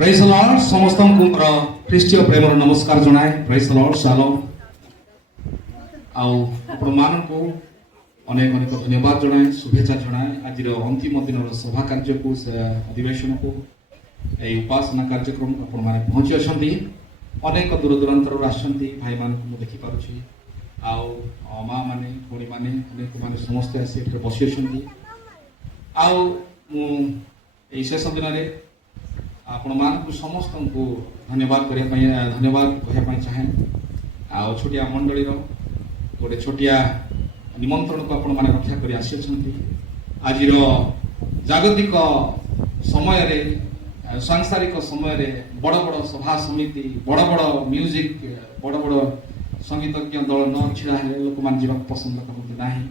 Praise the Lord समस्तଙ୍କୁ ମୋର ଖ୍ରୀଷ୍ଟୀୟ ପ୍ରେମର ନମସ୍କାର ଜଣାଏ। ପ୍ରେଜ ଦ ଲର୍ଡ ଶାଲୋମ। ଆଉ ଆପଣମାନଙ୍କୁ ଅନେକ ଅନେକ ଧନ୍ୟବାଦ ଜଣାଏ, ଶୁଭେଚ୍ଛା ଜଣାଏ। ଆଜିର ଅନ୍ତିମ ଦିନର ସଭା କାର୍ଯ୍ୟକୁ ଅଧିବେଶନକୁ ଏହି ଉପାସନା କାର୍ଯ୍ୟକ୍ରମକୁ ଆପଣମାନେ ପହଞ୍ଚି ଅଛନ୍ତି। ଅନେକ ଦୂର ଦୂରାନ୍ତରରୁ ଆସିଛନ୍ତି ଭାଇମାନଙ୍କୁ ମୁଁ ଦେଖିପାରୁଛି। ଆଉ ମା ମାନେ ଭଉଣୀମାନେ ଅନେକମାନେ ସମସ୍ତେ ଆସି ଏଠାରେ ବସି ଅଛନ୍ତି। ଆଉ ମୁଁ ଏହି ଶେଷ ଦିନରେ ଆପଣମାନଙ୍କୁ ସମସ୍ତଙ୍କୁ ଧନ୍ୟବାଦ କହିବା ପାଇଁ ଚାହେଁ। ଆଉ ଛୋଟିଆ ମଣ୍ଡଳୀର ଗୋଟେ ଛୋଟିଆ ନିମନ୍ତ୍ରଣକୁ ଆପଣମାନେ ରକ୍ଷା କରି ଆସିଅଛନ୍ତି। ଆଜିର ଜାଗତିକ ସମୟରେ ସାଂସାରିକ ସମୟରେ ବଡ଼ ବଡ଼ ସଭା ସମିତି, ବଡ଼ ବଡ଼ ମ୍ୟୁଜିକ୍, ବଡ଼ ବଡ଼ ସଙ୍ଗୀତଜ୍ଞ ଦଳ ନ ଛିଡ଼ା ହେଲେ ଲୋକମାନେ ଯିବାକୁ ପସନ୍ଦ କରନ୍ତି ନାହିଁ।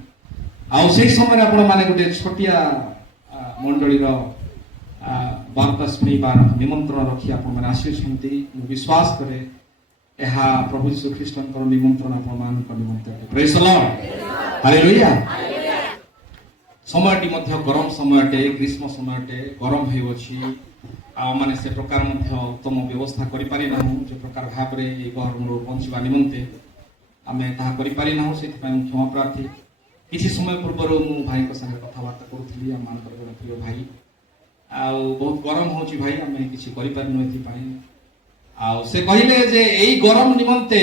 ଆଉ ସେଇ ସମୟରେ ଆପଣମାନେ ଗୋଟେ ଛୋଟିଆ ମଣ୍ଡଳୀର ବାର୍ତ୍ତା ଶୁଣିବାର ନିମନ୍ତ୍ରଣ ରଖି ଆପଣମାନେ ଆସିଅଛନ୍ତି। ମୁଁ ବିଶ୍ୱାସ କରେ ଏହା ପ୍ରଭୁ ଯୀଶୁ ଖ୍ରୀଷ୍ଟଙ୍କର ନିମନ୍ତ୍ରଣ ଆପଣମାନଙ୍କ ନିମନ୍ତେ। ପ୍ରେଜ୍ ଦ ଲର୍ଡ, ହାଲେଲୁୟା। ସମୟଟି ମଧ୍ୟ ଗରମ ସମୟଟେ, ଗ୍ରୀଷ୍ମ ସମୟଟେ, ଗରମ ହେଉଅଛି। ଆଉ ମାନେ ସେ ପ୍ରକାର ମଧ୍ୟ ଉତ୍ତମ ବ୍ୟବସ୍ଥା କରିପାରି ନାହୁଁ। ଯେ ପ୍ରକାର ଭାବରେ ଏହି ଗରମରୁ ବଞ୍ଚିବା ନିମନ୍ତେ ଆମେ ତାହା କରିପାରି ନାହୁଁ। ସେଥିପାଇଁ ମୁଁ କ୍ଷମା ପ୍ରାର୍ଥୀ। କିଛି ସମୟ ପୂର୍ବରୁ ମୁଁ ଭାଇଙ୍କ ସାଙ୍ଗରେ କଥାବାର୍ତ୍ତା କରୁଥିଲି, ଆମମାନଙ୍କର ଜଣେ ପ୍ରିୟ ଭାଇ। ଆଉ ବହୁତ ଗରମ ହେଉଛି ଭାଇ, ଆମେ କିଛି କରିପାରିନୁ ଏଥିପାଇଁ। ଆଉ ସେ କହିଲେ ଯେ ଏଇ ଗରମ ନିମନ୍ତେ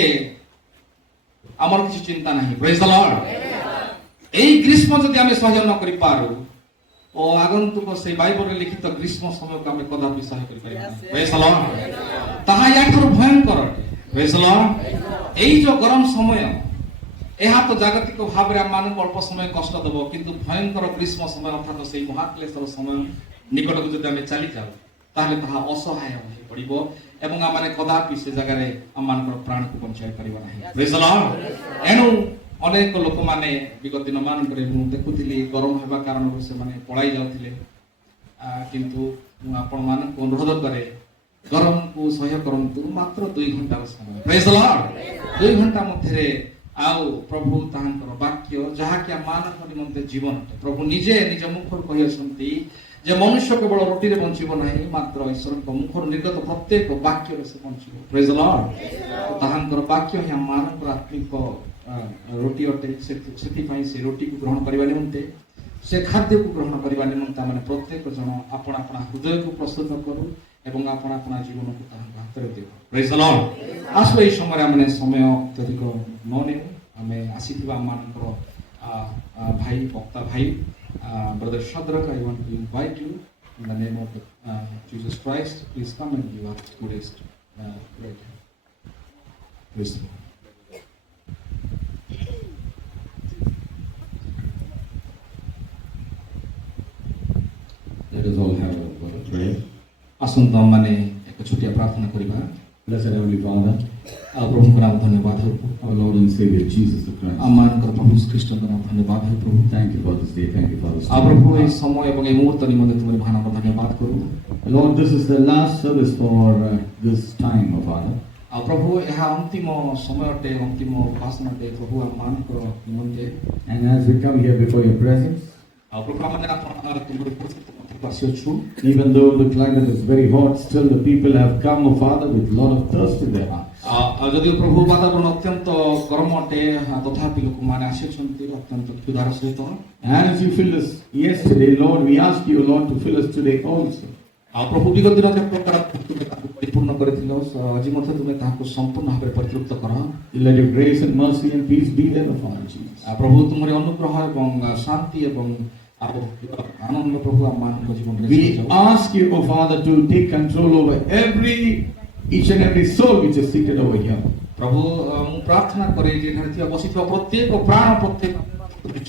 ଆମର କିଛି ଚିନ୍ତା ନାହିଁ। ପ୍ରେଜ୍ ଦ ଲର୍ଡ। ଏଇ ଗ୍ରୀଷ୍ମ ଯଦି ଆମେ ସହ୍ୟ ନ କରିପାରୁ ଓ ଆଗନ୍ତୁକ ସେଇ ବାଇବଲରେ ଲିଖିତ ଗ୍ରୀଷ୍ମ ସମୟକୁ ଆମେ କଦାପି ସହ୍ୟ କରିପାରିବା ନାହିଁ। ପ୍ରେଜ୍ ଦ ଲର୍ଡ। ତାହା ୟାଠାରୁ ଭୟଙ୍କର ଅଟେ। ପ୍ରେଜ୍ ଦ ଲର୍ଡ। ଏଇ ଯୋଉ ଗରମ ସମୟ, ଏହା ତ ଜାଗତିକ ଭାବରେ ଆମମାନଙ୍କୁ ଅଳ୍ପ ସମୟ କଷ୍ଟ ଦେବ, କିନ୍ତୁ ଭୟଙ୍କର ଗ୍ରୀଷ୍ମ ସମୟ ଅର୍ଥାତ୍ ସେଇ ମହାକ୍ଲେଶର ସମୟ ନିକଟକୁ ଯଦି ଆମେ ଚାଲିଯାଉ ତାହେଲେ ତାହା ଅସହାୟ ହୋଇ ପଡ଼ିବ ଏବଂ ଆମମାନେ କଦାପି ସେ ଜାଗାରେ ଆମମାନଙ୍କର ପ୍ରାଣକୁ ବଞ୍ଚାଇ ପାରିବ ନାହିଁ। ପ୍ରେଜ୍ ଦ ଲର୍ଡ। ଏଣୁ ଅନେକ ଲୋକମାନେ ବିଗତ ଦିନମାନଙ୍କରେ ମୁଁ ଦେଖୁଥିଲି ଗରମ ହେବା କାରଣରୁ ସେମାନେ ପଳାଇ ଯାଉଥିଲେ। କିନ୍ତୁ ମୁଁ ଆପଣମାନଙ୍କୁ ଅନୁରୋଧ କରେ, ଗରମକୁ ସହ୍ୟ କରନ୍ତୁ ମାତ୍ର 2 ଘଣ୍ଟାର ସମୟ। ପ୍ରେଜ୍ ଦ ଲର୍ଡ। 2 ଘଣ୍ଟା ମଧ୍ୟରେ ଆଉ ପ୍ରଭୁ ତାହାଙ୍କର ବାକ୍ୟ ଯାହାକି ଆମମାନଙ୍କ ନିମନ୍ତେ ଜୀବନ, ପ୍ରଭୁ ନିଜେ ନିଜ ମୁଖରୁ କହିଅଛନ୍ତି ଯେ ମନୁଷ୍ୟ କେବଳ ରୁଟିରେ ବଞ୍ଚିବ ନାହିଁ, ମାତ୍ର ଈଶ୍ୱରଙ୍କ ମୁଖରୁ ନିର୍ଗତ ପ୍ରତ୍ୟେକ ବାକ୍ୟରେ ସେ ବଞ୍ଚିବ। ପ୍ରେଜ୍ ଦ ଲର୍ଡ। ତାହାଙ୍କର ବାକ୍ୟ ହିଁ ଆମମାନଙ୍କର ଆତ୍ମିକ ରୁଟି ଅଟେ। ସେଥିପାଇଁ ସେ ରୁଟିକୁ ଗ୍ରହଣ କରିବା ନିମନ୍ତେ, ସେ ଖାଦ୍ୟକୁ ଗ୍ରହଣ କରିବା ନିମନ୍ତେ ଆମେ ପ୍ରତ୍ୟେକ ଜଣ ଆପଣା ଆପଣା ହୃଦୟକୁ ପ୍ରସ୍ତୁତ କରୁ ଏବଂ ଆପଣା ଆପଣା ଜୀବନକୁ ତାହାଙ୍କ ହାତରେ ଦେଉ। ପ୍ରେଜ୍ ଦ ଲର୍ଡ। ଆସୁ ଏହି ସମୟରେ ଆମେ ସମୟ ଅତ୍ୟଧିକ ନ ନେଉ। ଆମେ ଆସିଥିବା ଆମମାନଙ୍କର ଭାଇ ବକ୍ତା ଭାଇ Brother Shadrach, I want to invite you in the name of Jesus Christ. Please come and give us today's prayer. Praise the Lord. Let us all have a word of prayer. ଆସନ୍ତୁ ଆମମାନେ ଏକ ଛୋଟିଆ ପ୍ରାର୍ଥନା କରିବା। Blessed Heavenly Father, ଆଉ ପ୍ରଭୁଙ୍କ ନାମ ଧନ୍ୟବାଦ ହେଉ। our Lord and Savior Jesus the Christ. ଆମମାନଙ୍କର ପ୍ରଭୁ ଖ୍ରୀଷ୍ଟଙ୍କ ନାମ ଧନ୍ୟବାଦ ହେଉ। ପ୍ରଭୁ Thank you for this day. Thank you for this ଆଉ ପ୍ରଭୁ ଏହି ସମୟ ଏବଂ ଏହି ମୁହୂର୍ତ୍ତ ନିମନ୍ତେ ତୁମର ଭାନମ ଧନ୍ୟବାଦ କରୁ। Lord, this is the last service for this time, O Father. ଆଉ ପ୍ରଭୁ ଏହା ଅନ୍ତିମ ସମୟ ଅଟେ, ଅନ୍ତିମ ଉପାସନା ଅଟେ ପ୍ରଭୁ ଆମମାନଙ୍କର ନିମନ୍ତେ। And as we come here before your presence, ଆଉ ପ୍ରଭୁ ଆମେ ତୁମର ଉପସ୍ଥିତି ମଧ୍ୟକୁ ଆସିଅଛୁ। even though the climate is very hot, still the people have come, O Father, with a lot of thirst in their hearts. ଆଉ ଯଦିଓ ପ୍ରଭୁ ବାତାବରଣ ଅତ୍ୟନ୍ତ ଗରମ ଅଟେ, ତଥାପି ଲୋକମାନେ ଆସିଅଛନ୍ତି ଅତ୍ୟନ୍ତ କ୍ଷୁଧାର ସହିତ। And as you filled us yesterday, Lord, we ask you, Lord, to fill us today also. ଆଉ ପ୍ରଭୁ ବିଗତ ଦିନ ଯେ ପ୍ରକାର ତୁମେ ତାକୁ ପରିପୂର୍ଣ୍ଣ କରିଥିଲ, ଆଜି ମଧ୍ୟ ତୁମେ ତାହାକୁ ସମ୍ପୂର୍ଣ୍ଣ ଭାବରେ ପରିତୃପ୍ତ କର। Let your grace and mercy and peace be there, O Father Jesus. ପ୍ରଭୁ ତୁମର ଅନୁଗ୍ରହ ଏବଂ ଶାନ୍ତି ଏବଂ ଆନନ୍ଦ ପ୍ରଭୁ ଆମମାନଙ୍କ ଜୀବନରେ। We ask you, O Father, to take control over each and every soul which is seated over here. ପ୍ରଭୁ ମୁଁ ପ୍ରାର୍ଥନା କରେ ଯେ ଏଠାରେ ଥିବା ବସିଥିବା ପ୍ରତ୍ୟେକ ପ୍ରାଣ ପ୍ରତ୍ୟେକ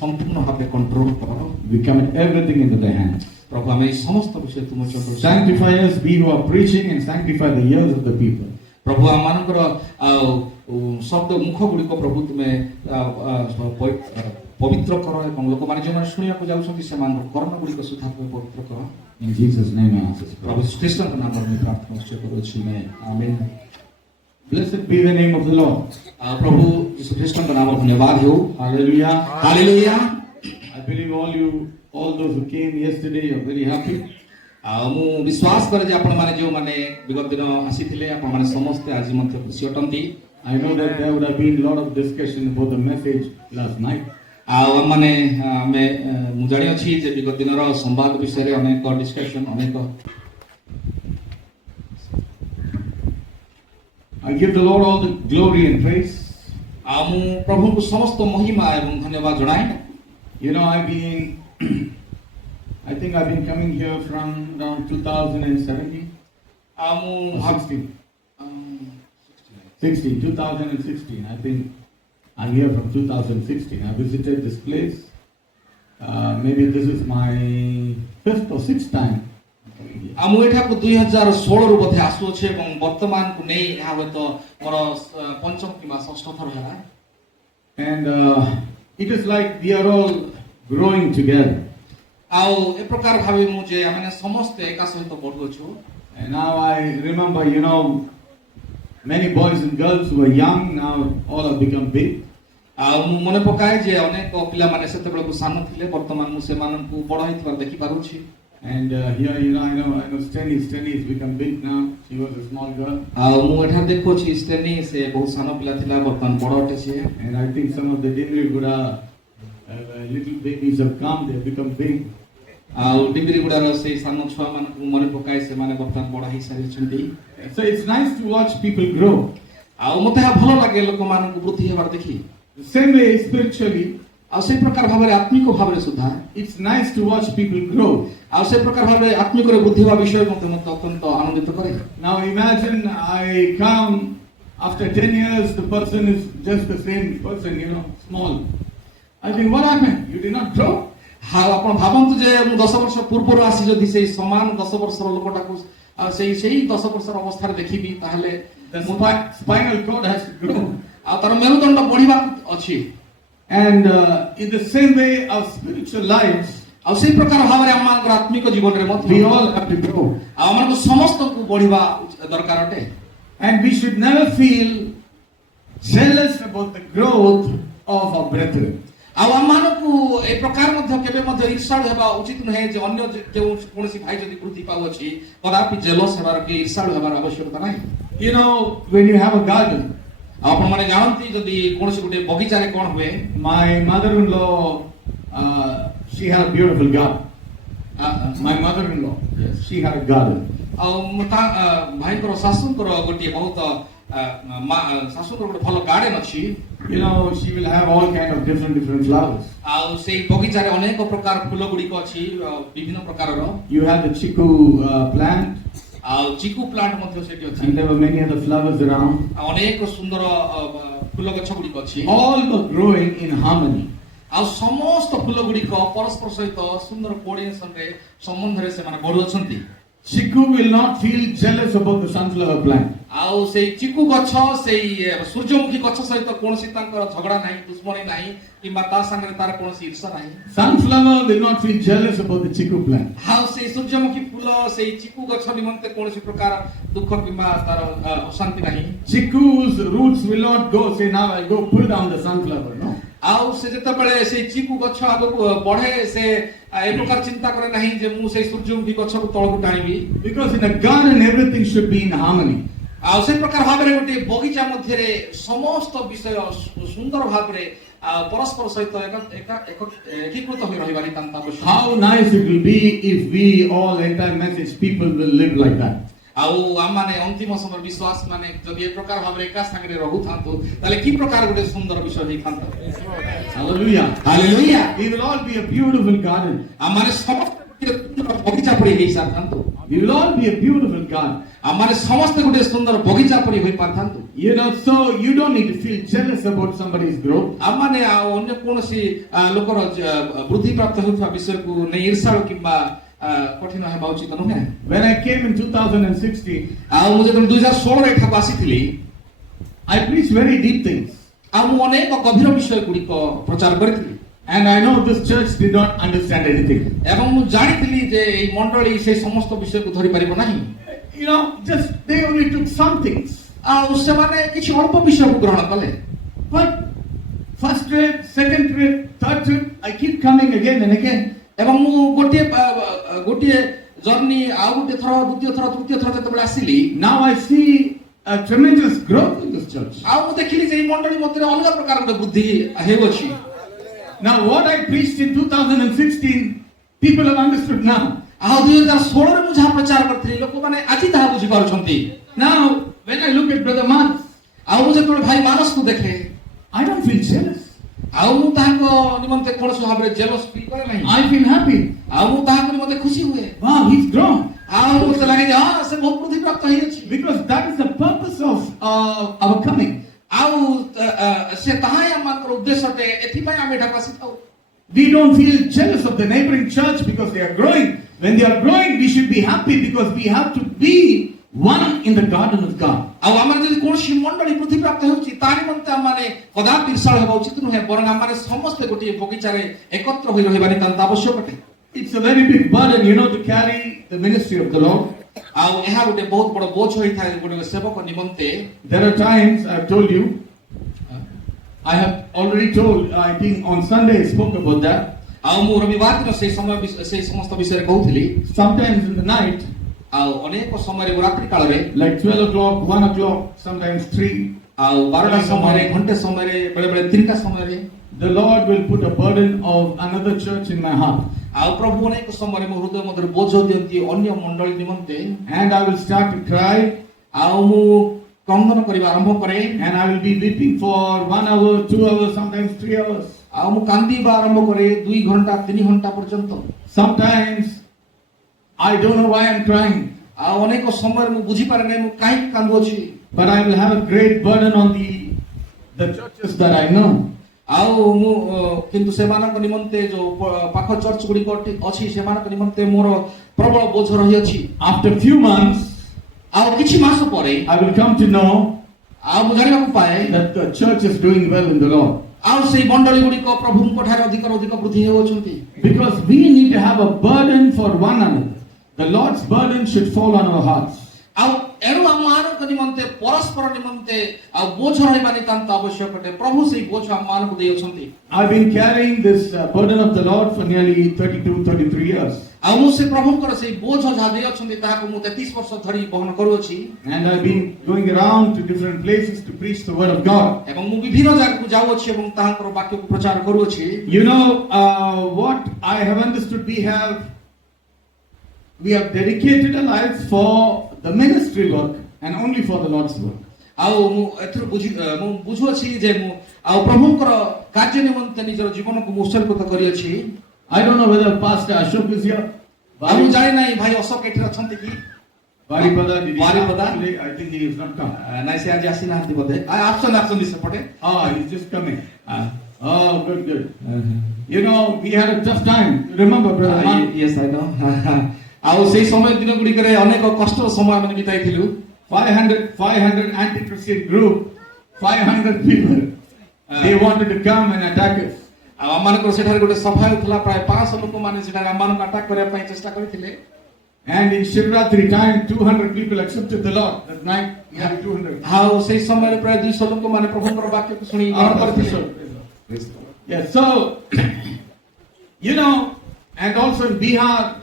ସମ୍ପୂର୍ଣ୍ଣ ଭାବେ କଣ୍ଟ୍ରୋଲ କର। We commit everything into thy hands. ପ୍ରଭୁ ଆମେ ଏହି ସମସ୍ତ ବିଷୟ ତୁମ ଚନ୍ଦ୍ର Sanctify us, we who are preaching, and sanctify the ears of the people. ପ୍ରଭୁ ଆମମାନଙ୍କର ଶବ୍ଦ ମୁଖ ଗୁଡ଼ିକ ପ୍ରଭୁ ତୁମେ ପବିତ୍ର କର ଏବଂ ଲୋକମାନେ ଯେଉଁମାନେ ଶୁଣିବାକୁ ଯାଉଛନ୍ତି ସେମାନଙ୍କର କର୍ମ ଗୁଡ଼ିକ ସୁଦ୍ଧା ତୁମେ ପବିତ୍ର କର। In Jesus' name I ask this prayer. ପ୍ରଭୁ ଖ୍ରୀଷ୍ଟଙ୍କ ନାମରେ ମୁଁ ପ୍ରାର୍ଥନା ନିଶ୍ଚୟ କରୁଅଛି। ଆମେନ୍। Blessed be the name of the Lord. ପ୍ରଭୁ ଯୀଶୁ ଖ୍ରୀଷ୍ଟଙ୍କ ନାମ ଧନ୍ୟବାଦ ହେଉ। Hallelujah. Hallelujah. I believe all those who came yesterday are very happy. ମୁଁ ବିଶ୍ୱାସ କରେ ଯେ ଆପଣମାନେ ଯେଉଁମାନେ ବିଗତ ଦିନ ଆସିଥିଲେ ଆପଣମାନେ ସମସ୍ତେ ଆଜି ମଧ୍ୟ ଖୁସି ଅଟନ୍ତି। I know that there would have been a lot of discussion about the message last night. ଆଉ ଆମେ ମୁଁ ଜାଣିଅଛି ଯେ ବିଗତ ଦିନର ସମ୍ବାଦ ବିଷୟରେ ଅନେକ ଡିସ୍କସନ ଅନେକ I give the Lord all the glory and praise. ଆଉ ମୁଁ ପ୍ରଭୁଙ୍କୁ ସମସ୍ତ ମହିମା ଏବଂ ଧନ୍ୟବାଦ ଜଣାଏ। You know, I think I've been coming here from around 2017. ଆଉ ମୁଁ 2016. I think I'm here from 2016. I visited this place. Maybe this is my 5th or 6th time. ଆଉ ମୁଁ ଏଠାକୁ 2016 ରୁ ବୋଧେ ଆସୁଅଛି ଏବଂ ବର୍ତ୍ତମାନକୁ ନେଇ ଏହା ହୁଏତ ମୋର ପଞ୍ଚମ କିମ୍ବା ଷଷ୍ଠ ଥର ହେଲା। And it is like we are all growing together. ଆଉ ଏ ପ୍ରକାର ଭାବେ ମୁଁ ଯେ ଆମେ ସମସ୍ତେ ଏକା ସହିତ ବଢୁଅଛୁ। And now I remember, you know, many boys and girls who were young, now all have become big. ଆଉ ମୁଁ ମନେ ପକାଏ ଯେ ଅନେକ ପିଲାମାନେ ସେତେବେଳକୁ ସାନ ଥିଲେ ବର୍ତ୍ତମାନ ମୁଁ ସେମାନଙ୍କୁ ବଡ଼ ହେଇଥିବାର ଦେଖିପାରୁଛି। And here, you know, I know Steny has become big now. She was a small girl. ଆଉ ମୁଁ ଏଠାରେ ଦେଖୁଛି ଷ୍ଟେନି ସେ ବହୁତ ସାନ ପିଲା ଥିଲା ବର୍ତ୍ତମାନ ବଡ଼ ଅଟେ ସିଏ। And I think some of the Dimri Guda little babies have come, they have become big. ଆଉ ଡିବିରି ଗୁଡ଼ାର ସେଇ ସାନ ଛୁଆମାନଙ୍କୁ ମନେ ପକାଏ ସେମାନେ ବର୍ତ୍ତମାନ ବଡ଼ ହେଇସାରିଛନ୍ତି। So it's nice to watch people grow. ଆଉ ମୋତେ ଏହା ଭଲ ଲାଗେ ଲୋକମାନଙ୍କୁ ବୃଦ୍ଧି ହେବାର ଦେଖି। The same way spiritually, ଆଉ ସେଇ ପ୍ରକାର ଭାବରେ ଆତ୍ମିକ ଭାବରେ ସୁଦ୍ଧା it's nice to watch people grow. ଆଉ ସେ ପ୍ରକାର ଭାବରେ ଆତ୍ମିକରେ ବୃଦ୍ଧି ହେବା ବିଷୟ ମୋତେ ଅତ୍ୟନ୍ତ ଆନନ୍ଦିତ କରେ। Now imagine I come after 10 years, the person is just the same person, you know, small. I think, what happened? You did not grow? ଆଉ ଆପଣ ଭାବନ୍ତୁ ଯେ ମୁଁ 10 ବର୍ଷ ପୂର୍ବରୁ ଆସି ଯଦି ସେଇ ସମାନ 10 ବର୍ଷର ଲୋକଟାକୁ ସେଇ 10 ବର୍ଷର ଅବସ୍ଥାରେ ଦେଖିବି ତାହେଲେ The spinal cord has to grow. ଆଉ ତାର ମେରୁଦଣ୍ଡ ବଢିବାକୁ ଅଛି। And in the same way, our spiritual lives, ଆଉ ସେଇ ପ୍ରକାର ଭାବରେ ଆମମାନଙ୍କର ଆତ୍ମିକ ଜୀବନରେ ମଧ୍ୟ we all have to grow. ଆଉ ଆମମାନଙ୍କୁ ସମସ୍ତଙ୍କୁ ବଢିବା ଦରକାର ଅଟେ। And we should never feel jealous about the growth of our brethren. ଆଉ ଆମମାନଙ୍କୁ ଏ ପ୍ରକାର ମଧ୍ୟ କେବେ ମଧ୍ୟ ଈର୍ଷାଳୁ ହେବା ଉଚିତ ନୁହେଁ ଯେ ଅନ୍ୟ ଯେଉଁ କୌଣସି ଭାଇ ଯଦି ବୃଦ୍ଧି ପାଉଅଛି କଦାପି ଜେଲସ୍ ହେବାର କି ଈର୍ଷାଳୁ ହେବାର ଆବଶ୍ୟକତା ନାହିଁ। You know, when you have a garden, ଆଉ ଆପଣମାନେ ଜାଣନ୍ତି ଯଦି କୌଣସି ଗୋଟେ ବଗିଚାରେ କ'ଣ ହୁଏ। my mother-in-law, she had a beautiful garden. My mother-in-law, Yes. she had a garden. ଆଉ ଭାଇଙ୍କର ଶାଶୁଙ୍କର ଗୋଟିଏ ବହୁତ ଶାଶୁଙ୍କର ଗୋଟେ ଭଲ ଗାର୍ଡେନ ଅଛି। You know, she will have all kind of different flowers. ଆଉ ସେଇ ବଗିଚାରେ ଅନେକ ପ୍ରକାର ଫୁଲ ଗୁଡ଼ିକ ଅଛି ବିଭିନ୍ନ ପ୍ରକାରର। You have the chiku plant, ଆଉ ଚିକୁ ପ୍ଲାଣ୍ଟ ମଧ୍ୟ ସେଠି ଅଛି। and there were many other flowers around. ଆଉ ଅନେକ ସୁନ୍ଦର ଫୁଲ ଗଛ ଗୁଡ଼ିକ ଅଛି। All were growing in harmony. ଆଉ ସମସ୍ତ ଫୁଲ ଗୁଡ଼ିକ ପରସ୍ପର ସହିତ ସୁନ୍ଦର କୋଅର୍ଡିନେସନରେ ସମ୍ବନ୍ଧରେ ସେମାନେ ବଢୁଅଛନ୍ତି। Chiku will not feel jealous about the sunflower plant. ଆଉ ସେଇ ଚିକୁ ଗଛ ସେଇ ସୂର୍ଯ୍ୟମୁଖୀ ଗଛ ସହିତ କୌଣସି ତାଙ୍କର ଝଗଡ଼ା ନାହିଁ, ଦୁଶ୍ମନୀ ନାହିଁ କିମ୍ବା ତା ସାଙ୍ଗରେ ତାର କୌଣସି ଈର୍ଷା ନାହିଁ। Sunflower will not feel jealous about the chiku plant. ଆଉ ସେଇ ସୂର୍ଯ୍ୟମୁଖୀ ଫୁଲ ସେଇ ଚିକୁ ଗଛ ନିମନ୍ତେ କୌଣସି ପ୍ରକାର ଦୁଃଖ କିମ୍ବା ତାର ଅଶାନ୍ତି ନାହିଁ। Chiku's roots will not go say, now I'll go pull down the sunflower. No. ଆଉ ସେ ଯେତେବେଳେ ସେଇ ଚିକୁ ଗଛ ଆଗକୁ ବଢେ ସେ ଏ ପ୍ରକାର ଚିନ୍ତା କରେ ନାହିଁ ଯେ ମୁଁ ସେଇ ସୂର୍ଯ୍ୟମୁଖୀ ଗଛକୁ ତଳକୁ ଟାଣିବି। Because in a garden everything should be in harmony. ଆଉ ସେ ପ୍ରକାର ଭାବରେ ଗୋଟେ ବଗିଚା ମଧ୍ୟରେ ସମସ୍ତ ବିଷୟ ସୁନ୍ଦର ଭାବରେ ପରସ୍ପର ସହିତ ଏକୀକୃତ ହୋଇ ରହିବା ନିତାନ୍ତ ଆବଶ୍ୟକ। How nice it will be if we all entire message people will live like that. ଆଉ ଆମମାନେ ଅନ୍ତିମ ସମୟ ବିଶ୍ୱାସ ମାନେ ଯଦି ଏ ପ୍ରକାର ଭାବରେ ଏକା ସାଙ୍ଗରେ ରହୁଥାନ୍ତୁ ତାହେଲେ କି ପ୍ରକାର ଗୋଟେ ସୁନ୍ଦର ବିଷୟ ହେଇଥାନ୍ତା। Hallelujah. Hallelujah. We will all be a beautiful garden. ଆମମାନେ ସମସ୍ତେ ବଗିଚା ପରି ହେଇ ସାରିଥାନ୍ତୁ। We will all be a beautiful garden. ଆମମାନେ ସମସ୍ତେ ଗୋଟେ ସୁନ୍ଦର ବଗିଚା ପରି ହୋଇ ପାରିଥାନ୍ତୁ। You know, so you don't need to feel jealous about somebody's growth. ଆମମାନେ ଆଉ ଅନ୍ୟ କୌଣସି ଲୋକର ବୃଦ୍ଧି ପ୍ରାପ୍ତ ହେଉଥିବା ବିଷୟକୁ ନେଇ ଈର୍ଷାଳୁ କିମ୍ବା କଠିନ ହେବା ଉଚିତ ନୁହେଁ। When I came in 2016, ଆଉ ମୁଁ ଯେତେବେଳେ 2016 ଏଠାକୁ ଆସିଥିଲି I preached very deep things. ଆଉ ମୁଁ ଅନେକ ଗଭୀର ବିଷୟ ଗୁଡ଼ିକ ପ୍ରଚାର କରିଥିଲି। And I know this church did not understand anything. ଏବଂ ମୁଁ ଜାଣିଥିଲି ଯେ ଏଇ ମଣ୍ଡଳୀ ସେ ସମସ୍ତ ବିଷୟକୁ ଧରି ପାରିବ ନାହିଁ। You know, just they only took some things. ଆଉ ସେମାନେ କିଛି ଅଳ୍ପ ବିଷୟକୁ ଗ୍ରହଣ କଲେ। But first trip, second trip, third trip, I keep coming again and again. ଏବଂ ମୁଁ ଗୋଟିଏ ଜର୍ଣ୍ଣି ଆଉ ଗୋଟେ ଥର ଦ୍ୱିତୀୟ ଥର ତୃତୀୟ ଥର ଯେତେବେଳେ ଆସିଲି now I see a tremendous growth in this church. ଆଉ ମୁଁ ଦେଖିଲି ଯେ ଏହି ମଣ୍ଡଳୀ ମଧ୍ୟରେ ଅଲଗା ପ୍ରକାର ଗୋଟେ ବୃଦ୍ଧି ହେଉଅଛି। Now what I preached in 2016, people have understood now. ଆଉ 2016 ରେ ମୁଁ ଯାହା ପ୍ରଚାର କରିଥିଲି ଲୋକମାନେ ଆଜି ତାହା ବୁଝିପାରୁଛନ୍ତି। Now when I look at Brother Manas, ଆଉ ମୁଁ ଯେତେବେଳେ ଭାଇ ମାନସକୁ ଦେଖେ I don't feel jealous. ଆଉ ମୁଁ ତାହାଙ୍କ ନିମନ୍ତେ କୌଣସି ଭାବରେ ଜେଲସ୍ ଫିଲ୍ କରେ ନାହିଁ। I feel happy. ଆଉ ମୁଁ ତାହାଙ୍କ ନିମନ୍ତେ ଖୁସି ହୁଏ। Wow, he's grown. ଆଉ ମୋତେ ଲାଗେ ଯେ ହଁ ସେ ବହୁତ ବୃଦ୍ଧି ପ୍ରାପ୍ତ ହେଇଅଛି। Because that is the purpose of our coming. ଆଉ ସେ ତାହା ହିଁ ଆମମାନଙ୍କର ଉଦ୍ଦେଶ୍ୟ ଅଟେ, ଏଥିପାଇଁ ଆମେ ଏଠାକୁ ଆସିଥାଉ। We don't feel jealous of the neighboring church because they are growing. When they are growing, we should be happy because we have to be one in the garden of God. ଆଉ ଆମର ଯଦି କୌଣସି ମଣ୍ଡଳୀ ବୃଦ୍ଧି ପ୍ରାପ୍ତ ହେଉଛି ତା ନିମନ୍ତେ ଆମମାନେ କଦାପି ଈର୍ଷାଳ ହେବା ଉଚିତ ନୁହେଁ, ବରଂ ଆମମାନେ ସମସ୍ତେ ଗୋଟିଏ ବଗିଚାରେ ଏକତ୍ର ହୋଇ ରହିବା ନିତାନ୍ତ ଆବଶ୍ୟକ ଅଟେ। It's a very big burden, to carry the ministry of the Lord. ଆଉ ଏହା ଗୋଟେ ବହୁତ ବଡ଼ ବୋଝ ହୋଇଥାଏ ଗୋଟେ ସେବକ ନିମନ୍ତେ। There are times I've told you, I have already told, I think on Sunday I spoke about that. ଆଉ ମୁଁ ରବିବାର ଦିନ ସେଇ ସମସ୍ତ ବିଷୟରେ କହୁଥିଲି। Sometimes in the night, ଆଉ ଅନେକ ସମୟରେ ରାତ୍ରି କାଳରେ like 12 o'clock, 1 o'clock, sometimes 3, ଆଉ 12ଟା ସମୟରେ, ଘଣ୍ଟେ ସମୟରେ, ବେଳେ ବେଳେ 3ଟା ସମୟରେ the Lord will put a burden of another church in my heart. ଆଉ ପ୍ରଭୁ ଅନେକ ସମୟରେ ମୋ ହୃଦୟ ମଧ୍ୟରେ ବୋଝ ଦିଅନ୍ତି ଅନ୍ୟ ମଣ୍ଡଳୀ ନିମନ୍ତେ। And I will start to cry. ଆଉ ମୁଁ କ୍ରନ୍ଦନ କରିବା ଆରମ୍ଭ କରେ। And I will be weeping for 1 hour, 2 hours, sometimes 3 hours. ଆଉ ମୁଁ କାନ୍ଦିବା ଆରମ୍ଭ କରେ 2 ଘଣ୍ଟା 3 ଘଣ୍ଟା ପର୍ଯ୍ୟନ୍ତ। Sometimes I don't know why I'm crying. ଆଉ ଅନେକ ସମୟରେ ମୁଁ ବୁଝିପାରେ ନାହିଁ ମୁଁ କାହିଁକି କାନ୍ଦୁଅଛି। But I will have a great burden on the churches that I know. ଆଉ ମୁଁ କିନ୍ତୁ ସେମାନଙ୍କ ନିମନ୍ତେ ଯୋଉ ପାଖ ଚର୍ଚ୍ଚ ଗୁଡ଼ିକ ଅଛି ସେମାନଙ୍କ ନିମନ୍ତେ ମୋର ପ୍ରବଳ ବୋଝ ରହିଅଛି। After few months, ଆଉ କିଛି ମାସ ପରେ I will come to know ଆଉ ମୁଁ ଜାଣିବାକୁ ପାଏ that the church is doing well in the Lord. ଆଉ ସେଇ ମଣ୍ଡଳୀ ଗୁଡ଼ିକ ପ୍ରଭୁଙ୍କ ଠାରେ ଅଧିକରୁ ଅଧିକ ବୃଦ୍ଧି ହେଉଅଛନ୍ତି। Because we need to have a burden for one another. The Lord's burden should fall on our hearts. ଆଉ ଏଣୁ ଆମମାନଙ୍କ ନିମନ୍ତେ ପରସ୍ପର ନିମନ୍ତେ ଆଉ ବୋଝ ରହିବା ନିତାନ୍ତ ଆବଶ୍ୟକ ଅଟେ। ପ୍ରଭୁ ସେଇ ବୋଝ ଆମମାନଙ୍କୁ ଦେଇଅଛନ୍ତି। I've been carrying this burden of the Lord for nearly 32-33 years. ଆଉ ମୁଁ ସେ ପ୍ରଭୁଙ୍କର ସେଇ ବୋଝ ଯାହା ଦେଇଅଛନ୍ତି ତାହାକୁ ମୁଁ 33 ବର୍ଷ ଧରି ବହନ କରୁଅଛି। And I've been going around to different places to preach the word of God. ଏବଂ ମୁଁ ବିଭିନ୍ନ ଜାଗାକୁ ଯାଉଅଛି ଏବଂ ତାହାଙ୍କର ବାକ୍ୟକୁ ପ୍ରଚାର କରୁଅଛି। What I have understood, we have dedicated our lives for the ministry work and only for the Lord's work. ଆଉ ମୁଁ ଏଥିରୁ ମୁଁ ବୁଝୁଅଛି ଯେ ମୁଁ ଆଉ ପ୍ରଭୁଙ୍କର କାର୍ଯ୍ୟ ନିମନ୍ତେ ନିଜର ଜୀବନକୁ ମୁଁ ଉତ୍ସର୍ଗିତ କରିଅଛି। I don't know whether Pastor Ashok is here. ଆଉ ମୁଁ ଜାଣି ନାହିଁ ଭାଇ ଅଶୋକ ଏଠି ଅଛନ୍ତି କି? Baripada, did he Baripada? come today? I think he has not come. ନାଇଁ ସେ ଆଜି ଆସିନାହାନ୍ତି ବୋଧେ। ଆସୁଛନ୍ତି ସେପଟେ। He's just coming. Oh, good. We had a tough time. Remember, brother? Yes, I know. ଆଉ ସେଇ ସମୟ ଦିନ ଗୁଡ଼ିକରେ ଅନେକ କଷ୍ଟର ସମୟ ଆମେ ବିତାଇଥିଲୁ। 500 anti-Christian group, 500 people. They wanted to come and attack us. ଆଉ ଆମମାନଙ୍କର ସେଠାରେ ଗୋଟେ ସଭା ହେଉଥିଲା, ପ୍ରାୟ 500 ଲୋକମାନେ ସେଠାରେ ଆମମାନଙ୍କୁ ଆଟାକ୍ କରିବା ପାଇଁ ଚେଷ୍ଟା କରିଥିଲେ। And in Shivratri time, 200 people accepted the Lord. That night, we had 200. ଆଉ ସେଇ ସମୟରେ ପ୍ରାୟ 200 ଲୋକମାନେ ପ୍ରଭୁଙ୍କର ବାକ୍ୟକୁ ଶୁଣି ଗ୍ରହଣ କରିଥିଲେ। Yes, so and also in Bihar,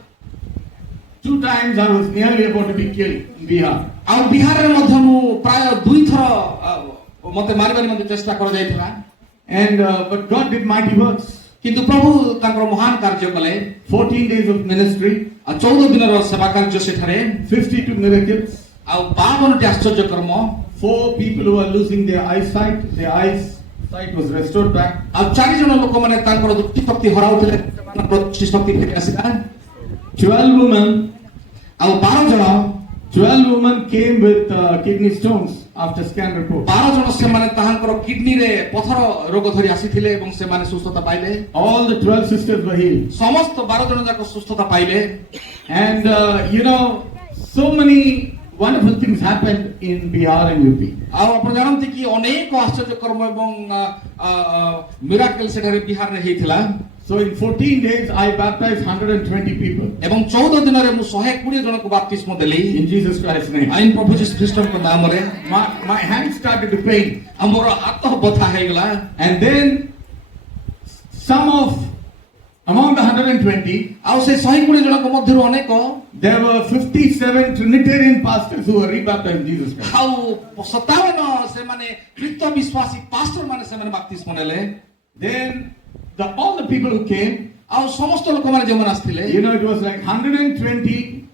2 times I was nearly about to be killed in Bihar. ଆଉ ବିହାରରେ ମଧ୍ୟ ମୁଁ ପ୍ରାୟ 2 ଥର ମୋତେ ମାରିବା ନିମନ୍ତେ ଚେଷ୍ଟା କରାଯାଇଥିଲା। And but God did mighty works. କିନ୍ତୁ ପ୍ରଭୁ ତାଙ୍କର ମହାନ କାର୍ଯ୍ୟ କଲେ। 14 days of ministry, ଆଉ 14 ଦିନର ସେବା କାର୍ଯ୍ୟ ସେଠାରେ, 52 miracles, ଆଉ 52ଟି ଆଶ୍ଚର୍ଯ୍ୟ କର୍ମ, 4 people who are losing their eyesight, their eyesight was restored back. ଆଉ 4 ଜଣ ଲୋକମାନେ ତାଙ୍କର ଦୃଷ୍ଟି ଶକ୍ତି ହରାଉଥିଲେ, ସେମାନଙ୍କର ଦୃଷ୍ଟି ଶକ୍ତି ଫେରି ଆସିଲା। 12 women, ଆଉ 12 women came with kidney stones after scan report. 12 ଜଣ ସେମାନେ ତାହାଙ୍କର କିଡନୀରେ ପଥର ରୋଗ ଧରି ଆସିଥିଲେ ଏବଂ ସେମାନେ ସୁସ୍ଥତା ପାଇଲେ। All the 12 sisters were healed. ସମସ୍ତ 12 ଜଣ ଯାକ ସୁସ୍ଥତା ପାଇଲେ। And so many wonderful things happened in Bihar and UP. ଆଉ ଆପଣ ଜାଣନ୍ତି କି ଅନେକ ଆଶ୍ଚର୍ଯ୍ୟ କର୍ମ ଏବଂ ମିରାକଲ ସେଠାରେ ବିହାରରେ ହେଇଥିଲା। So in 14 days I baptized 120 people. ଏବଂ 14 ଦିନରେ ମୁଁ 120 ଜଣଙ୍କୁ ବାପ୍ତିସ୍ମ ଦେଲି। In Jesus Christ's name. ଆଇନ ପ୍ରଭୁ ଯୀଶୁ ଖ୍ରୀଷ୍ଟଙ୍କ ନାମରେ। My hands started to pain. ଆମର ହାତ ବଥା ହେଇଗଲା। And then some of Among the 120, ଆଉ ସେ 120 ଜଣଙ୍କ ମଧ୍ୟରୁ ଅନେକ there were 57 Trinitarian pastors who were rebaptized in Jesus Christ. ଆଉ 57 ସେମାନେ ଖ୍ରୀଷ୍ଟ ବିଶ୍ୱାସୀ ପାଷ୍ଟର ମାନେ ସେମାନେ ବାପ୍ତିସ୍ମ ନେଲେ। Then all the people who came, ଆଉ ସମସ୍ତ ଲୋକମାନେ ଯେଉଁମାନେ ଆସିଥିଲେ, you know, it was like 120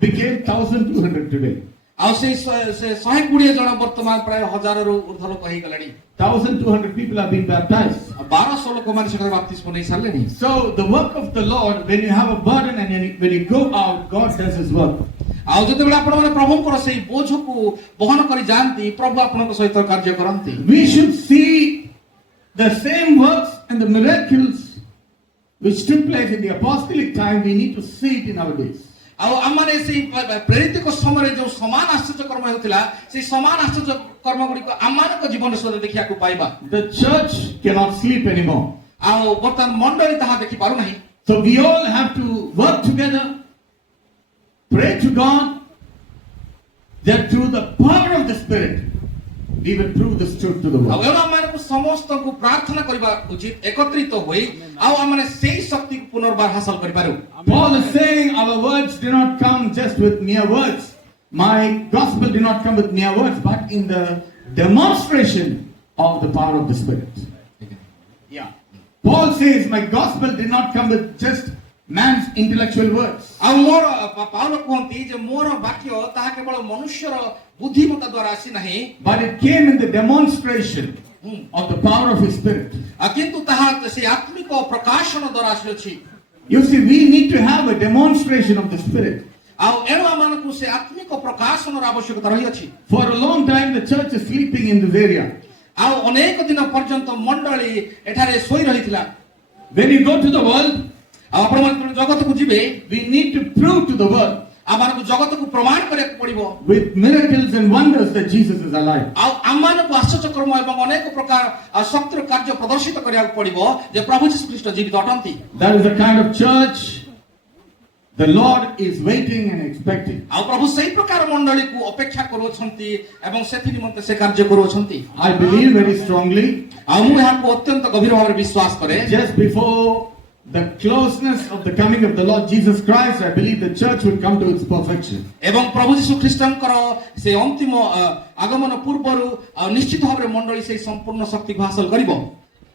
became 1,200 today. ଆଉ ସେ 120 ଜଣ ବର୍ତ୍ତମାନ ପ୍ରାୟ 1000ରୁ ଉର୍ଦ୍ଧ୍ୱ ଲୋକ ହେଇଗଲେଣି। 1,200 people have been baptized. 1200 ଲୋକମାନେ ସେଠାରେ ବାପ୍ତିସ୍ମ ନେଇ ସାରିଲେଣି। So the work of the Lord, when you have a burden and when you go out, God does His work. ଆଉ ଯେତେବେଳେ ଆପଣମାନେ ପ୍ରଭୁଙ୍କର ସେଇ ବୋଝକୁ ବହନ କରି ଯାଆନ୍ତି, ପ୍ରଭୁ ଆପଣଙ୍କ ସହିତ କାର୍ଯ୍ୟ କରନ୍ତି। We should see the same works and the miracles which took place in the apostolic time. We need to see it in our days. ଆଉ ଆମମାନେ ସେଇ ପ୍ରେରିତଙ୍କ ସମୟରେ ଯେଉଁ ସମାନ ଆଶ୍ଚର୍ଯ୍ୟ କର୍ମ ହେଉଥିଲା, ସେଇ ସମାନ ଆଶ୍ଚର୍ଯ୍ୟ କର୍ମ ଗୁଡ଼ିକ ଆମମାନଙ୍କ ଜୀବନ ଶୈଳୀରେ ଦେଖିବାକୁ ପାଇବା। The church cannot sleep anymore. ଆଉ ବର୍ତ୍ତମାନ ମଣ୍ଡଳୀ ତାହା ଦେଖି ପାରୁନାହିଁ। So we all have to work together, pray to God that through the power of the Spirit we will prove this truth to the ଆଉ world. ଏଣୁ ଆମମାନଙ୍କୁ ସମସ୍ତଙ୍କୁ ପ୍ରାର୍ଥନା କରିବା ଉଚିତ, ଏକତ୍ରିତ ହୋଇ ଆଉ ଆମମାନେ ସେଇ ଶକ୍ତିକୁ ପୁନର୍ବାର ହାସଲ କରିପାରୁ। Paul is saying our words do not come just with mere words. My gospel did not come with mere words, but in the demonstration of the power of the Spirit. Yeah. Paul says my gospel did not come with just man's intellectual words. ଆଉ ମୋର ପାଉଲ କୁହନ୍ତି ଯେ ମୋର ବାକ୍ୟ ତାହା କେବଳ ମନୁଷ୍ୟର ବୁଦ୍ଧିମତା ଦ୍ୱାରା ଆସି ନାହିଁ, But it came in the demonstration of the power of His Spirit. କିନ୍ତୁ ତାହା ସେ ଆତ୍ମିକ ପ୍ରକାଶନ ଦ୍ୱାରା ଆସିଅଛି। You see, we need to have a demonstration of the Spirit. ଆଉ ଏଣୁ ଆମମାନଙ୍କୁ ସେ ଆତ୍ମିକ ପ୍ରକାଶନର ଆବଶ୍ୟକତା ରହିଅଛି। For a long time, the church is sleeping in this area. ଆଉ ଅନେକ ଦିନ ପର୍ଯ୍ୟନ୍ତ ମଣ୍ଡଳୀ ଏଠାରେ ଶୋଇ ରହିଥିଲା। When you go to the world, ଆଉ ଆପଣମାନେ ଜଗତକୁ ଯିବେ, we need to prove to the world ଆମମାନଙ୍କୁ ଜଗତକୁ ପ୍ରମାଣ କରିବାକୁ ପଡ଼ିବ with miracles and wonders that Jesus is alive. ଆଉ ଆମମାନଙ୍କୁ ଆଶ୍ଚର୍ଯ୍ୟ କର୍ମ ଏବଂ ଅନେକ ପ୍ରକାର ଶକ୍ତିର କାର୍ଯ୍ୟ ପ୍ରଦର୍ଶିତ କରିବାକୁ ପଡ଼ିବ ଯେ ପ୍ରଭୁ ଯୀଶୁ ଖ୍ରୀଷ୍ଟ ଜୀବିତ ଅଟନ୍ତି। That is the kind of church the Lord is waiting and expecting. ଆଉ ପ୍ରଭୁ ସେଇ ପ୍ରକାର ମଣ୍ଡଳୀକୁ ଅପେକ୍ଷା କରୁଅଛନ୍ତି ଏବଂ ସେଥି ନିମନ୍ତେ ସେ କାର୍ଯ୍ୟ କରୁଅଛନ୍ତି। I believe very strongly, ଆଉ ମୁଁ ଏହାକୁ ଅତ୍ୟନ୍ତ ଗଭୀର ଭାବରେ ବିଶ୍ୱାସ କରେ। just before the closeness of the coming of the Lord Jesus Christ, I believe the church will come to its perfection. ଏବଂ ପ୍ରଭୁ ଯୀଶୁ ଖ୍ରୀଷ୍ଟଙ୍କର ସେ ଅନ୍ତିମ ଆଗମନ ପୂର୍ବରୁ ନିଶ୍ଚିତ ଭାବରେ ମଣ୍ଡଳୀ ସେଇ ସମ୍ପୂର୍ଣ୍ଣ ଶକ୍ତିକୁ ହାସଲ କରିବ।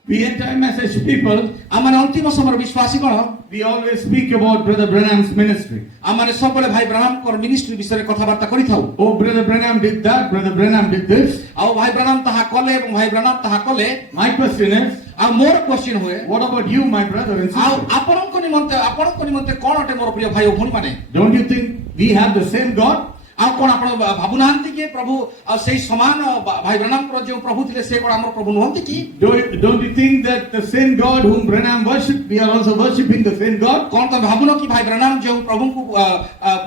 We entire message people, ଆମମାନେ ଅନ୍ତିମ ସମୟର ବିଶ୍ୱାସୀ ଗଣ, we always speak about Brother Branham's ministry. ଆମମାନେ ସବୁବେଳେ ଭାଇ ବ୍ରାହ୍ମଙ୍କର ମିନିଷ୍ଟ୍ରି ବିଷୟରେ କଥାବାର୍ତ୍ତା କରିଥାଉ। Oh, Brother Branham did that, Brother Branham did this. ଆଉ ଭାଇ ବ୍ରାହ୍ମଣ ତାହା କଲେ ଏବଂ ଭାଇ ବ୍ରାହ୍ମଣ ତାହା କଲେ। My question is, ଆଉ ମୋର କ୍ୱେଶ୍ଚିନ୍ ହୁଏ, what about you, my brother and ଆଉ sister? ଆପଣଙ୍କ ନିମନ୍ତେ କଣ ଅଟେ ମୋର ପ୍ରିୟ ଭାଇ ଓ ଭଉଣୀମାନେ? Don't you think we have the same God? ଆଉ କଣ ଆପଣ ଭାବୁନାହାନ୍ତି କି ପ୍ରଭୁ ଆଉ ସେଇ ସମାନ ଭାଇ ବ୍ରାହ୍ମଣଙ୍କର ଯେଉଁ ପ୍ରଭୁ ଥିଲେ ସେ କଣ ଆମର ପ୍ରଭୁ ନୁହନ୍ତି କି? Don't you think that the same God whom Branham worshipped, we are also worshipping the same God? କଣ ତମେ ଭାବୁନ କି ଭାଇ ବ୍ରାହ୍ମଣ ଯେଉଁ ପ୍ରଭୁଙ୍କୁ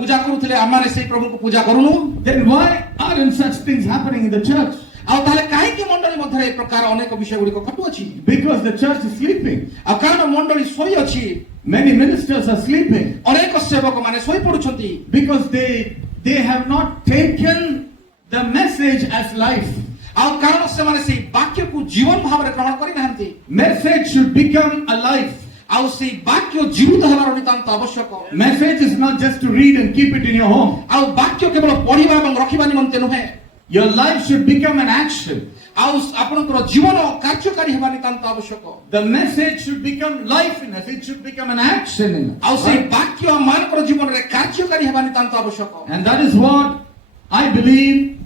ପୂଜା କରୁଥିଲେ ଆମମାନେ ସେଇ ପ୍ରଭୁଙ୍କୁ ପୂଜା କରୁନୁ? Then why aren't such things happening in the church? ଆଉ ତାହେଲେ କାହିଁକି ମଣ୍ଡଳୀ ମଧ୍ୟରେ ଏ ପ୍ରକାର ଅନେକ ବିଷୟ ଗୁଡ଼ିକ ଘଟୁଅଛି? Because the church is sleeping. ଆଉ କାରଣ ମଣ୍ଡଳୀ ଶୋଇ ଅଛି, Many ministers are sleeping ଅନେକ ସେବକ ମାନେ ଶୋଇ ପଡୁଛନ୍ତି because they have not taken the message as life. ଆଉ କାରଣ ସେମାନେ ସେଇ ବାକ୍ୟକୁ ଜୀବନ ଭାବରେ ଗ୍ରହଣ କରିନାହାନ୍ତି। Message should become alive. ଆଉ ସେଇ ବାକ୍ୟ ଜୀବିତ ହେବାର ନିତାନ୍ତ ଆବଶ୍ୟକ। Message is not just to read and keep it in your home. ଆଉ ବାକ୍ୟ କେବଳ ପଢିବା ଏବଂ ରଖିବା ନିମନ୍ତେ ନୁହେଁ। Your life should become an action. ଆଉ ଆପଣଙ୍କର ଜୀବନ କାର୍ଯ୍ୟକାରୀ ହେବା ନିତାନ୍ତ ଆବଶ୍ୟକ। The message should become life in us. It should become an action in us. ଆଉ ସେଇ ବାକ୍ୟ ମାନଙ୍କର ଜୀବନରେ କାର୍ଯ୍ୟକାରୀ ହେବା ନିତାନ୍ତ ଆବଶ୍ୟକ। And that is what I believe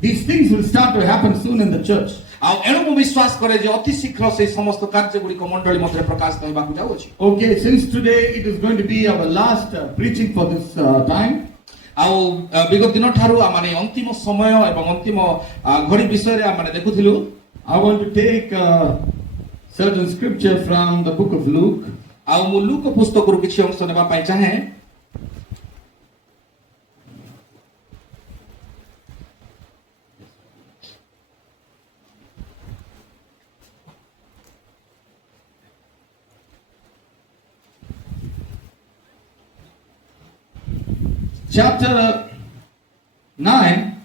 these things will start to happen soon in the church. ଆଉ ଏଣୁ ମୁଁ ବିଶ୍ୱାସ କରେ ଯେ ଅତି ଶୀଘ୍ର ସେଇ ସମସ୍ତ କାର୍ଯ୍ୟ ଗୁଡ଼ିକ ମଣ୍ଡଳୀ ମଧ୍ୟରେ ପ୍ରକାଶିତ ହେବାକୁ ଯାଉଅଛି। Okay, since today it is going to be our last preaching for this time. ଆଉ ବିଗତ ଦିନ ଠାରୁ ଆମେ ଅନ୍ତିମ ସମୟ ଏବଂ ଅନ୍ତିମ ଘଡ଼ି ବିଷୟରେ ଆମେ ଦେଖୁଥିଲୁ। I want to take certain scripture from the book of Luke. ଆଉ ମୁଁ ଲୁକ ପୁସ୍ତକରୁ କିଛି ଅଂଶ ନେବା ପାଇଁ ଚାହେଁ। Chapter 9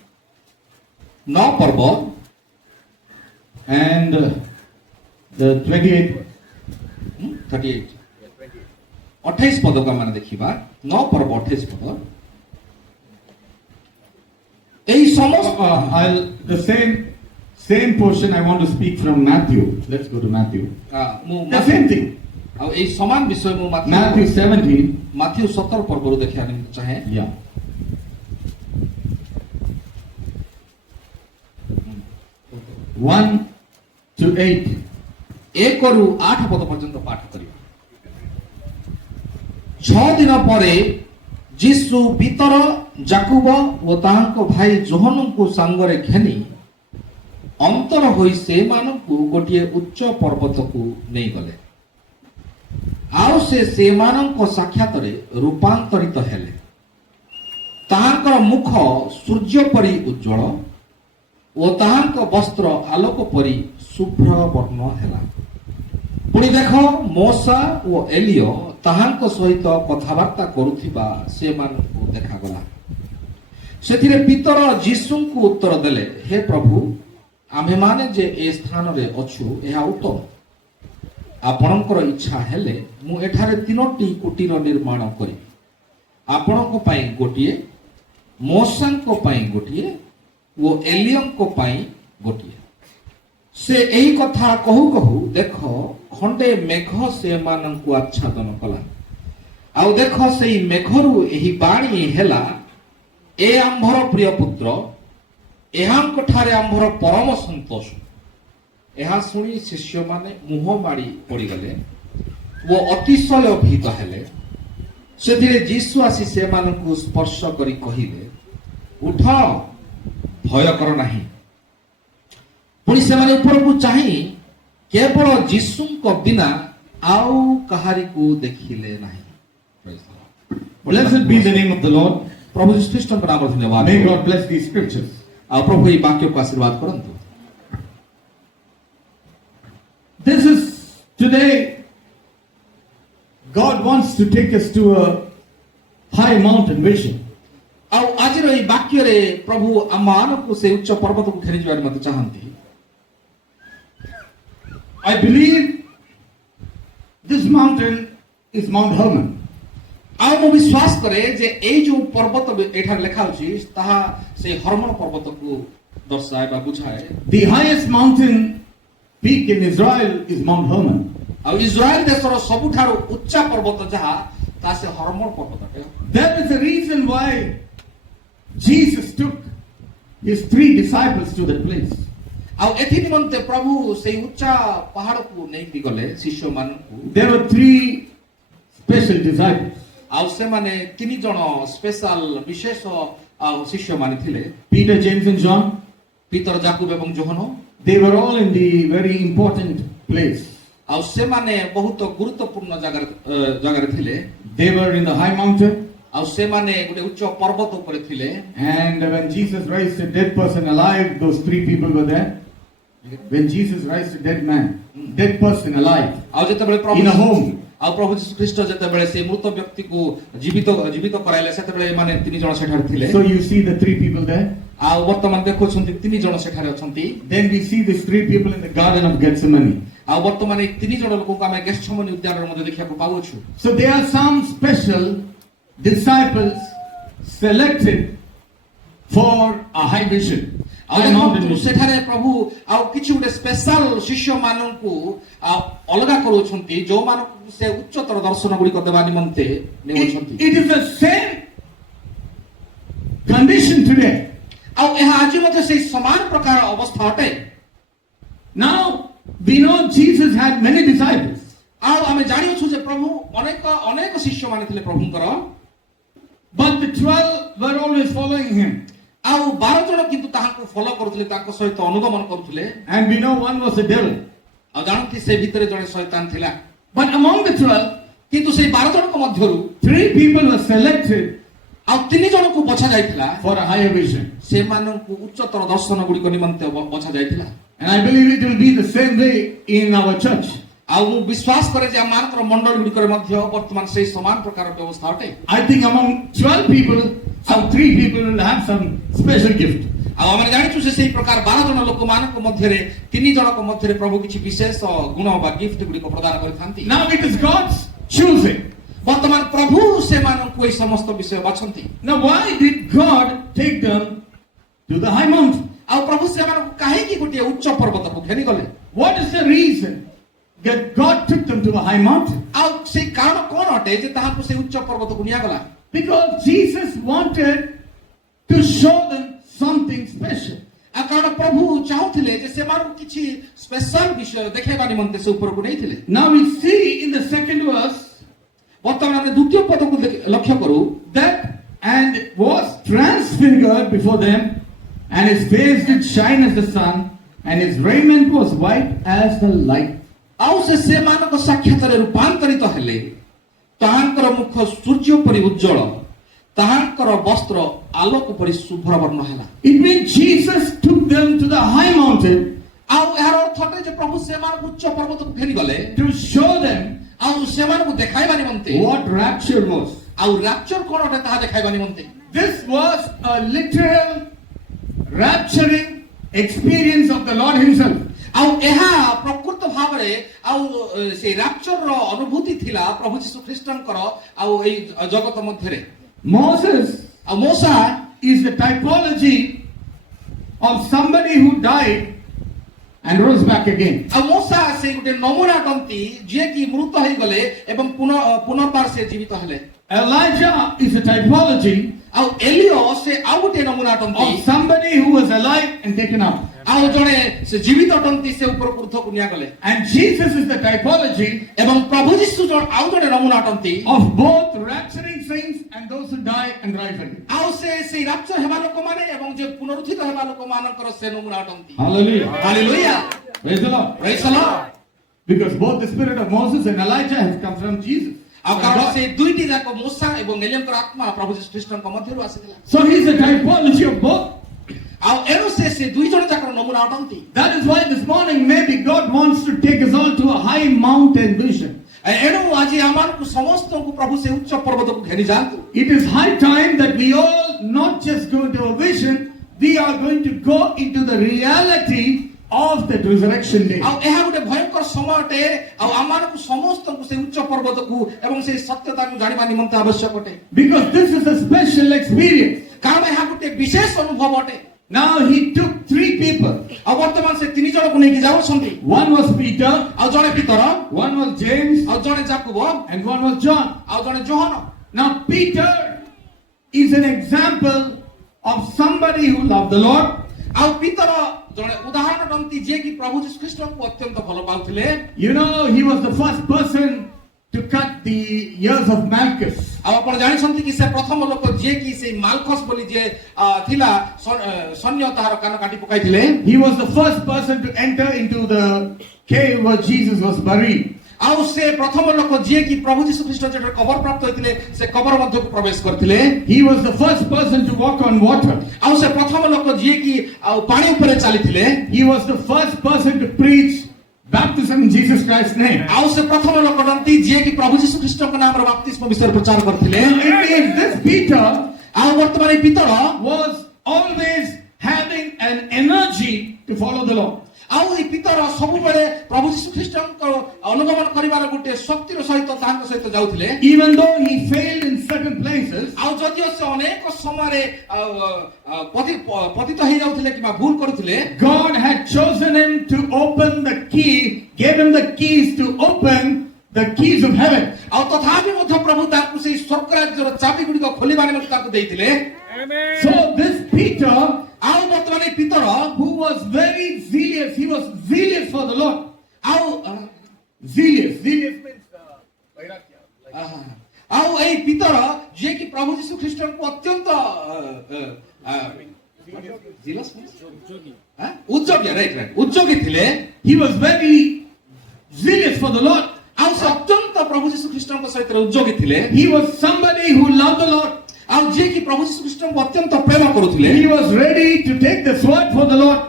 पर्व and the 28. 38 28 पद को माने देखिबा 9 पर्व 28 पद এই সমস্ত The same portion I want to speak from Matthew. Let's go to Matthew. The same thing. ଆଉ এই সমান বিষয় মু Matthew 17. ମାଥ୍ୟୁ 17 ପର୍ବରୁ ଦେଖିବା ପାଇଁ ଚାହେଁ Yeah. 1 to 8. 1 ରୁ 8 ପଦ ପର୍ଯ୍ୟନ୍ତ ପାଠ କରିବା 6 ଦିନ ପରେ ଯୀଶୁ ପିତର ଯାକୁବ ଓ ତାଙ୍କ ଭାଇ ଯୋହନଙ୍କୁ ସାଙ୍ଗରେ ଘେନି ଅନ୍ତର ହୋଇ ସେମାନଙ୍କୁ ଗୋଟିଏ ଉଚ୍ଚ ପର୍ବତକୁ ନେଇଗଲେ ଆଉ ସେମାନଙ୍କ ସାକ୍ଷାତରେ ରୂପାନ୍ତରିତ ହେଲେ ତାହାଙ୍କର ମୁଖ ସୂର୍ଯ୍ୟ ପରି ଉଜ୍ଜଳ ଓ ତାହାଙ୍କ ବସ୍ତ୍ର ଆଲୋକ ପରି ଶୁଭ୍ର ବର୍ଣ୍ଣ ହେଲା ପୁଣି ଦେଖ ମୋଶା ଓ ଏଲିୟ ତାହାଙ୍କ ସହିତ କଥାବାର୍ତ୍ତା କରୁଥିବା ସେମାନଙ୍କୁ ଦେଖାଗଲା ସେଥିରେ ପିତର ଯୀଶୁଙ୍କୁ ଉତ୍ତର ଦେଲେ ହେ ପ୍ରଭୁ ଆମ୍ଭେମାନେ ଯେ ଏ ସ୍ଥାନରେ ଅଛୁ ଏହା ଉତ୍ତମ ଆପଣଙ୍କର ଇଚ୍ଛା ହେଲେ ମୁଁ ଏଠାରେ 3ଟି କୁଟୀର ନିର୍ମାଣ କରିବି ଆପଣଙ୍କ ପାଇଁ ଗୋଟିଏ ମୋଶାଙ୍କ ପାଇଁ ଗୋଟିଏ ଓ ଏଲିୟଙ୍କ ପାଇଁ ଗୋଟିଏ ସେ ଏହି କଥା କହୁ କହୁ ଦେଖ ଖଣ୍ଡେ ମେଘ ସେମାନଙ୍କୁ ଆଚ୍ଛାଦନ କଲା ଆଉ ଦେଖ ସେଇ ମେଘରୁ ଏହି ବାଣୀ ହେଲା ଏ ଆମ୍ଭର ପ୍ରିୟ ପୁତ୍ର ଏହାଙ୍କ ଠାରେ ଆମ୍ଭର ପରମ ସନ୍ତୋଷ ଏହା ଶୁଣି ଶିଷ୍ୟମାନେ ମୁହଁ ମାଡ଼ି ପଡ଼ିଗଲେ ଓ ଅତିଶୟ ଭୀତ ହେଲେ ସେଥିରେ ଯୀଶୁ ଆସି ସେମାନଙ୍କୁ ସ୍ପର୍ଶ କରି କହିଲେ ଉଠ ଭୟ କର ନାହିଁ ପୁଣି ସେମାନେ ଉପରକୁ ଚାହିଁ କେବଳ ଯୀଶୁଙ୍କ ବିନା ଆଉ କାହାରିକୁ ଦେଖିଲେ ନାହିଁ Blessed be the name of the Lord. ପ୍ରଭୁ ଯୀଶୁ ଖ୍ରୀଷ୍ଟଙ୍କ ନାମରେ ଧନ୍ୟବାଦ May God bless these scriptures. ଆଉ ପ୍ରଭୁ ଏହି ବାକ୍ୟକୁ ଆଶୀର୍ବାଦ କରନ୍ତୁ This is today, God wants to take us to a high mountain vision. ଆଉ ଆଜିର ଏହି ବାକ୍ୟରେ ପ୍ରଭୁ ଆମମାନଙ୍କୁ ସେ ଉଚ୍ଚ ପର୍ବତକୁ ଘେରି ଯିବାକୁ ମଧ୍ୟ ଚାହାନ୍ତି I believe this mountain is Mount Hermon. ଆଉ ମୁଁ ବିଶ୍ୱାସ କରେ ଯେ ଏଇ ଯୋଉ ପର୍ବତ ଏଠାରେ ଲେଖା ଅଛି ତାହା ସେଇ ହର୍ମୋନ ପର୍ବତକୁ ଦର୍ଶାଏ ବା ବୁଝାଏ The highest mountain peak in Israel is Mount Hermon. ଆଉ ଇସ୍ରାଏଲ ଦେଶର ସବୁଠାରୁ ଉଚ୍ଚା ପର୍ବତ ଯାହା ତାହା ସେ ହର୍ମୋନ ପର୍ବତ ଅଟେ That is the reason why Jesus took his 3 disciples to that place. ଆଉ ଏଥି ନିମନ୍ତେ ପ୍ରଭୁ ସେଇ ଉଚ୍ଚା ପାହାଡ଼କୁ ନେଇକି ଗଲେ ଶିଷ୍ୟମାନଙ୍କୁ There were 3 special disciples. ଆଉ ସେମାନେ 3 ଜଣ ସ୍ପେଶାଲ ବିଶେଷ ଆଉ ଶିଷ୍ୟମାନେ ଥିଲେ Peter, James and John. ପିତର ଯାକୁବ ଏବଂ ଯୋହନ They were all in the very important place. ଆଉ ସେମାନେ ବହୁତ ଗୁରୁତ୍ୱପୂର୍ଣ୍ଣ ଜାଗାରେ ଥିଲେ They were in the high mountain. ଆଉ ସେମାନେ ଗୋଟେ ଉଚ୍ଚ ପର୍ବତ ଉପରେ ଥିଲେ And when Jesus raised a dead person alive, those 3 people were there. When Jesus raised a dead man, dead person alive ଆଉ ଯେତେବେଳେ ପ୍ରଭୁ in a home. ଆଉ ପ୍ରଭୁ ଯୀଶୁ ଖ୍ରୀଷ୍ଟ ଯେତେବେଳେ ସେ ମୃତ ବ୍ୟକ୍ତିକୁ ଜୀବିତ କରାଇଲେ ସେତେବେଳେ ଏମାନେ 3 ଜଣ ସେଠାରେ ଥିଲେ So you see the 3 people there. ଆଉ ବର୍ତ୍ତମାନ ଦେଖୁଛନ୍ତି 3 ଜଣ ସେଠାରେ ଅଛନ୍ତି Then we see these 3 people in the Garden of Gethsemane. ଆଉ ବର୍ତ୍ତମାନ ଏଇ 3 ଜଣ ଲୋକଙ୍କୁ ଆମେ ଗେଥସେମନି ଉଦ୍ୟାନରେ ମଧ୍ୟ ଦେଖିବାକୁ ପାଉଛୁ So there are some special disciples selected for a high vision. ଆଉ High mountain ଦେଖନ୍ତୁ vision. ସେଠାରେ ପ୍ରଭୁ ଆଉ କିଛି ଗୋଟେ ସ୍ପେଶାଲ ଶିଷ୍ୟମାନଙ୍କୁ ଅଲଗା କରୁଛନ୍ତି ଯୋଉମାନଙ୍କୁ ସେ ଉଚ୍ଚତର ଦର୍ଶନ ଗୁଡ଼ିକ ଦେବା ନିମନ୍ତେ ନେଉଛନ୍ତି It is the same condition today. ଆଉ ଏହା ଆଜି ମଧ୍ୟ ସେଇ ସମାନ ପ୍ରକାର ଅବସ୍ଥା ଅଟେ Now we know Jesus had many disciples. ଆଉ ଆମେ ଜାଣିଅଛୁ ଯେ ପ୍ରଭୁ ଅନେକ ଶିଷ୍ୟମାନେ ଥିଲେ ପ୍ରଭୁଙ୍କର But the 12 were always following him. ଆଉ 12 ଜଣ କିନ୍ତୁ ତାହାଙ୍କୁ ଫଲୋ କରୁଥିଲେ ତାଙ୍କ ସହିତ ଅନୁଗମନ କରୁଥିଲେ And we know one was a devil. ଆଉ ଜାଣନ୍ତି ସେ ଭିତରେ ଜଣେ ଶୈତାନ ଥିଲା But among the 12, କିନ୍ତୁ ସେଇ 12 ଜଣଙ୍କ ମଧ୍ୟରୁ 3 people were selected ଆଉ 3 ଜଣଙ୍କୁ ବଛା ଯାଇଥିଲା for a higher vision. ସେମାନଙ୍କୁ ଉଚ୍ଚତର ଦର୍ଶନ ଗୁଡ଼ିକ ନିମନ୍ତେ ବଛା ଯାଇଥିଲା And I believe it will be the same way in our church. ଆଉ ମୁଁ ବିଶ୍ୱାସ କରେ ଯେ ଆମମାନଙ୍କର ମଣ୍ଡଳ ଗୁଡ଼ିକରେ ମଧ୍ୟ ବର୍ତ୍ତମାନ ସେଇ ସମାନ ପ୍ରକାର ବ୍ୟବସ୍ଥା ଅଟେ I think among 12 people, some 3 people will have some special gift. ଆଉ ଆମେ ଜାଣିଛୁ ଯେ ସେଇ ପ୍ରକାର 12 ଜଣ ଲୋକମାନଙ୍କ ମଧ୍ୟରେ 3 ଜଣଙ୍କ ମଧ୍ୟରେ ପ୍ରଭୁ କିଛି ବିଶେଷ ଗୁଣ ବା ଗିଫ୍ଟ ଗୁଡ଼ିକ ପ୍ରଦାନ କରିଥାନ୍ତି Now it is God's choosing. ବର୍ତ୍ତମାନ ପ୍ରଭୁ ସେମାନଙ୍କୁ ଏହି ସମସ୍ତ ବିଷୟ ବାଛନ୍ତି। Now, why did God take them to the high mountain? ଆଉ ପ୍ରଭୁ ସେମାନଙ୍କୁ କାହିଁକି ଗୋଟିଏ ଉଚ୍ଚ ପର୍ବତକୁ ଘେନି ଗଲେ? What is the reason that God took them to the high mountain? ଆଉ ସେଇ କାରଣ କଣ ଅଟେ ଯେ ତାହାକୁ ସେ ଉଚ୍ଚ ପର୍ବତକୁ ନିଆଗଲା? Because Jesus wanted to show them something special. ଆଉ କାରଣ ପ୍ରଭୁ ଚାହୁଁଥିଲେ ଯେ ସେମାନଙ୍କୁ କିଛି ସ୍ପେଶାଲ ବିଷୟ ଦେଖାଇବା ନିମନ୍ତେ ସେ ଉପରକୁ ନେଇଥିଲେ। Now we see in the second verse ବର୍ତ୍ତମାନ ଆମେ ଦ୍ୱିତୀୟ ପଦକୁ ଲକ୍ଷ୍ୟ କରୁ that and was transfigured before them, and his face did shine as the sun, and his raiment was white as the light. ଆଉ ସେ ସେମାନଙ୍କ ସାକ୍ଷାତରେ ରୂପାନ୍ତରିତ ହେଲେ, ତାହାଙ୍କର ମୁଖ ସୂର୍ଯ୍ୟ ପରି ଉଜ୍ଜଳ, ତାହାଙ୍କର ବସ୍ତ୍ର ଆଲୋକ ପରି ଶୁଭ୍ର ବର୍ଣ୍ଣ ହେଲା। It means Jesus took them to the high mountain ଆଉ ଏହାର ଅର୍ଥ ଅଟେ ଯେ ପ୍ରଭୁ ସେମାନଙ୍କୁ ଉଚ୍ଚ ପର୍ବତକୁ ଘେନି ଗଲେ to show them ଆଉ ସେମାନଙ୍କୁ ଦେଖାଇବା ନିମନ୍ତେ what rapture was. ଆଉ ରାପ୍ଚର କଣ ଅଟେ ତାହା ଦେଖାଇବା ନିମନ୍ତେ। This was a literal rapturing experience of the Lord himself. ଆଉ ଏହା ପ୍ରକୃତ ଭାବରେ ଆଉ ସେ ରାପ୍ଚରର ଅନୁଭୂତି ଥିଲା ପ୍ରଭୁ ଯୀଶୁ ଖ୍ରୀଷ୍ଟଙ୍କର ଆଉ ଏଇ ଜଗତ ମଧ୍ୟରେ। Moses ଆଉ ମୋଶା is the typology of somebody who died and rose back again. ଆଉ ମୋଶା ସେ ଗୋଟେ ନମୁନା ଅଟନ୍ତି ଯିଏ କି ମୃତ ହେଇଗଲେ ଏବଂ ପୁନର୍ବାର ସେ ଜୀବିତ ହେଲେ। Elijah is a typology ଆଉ ଏଲିଓ ସେ ଆଉ ଗୋଟେ ନମୁନା ଅଟନ୍ତି of somebody who was alive and taken up. ଆଉ ଜଣେ ସେ ଜୀବିତ ଅଟନ୍ତି ସେ ଉପରକୁ ଉର୍ଦ୍ଧ୍ୱକୁ ନିଆଗଲେ। And Jesus is the typology ଏବଂ ପ୍ରଭୁ ଯୀଶୁ ଆଉ ଜଣେ ନମୁନା ଅଟନ୍ତି of both rapturing saints and those who die and rise again. ଆଉ ସେ ରାପ୍ଚର ହେବା ଲୋକମାନେ ଏବଂ ଯେ ପୁନରୁତ୍ଥିତ ହେବା ଲୋକମାନଙ୍କର ସେ ନମୁନା ଅଟନ୍ତି। Hallelujah. Hallelujah, Praise the Lord. ପ୍ରେଜ୍ ଦ Lord. Because both the spirit of Moses and Elijah has come from Jesus. ଆଉ କାରଣ ସେ ଦୁଇଟି ଯାକ ମୋଶା ଏବଂ ଏଲିୟଙ୍କର ଆତ୍ମା ପ୍ରଭୁ ଯୀଶୁ ଖ୍ରୀଷ୍ଟଙ୍କ ମଧ୍ୟରୁ ଆସିଥିଲା। So he's a typology of both. ଆଉ ଏଣୁ ସେ ଦୁଇ ଜଣ ଯାକର ନମୁନା ଅଟନ୍ତି। That is why this morning maybe God wants to take us all to a high mountain vision. ଏଣୁ ଆଜି ଆମମାନଙ୍କୁ ସମସ୍ତଙ୍କୁ ପ୍ରଭୁ ସେ ଉଚ୍ଚ ପର୍ବତକୁ ଘେନି ଯାଆନ୍ତୁ। It is high time that we all not just go into a vision, we are going to go into the reality of the resurrection day. ଆଉ ଏହା ଗୋଟେ ଭୟଙ୍କର ସମୟ ଅଟେ ଆଉ ଆମମାନଙ୍କୁ ସମସ୍ତଙ୍କୁ ସେ ଉଚ୍ଚ ପର୍ବତକୁ ଏବଂ ସେ ସତ୍ୟତାକୁ ଜାଣିବା ନିମନ୍ତେ ଆବଶ୍ୟକ ଅଟେ। Because this is a special experience. କାରଣ ଏହା ଗୋଟେ ବିଶେଷ ଅନୁଭବ ଅଟେ। Now he took 3 people. ଆଉ ବର୍ତ୍ତମାନ ସେ 3 ଜଣକୁ ନେଇକି ଯାଉଛନ୍ତି। One was Peter, ଆଉ ଜଣେ ପିତର, one was James, ଆଉ ଜଣେ ଯାକୁବ, and one was John. ଆଉ ଜଣେ ଯୋହନ। Now Peter is an example of somebody who loved the Lord. ଆଉ ପିତର ଜଣେ ଉଦାହରଣ ଅଟନ୍ତି ଯିଏ କି ପ୍ରଭୁ ଯୀଶୁ ଖ୍ରୀଷ୍ଟଙ୍କୁ ଅତ୍ୟନ୍ତ ଭଲ ପାଉଥିଲେ। You know, he was the first person to cut the ears of Malchus. ଆଉ ଆପଣ ଜାଣିଛନ୍ତି କି ସେ ପ୍ରଥମ ଲୋକ ଯିଏ କି ସେ ମାଲକସ୍ ବୋଲି ଯିଏ ଥିଲା ସୈନ୍ୟ ତାହାର କାନ କାଟି ପକାଇଥିଲେ। He was the first person to enter into the cave where Jesus was buried. ଆଉ ସେ ପ୍ରଥମ ଲୋକ ଯିଏ କି ପ୍ରଭୁ ଯୀଶୁ ଖ୍ରୀଷ୍ଟ ଯେତେବେଳେ କବର ପ୍ରାପ୍ତ ହୋଇଥିଲେ ସେ କବର ମଧ୍ୟକୁ ପ୍ରବେଶ କରିଥିଲେ। He was the first person to walk on water. ଆଉ ସେ ପ୍ରଥମ ଲୋକ ଯିଏ କି ଆଉ ପାଣି ଉପରେ ଚାଲିଥିଲେ। He was the first person to preach baptism in Jesus Christ's name. ଆଉ ସେ ପ୍ରଥମ ଲୋକ ଅଟନ୍ତି ଯିଏ କି ପ୍ରଭୁ ଯୀଶୁ ଖ୍ରୀଷ୍ଟଙ୍କ ନାମରେ ବାପ୍ତିସ୍ମ ବିଷୟରେ ପ୍ରଚାର କରିଥିଲେ। It means this Peter ଆଉ ବର୍ତ୍ତମାନ ଏଇ ପିତର was always having an energy to follow the Lord. ଆଉ ଏଇ ପିତର ସବୁବେଳେ ପ୍ରଭୁ ଯୀଶୁ ଖ୍ରୀଷ୍ଟଙ୍କ ଅନୁଗମନ କରିବାର ଗୋଟେ ଶକ୍ତିର ସହିତ ତାଙ୍କ ସହିତ ଯାଉଥିଲେ। Even though he failed in certain places, ଆଉ ଯଦିଓ ସେ ଅନେକ ସମୟରେ ପତିତ ହେଇଯାଉଥିଲେ କିମ୍ବା ଭୁଲ କରୁଥିଲେ, God had chosen him to open the key, gave him the keys to open the keys of heaven. ଆଉ ତଥାପି ମଧ୍ୟ ପ୍ରଭୁ ତାଙ୍କୁ ସେଇ ସ୍ୱର୍ଗ ରାଜ୍ୟର ଚାବି ଗୁଡ଼ିକ ଖୋଲିବା ନିମନ୍ତେ ତାଙ୍କୁ ଦେଇଥିଲେ। So this Peter, ଆଉ ବର୍ତ୍ତମାନ ଏଇ ପିତର who was very zealous, he was zealous for the Lord. ଆଉ Zealous means ଆଉ ଏଇ ପିତର ଯିଏ କି ପ୍ରଭୁ ଯୀଶୁ ଖ୍ରୀଷ୍ଟଙ୍କୁ ଅତ୍ୟନ୍ତ ଉଦ୍ଯୋଗୀ ଉଦ୍ଯୋଗୀ ଥିଲେ। he was very zealous for the Lord. ଆଉ ସେ ଅତ୍ୟନ୍ତ ପ୍ରଭୁ ଯୀଶୁ ଖ୍ରୀଷ୍ଟଙ୍କ ସହିତ ଉଦ୍ଯୋଗୀ ଥିଲେ। He was somebody who loved the Lord. ଆଉ ଯିଏ କି ପ୍ରଭୁ ଯୀଶୁ ଖ୍ରୀଷ୍ଟଙ୍କୁ ଅତ୍ୟନ୍ତ ପ୍ରେମ କରୁଥିଲେ। He was ready to take the sword for the Lord.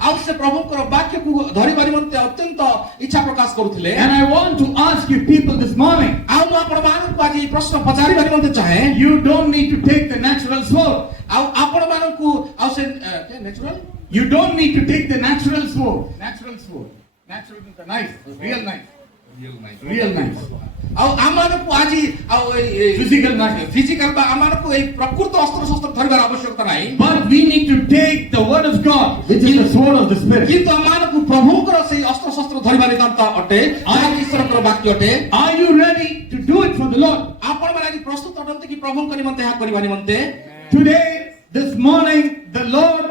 ଆଉ ସେ ପ୍ରଭୁଙ୍କର ବାକ୍ୟକୁ ଧରିବା ନିମନ୍ତେ ଅତ୍ୟନ୍ତ ଇଚ୍ଛା ପ୍ରକାଶ କରୁଥିଲେ। And I want to ask you people this morning, ଆଉ ମୁଁ ଆପଣମାନଙ୍କୁ ଆଜି ପ୍ରଶ୍ନ ପଚାରିବା ନିମନ୍ତେ ଚାହେଁ। you don't need to take the natural sword. ଆଉ ଆପଣମାନଙ୍କୁ ଆଉ ସେ natural You don't need to take the natural sword. Natural sword. Natural means the knife, real knife. Real nice. ଆଉ ଆମମାନଙ୍କୁ ଆଜି ଆଉ Physical knife. ଫିଜିକାଲ ବା ଆମମାନଙ୍କୁ ଏଇ ପ୍ରକୃତ ଅସ୍ତ୍ର ଶସ୍ତ୍ର ଧରିବାର ଆବଶ୍ୟକତା ନାହିଁ। But we need to take the word of God, which is the sword of the Spirit. କିନ୍ତୁ ଆମମାନଙ୍କୁ ପ୍ରଭୁଙ୍କର ସେଇ ଅସ୍ତ୍ର ଶସ୍ତ୍ର ଧରିବା ନିତାନ୍ତ ଅଟେ, ଯାହାକି ଈଶ୍ୱରଙ୍କର ବାକ୍ୟ ଅଟେ। Are you ready to do it for the Lord? ଆପଣମାନେ ଆଜି ପ୍ରସ୍ତୁତ ଅଟନ୍ତି କି ପ୍ରଭୁଙ୍କ ନିମନ୍ତେ ଏହା କରିବା ନିମନ୍ତେ? Today, this morning, the Lord,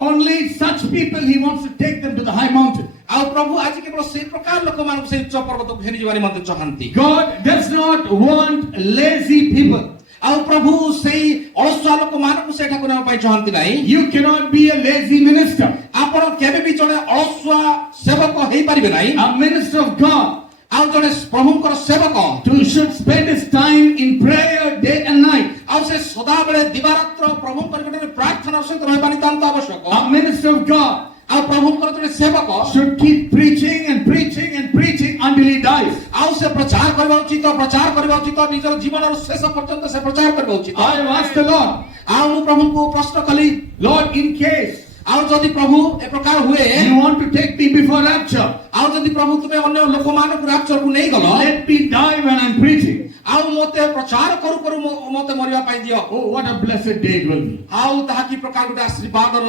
only such people, He wants to take them to the high mountain. ଆଉ ପ୍ରଭୁ ଆଜି କେବଳ ସେଇ ପ୍ରକାର ଲୋକମାନଙ୍କୁ ସେଇ ଉଚ୍ଚ ପର୍ବତକୁ ଘେନି ଯିବା ନିମନ୍ତେ ଚାହାନ୍ତି। God does not want lazy people. ଆଉ ପ୍ରଭୁ ସେଇ ଅଳସୁଆ ଲୋକମାନଙ୍କୁ ସେଠାକୁ ନେବା ପାଇଁ ଚାହାନ୍ତି ନାହିଁ। You cannot be a lazy minister. ଆପଣ କେବେ ବି ଜଣେ ଅଳସୁଆ ସେବକ ହେଇପାରିବେ ନାହିଁ। A minister of God ଆଉ ଜଣେ ପ୍ରଭୁଙ୍କର ସେବକ should spend his time in prayer day and night. ଆଉ ସେ ସଦାବେଳେ ଦିବାରାତ୍ର ପ୍ରଭୁଙ୍କ ନିକଟରେ ପ୍ରାର୍ଥନାର ସହିତ ରହିବା ନିତାନ୍ତ ଆବଶ୍ୟକ। A minister of God ଆଉ ପ୍ରଭୁଙ୍କର ଜଣେ ସେବକ should keep preaching and preaching and preaching until he dies. ଆଉ ସେ ପ୍ରଚାର କରିବା ଉଚିତ, ପ୍ରଚାର କରିବା ଉଚିତ, ନିଜର ଜୀବନର ଶେଷ ପର୍ଯ୍ୟନ୍ତ ସେ ପ୍ରଚାର କରିବା ଉଚିତ। I have asked the Lord, ଆଉ ମୁଁ ପ୍ରଭୁଙ୍କୁ ପ୍ରଶ୍ନ କଲି, Lord, in case ଆଉ ଯଦି ପ୍ରଭୁ ଏ ପ୍ରକାର ହୁଏ, you want to take me before rapture, ଆଉ ଯଦି ପ୍ରଭୁ ତୁମେ ଅନ୍ୟ ଲୋକମାନଙ୍କୁ ରାପ୍ଚରକୁ ନେଇଗଲ, let me die when I'm preaching. ଆଉ ମୋତେ ପ୍ରଚାର କରୁ କରୁ ମୋତେ ମରିବା ପାଇଁ ଦିଅ। Oh, what a blessed day it will be. ଆଉ ତାହା କି ପ୍ରକାର ଗୋଟେ ଆଶୀର୍ବାଦର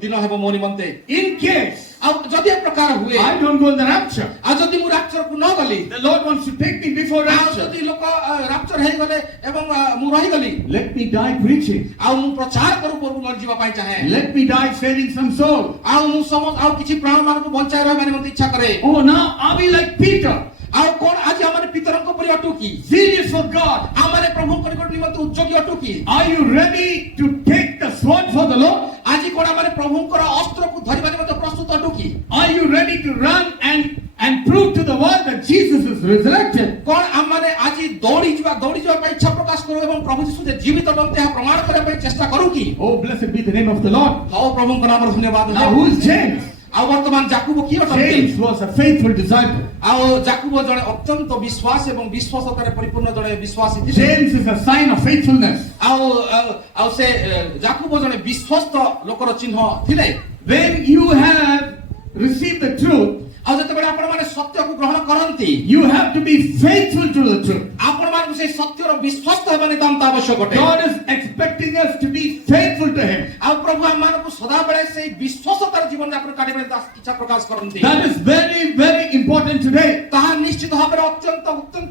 ଦିନ ହେବ ମୋ ନିମନ୍ତେ। In case ଆଉ ଯଦି ଏ ପ୍ରକାର ହୁଏ, I don't go in the rapture, ଆଉ ଯଦି ମୁଁ ରାପ୍ଚରକୁ ନ ଗଲି, the Lord wants to take me before ଆଉ rapture. ଯଦି ଲୋକ ରାପ୍ଚର ହେଇଗଲେ ଏବଂ ମୁଁ ରହିଗଲି, Let me die preaching. ଆଉ ମୁଁ ପ୍ରଚାର କରୁ କରୁ ମରିଯିବା ପାଇଁ ଚାହେଁ। Let me die saving some soul. ଆଉ ମୁଁ ଆଉ କିଛି ପ୍ରାଣ ମାନଙ୍କୁ ବଞ୍ଚାଇ ରହିବା ନିମନ୍ତେ ଇଚ୍ଛା କରେ। Oh, now are we like Peter? ଆଉ କଣ ଆଜି ଆମେ ପିତରଙ୍କ ପରି ଅଟୁ କି? Serious for God? ଆମେ ପ୍ରଭୁଙ୍କ ନିକଟ ନିମନ୍ତେ ଉଦ୍ଯୋଗୀ ଅଟୁ କି? Are you ready to take the sword for the Lord? ଆଜି କଣ ଆମେ ପ୍ରଭୁଙ୍କର ଅସ୍ତ୍ରକୁ ଧରିବା ନିମନ୍ତେ ପ୍ରସ୍ତୁତ ଅଟୁ କି? Are you ready to run and prove to the world that Jesus is resurrected? କଣ ଆମେ ଆଜି ଦୌଡ଼ି ଯିବା ପାଇଁ ଇଚ୍ଛା ପ୍ରକାଶ କରୁ ଏବଂ ପ୍ରଭୁ ଯୀଶୁ ଯେ ଜୀବିତ ଅଟନ୍ତି ଏହା ପ୍ରମାଣ କରିବା ପାଇଁ ଚେଷ୍ଟା କରୁ କି? Oh, blessed be the name of the Lord. ହଉ ପ୍ରଭୁଙ୍କ ନାମରେ ଧନ୍ୟବାଦ। Now, who is James? ଆଉ ବର୍ତ୍ତମାନ ଯାକୁବ କିଏ ଅଟନ୍ତି? James was a faithful disciple. ଆଉ ଯାକୁବ ଜଣେ ଅତ୍ୟନ୍ତ ବିଶ୍ୱାସୀ ଏବଂ ବିଶ୍ୱାସତାରେ ପରିପୂର୍ଣ୍ଣ ଜଣେ ବିଶ୍ୱାସୀ ଥିଲେ। James is a sign of faithfulness. ଆଉ ସେ ଯାକୁବ ଜଣେ ବିଶ୍ୱସ୍ତ ଲୋକର ଚିହ୍ନ ଥିଲେ। When you have received the truth, ଆଉ ଯେତେବେଳେ ଆପଣମାନେ ସତ୍ୟକୁ ଗ୍ରହଣ କରନ୍ତି, you have to be faithful to the truth. ଆପଣମାନଙ୍କୁ ସେଇ ସତ୍ୟର ବିଶ୍ୱସ୍ତ ହେବା ନିତାନ୍ତ ଆବଶ୍ୟକ ଅଟେ। God is expecting us to be faithful to Him. ଆଉ ପ୍ରଭୁ ଆମମାନଙ୍କୁ ସଦାବେଳେ ସେଇ ବିଶ୍ୱସ୍ତତାର ଜୀବନ ଯାପନ କରିବା ଇଚ୍ଛା ପ୍ରକାଶ କରନ୍ତି। That is very, very important today. ତାହା ନିଶ୍ଚିତ ଭାବରେ ଅତ୍ୟନ୍ତ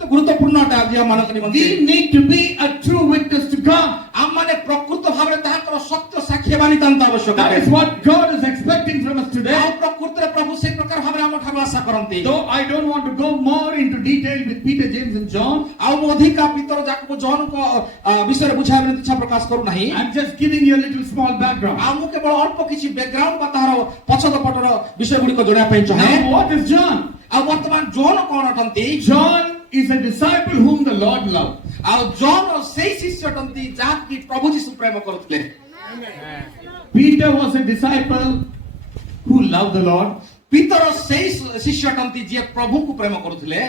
ଗୁରୁତ୍ୱପୂର୍ଣ୍ଣ ଅଟେ ଆଜି ଆମମାନଙ୍କ ନିମନ୍ତେ। We need to be a true witness to God. ଆମମାନେ ପ୍ରକୃତ ଭାବରେ ତାହାଙ୍କର ସତ୍ୟ ସାକ୍ଷୀ ହେବା ନିତାନ୍ତ ଆବଶ୍ୟକ That ଅଟେ। is what God is expecting from us ଆଉ today. ପ୍ରକୃତରେ ପ୍ରଭୁ ସେଇ ପ୍ରକାର ଭାବରେ ଆମଠାରୁ ଆଶା କରନ୍ତି। Though I don't want to go more into detail with Peter, James and John, ଆଉ ମୁଁ ଅଧିକା ପିତର ଯାକବ ଜହନଙ୍କ ବିଷୟରେ ବୁଝାଇବା ପାଇଁ ଇଚ୍ଛା ପ୍ରକାଶ କରୁନାହିଁ। I'm just giving you a little small background. ଆଉ ମୁଁ କେବଳ ଅଳ୍ପ କିଛି ବ୍ୟାକଗ୍ରାଉଣ୍ଡ ବା ତାହାର ପଛପଟର ବିଷୟ ଗୁଡ଼ିକ ଜଣାଇବା ପାଇଁ ଚାହେଁ। Now, what is John? ଆଉ ବର୍ତ୍ତମାନ ଜୋନ କଣ ଅଟନ୍ତି? John is a disciple whom the Lord loved. ଆଉ ଜୋନ ସେଇ ଶିଷ୍ୟ ଅଟନ୍ତି ଯାହାକି ପ୍ରଭୁ ଯୀଶୁ ପ୍ରେମ କରୁଥିଲେ। Peter was a disciple who loved the Lord. ପିତର ସେଇ ଶିଷ୍ୟ ଅଟନ୍ତି ଯିଏ ପ୍ରଭୁଙ୍କୁ ପ୍ରେମ କରୁଥିଲେ।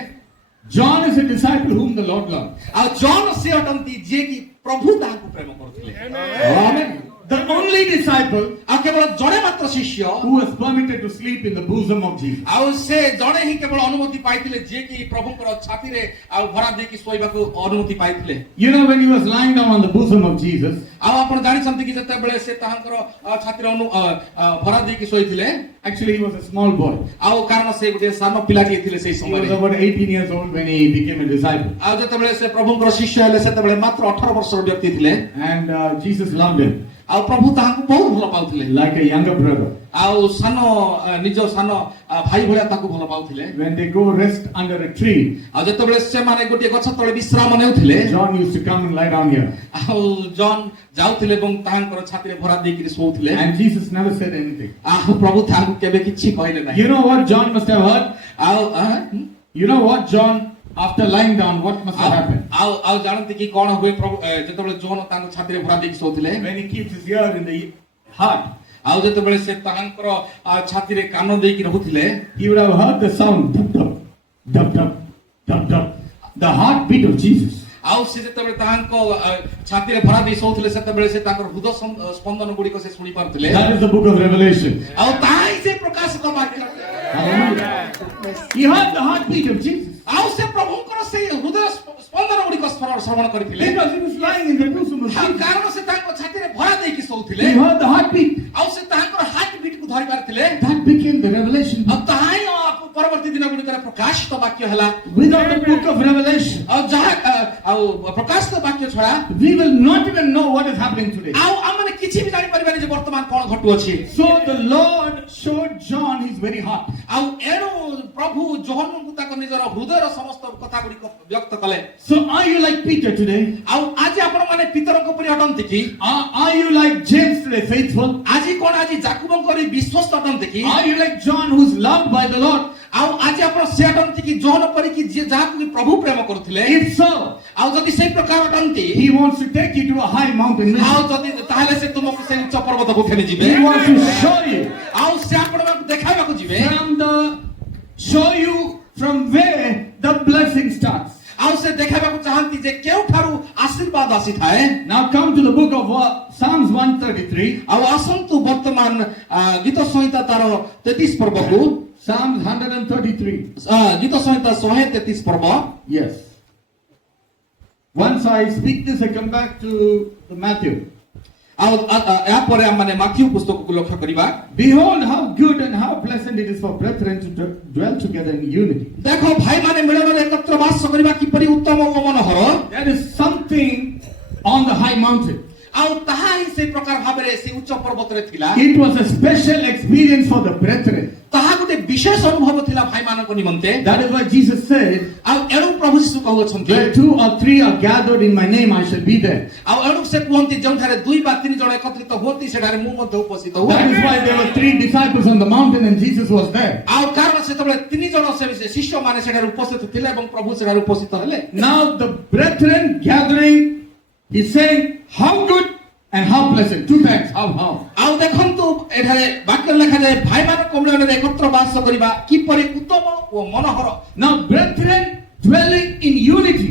John is a disciple whom the Lord loved. ଆଉ ଜୋନ ସେ ଅଟନ୍ତି ଯିଏ କି ପ୍ରଭୁ ତାହାଙ୍କୁ ପ୍ରେମ କରୁଥିଲେ। Amen. The only disciple ଆଉ କେବଳ ଜଣେ ମାତ୍ର ଶିଷ୍ୟ who was permitted to sleep in the bosom of Jesus. ଆଉ ସେ ଜଣେ ହିଁ କେବଳ ଅନୁମତି ପାଇଥିଲେ ଯିଏ କି ପ୍ରଭୁଙ୍କର ଛାତିରେ ଆଉ ଭରା ଦେଇକି ଶୋଇବାକୁ ଅନୁମତି ପାଇଥିଲେ। You know, when he was lying down on the bosom of Jesus, ଆଉ ଆପଣ ଜାଣିଛନ୍ତି କି ଯେତେବେଳେ ସେ ତାହାଙ୍କର ଛାତିରେ ଭରା ଦେଇକି ଶୋଇଥିଲେ, actually he was a small boy. ଆଉ କାରଣ ସେ ଗୋଟେ ସାନ ପିଲାଟିଏ ଥିଲେ ସେଇ He was ସମୟରେ। about 18 years old when he became a disciple. ଆଉ ଯେତେବେଳେ ସେ ପ୍ରଭୁଙ୍କର ଶିଷ୍ୟ ହେଲେ ସେତେବେଳେ ମାତ୍ର 18 ବର୍ଷର ବ୍ୟକ୍ତି ଥିଲେ। And Jesus loved him ଆଉ ପ୍ରଭୁ ତାହାଙ୍କୁ ବହୁତ ଭଲ ପାଉଥିଲେ। like a younger brother. ଆଉ ନିଜ ସାନ ଭାଇ ଭଳିଆ ତାକୁ ଭଲ ପାଉଥିଲେ। When they go rest under a tree, ଆଉ ଯେତେବେଳେ ସେମାନେ ଗୋଟିଏ ଗଛ ତଳେ ବିଶ୍ରାମ ନେଉଥିଲେ, John used to come and lie down here. ଆଉ ଜନ୍ ଯାଉଥିଲେ ଏବଂ ତାହାଙ୍କର ଛାତିରେ ଭରା ଦେଇକିରି ଶୋଉଥିଲେ। And Jesus never said anything. ଆଉ ପ୍ରଭୁ ତାହାଙ୍କୁ କେବେ କିଛି କହିଲେ ନାହିଁ। You know what John must have heard? You know what John, after lying down, what must have happened? ଆଉ ଜାଣନ୍ତି କି କଣ ହୁଏ ପ୍ରଭୁ ଯେତେବେଳେ ଜୋନ ତାଙ୍କ ଛାତିରେ ଭରା ଦେଇକି ଶୋଉଥିଲେ? When he keeps his ear in the heart, ଆଉ ଯେତେବେଳେ ସେ ତାହାଙ୍କର ଛାତିରେ କାନ ଦେଇକି ରହୁଥିଲେ, he would have heard the sound, dub dub, dub dub, dub dub, the heartbeat of Jesus. ଆଉ ସେ ଯେତେବେଳେ ତାହାଙ୍କ ଛାତିରେ ଭରା ଦେଇ ଶୋଉଥିଲେ ସେତେବେଳେ ସେ ତାଙ୍କର ହୃଦୟ ସ୍ପନ୍ଦନ ଗୁଡ଼ିକ ସେ ଶୁଣି ପାରୁଥିଲେ। That is the book of Revelation. ଆଉ ତାହା ହିଁ ସେ ପ୍ରକାଶିତ ବାକ୍ୟ। Hallelujah. He heard the heartbeat of Jesus. ଆଉ ସେ ପ୍ରଭୁଙ୍କର ସେଇ ହୃଦୟ ସ୍ପନ୍ଦନ ଗୁଡ଼ିକ ଶ୍ରବଣ କରିଥିଲେ Because he was lying in the bosom of ଆଉ Jesus. କାରଣ ସେ ତାଙ୍କ ଛାତିରେ ଭରା ଦେଇକି ଶୋଉଥିଲେ He heard the heartbeat. ଆଉ ସେ ତାଙ୍କର ହାର୍ଟ ବିଟ୍ କୁ ଧରି ପାରିଥିଲେ That became the revelation. ଆଉ ତାହା ହିଁ ପରବର୍ତ୍ତୀ ଦିନ ଗୁଡ଼ିକରେ ପ୍ରକାଶିତ ବାକ୍ୟ ହେଲା Without the book of Revelation, ଆଉ ଯାହା ଆଉ ପ୍ରକାଶିତ ବାକ୍ୟ ଛଡା we will not even know what is happening today. ଆଉ ଆମମାନେ କିଛି ବି ଜାଣିପାରିବାନି ଯେ ବର୍ତ୍ତମାନ କଣ ଘଟୁଅଛି So the Lord showed John his very heart. ଆଉ ଏଣୁ ପ୍ରଭୁ ଯୋହନଙ୍କୁ ତାଙ୍କ ନିଜର ହୃଦୟର ସମସ୍ତ କଥା ଗୁଡ଼ିକ ବ୍ୟକ୍ତ କଲେ So are you like Peter today? ଆଉ ଆଜି ଆପଣମାନେ ପିତରଙ୍କ ପରି ଅଟନ୍ତି କି Are you like James today, faithful? ଆଜି କଣ ଆଜି ଯାକୁବଙ୍କ ପରି ବିଶ୍ୱସ୍ତ ଅଟନ୍ତି କି Are you like John who's loved by the Lord? ଆଉ ଆଜି ଆପଣ ସେ ଅଟନ୍ତି କି ଯୋହନ ପରି କି ଯାହାକୁ କି ପ୍ରଭୁ ପ୍ରେମ କରୁଥିଲେ If so, ଆଉ ଯଦି ସେଇ ପ୍ରକାର ଅଟନ୍ତି he wants to take you to a high mountain. ଆଉ ଯଦି ତାହେଲେ ସେ ତୁମକୁ ସେ ଉଚ୍ଚ ପର୍ବତକୁ ଫେରି ଯିବେ He wants to show you ଆଉ ସେ ଆପଣଙ୍କୁ ଦେଖାଇବାକୁ ଯିବେ show you from where the blessing starts. ଆଉ ସେ ଦେଖାଇବାକୁ ଚାହାନ୍ତି ଯେ କେଉଁଠାରୁ ଆଶୀର୍ବାଦ ଆସିଥାଏ Now come to the book of Psalms 133. ଆଉ ଆସନ୍ତୁ ବର୍ତ୍ତମାନ ଗୀତ ସଂହିତା ତାର 33 ପର୍ବକୁ Psalms 133. ଗୀତ ସଂହିତା 133 ପର୍ବ Yes. Once I speak this, I come back to Matthew. ଆଉ ଏହା ପରେ ଆମେ ମାଥ୍ୟୁ ପୁସ୍ତକକୁ ଲକ୍ଷ୍ୟ କରିବା Behold, how good and how pleasant it is for brethren to dwell together in unity. ଦେଖ ଭାଇମାନେ ମିଳନରେ ଏକତ୍ର ବାସ କରିବା କିପରି ଉତ୍ତମ ଓ ମନୋହର There is something on the high mountain. ଆଉ ତାହା ହିଁ ସେଇ ପ୍ରକାର ଭାବରେ ସେ ଉଚ୍ଚ ପର୍ବତରେ ଥିଲା It was a special experience for the brethren. ତାହା ଗୋଟେ ବିଶେଷ ଅନୁଭବ ଥିଲା ଭାଇମାନଙ୍କ ନିମନ୍ତେ That is why Jesus said, ଆଉ ଏଣୁ ପ୍ରଭୁ ଯୀଶୁ କହୁଛନ୍ତି where 2 or 3 are gathered in my name, I shall be there. ଆଉ ଏଣୁ ସେ କୁହନ୍ତି ଯେଉଁଠାରେ 2 ବା 3 ଜଣ ଏକତ୍ରିତ ହୁଅନ୍ତି ସେଠାରେ ମୁଁ ମଧ୍ୟ ଉପସ୍ଥିତ ହୁଏ That is why there were 3 disciples on the mountain and Jesus was there. ଆଉ କାରଣ ସେତେବେଳେ 3 ଜଣ ସେ ଶିଷ୍ୟମାନେ ସେଠାରେ ଉପସ୍ଥିତ ଥିଲେ ଏବଂ ପ୍ରଭୁ ସେଠାରେ ଉପସ୍ଥିତ ହେଲେ Now the brethren gathering, he's saying, how good and how pleasant. 2 times, how. ଆଉ ଦେଖନ୍ତୁ ଏଠାରେ ବାକ୍ୟ ଲେଖାଯାଏ ଭାଇମାନଙ୍କ ମିଳନରେ ଏକତ୍ର ବାସ କରିବା କିପରି ଉତ୍ତମ ଓ ମନୋହର Now brethren dwelling in unity.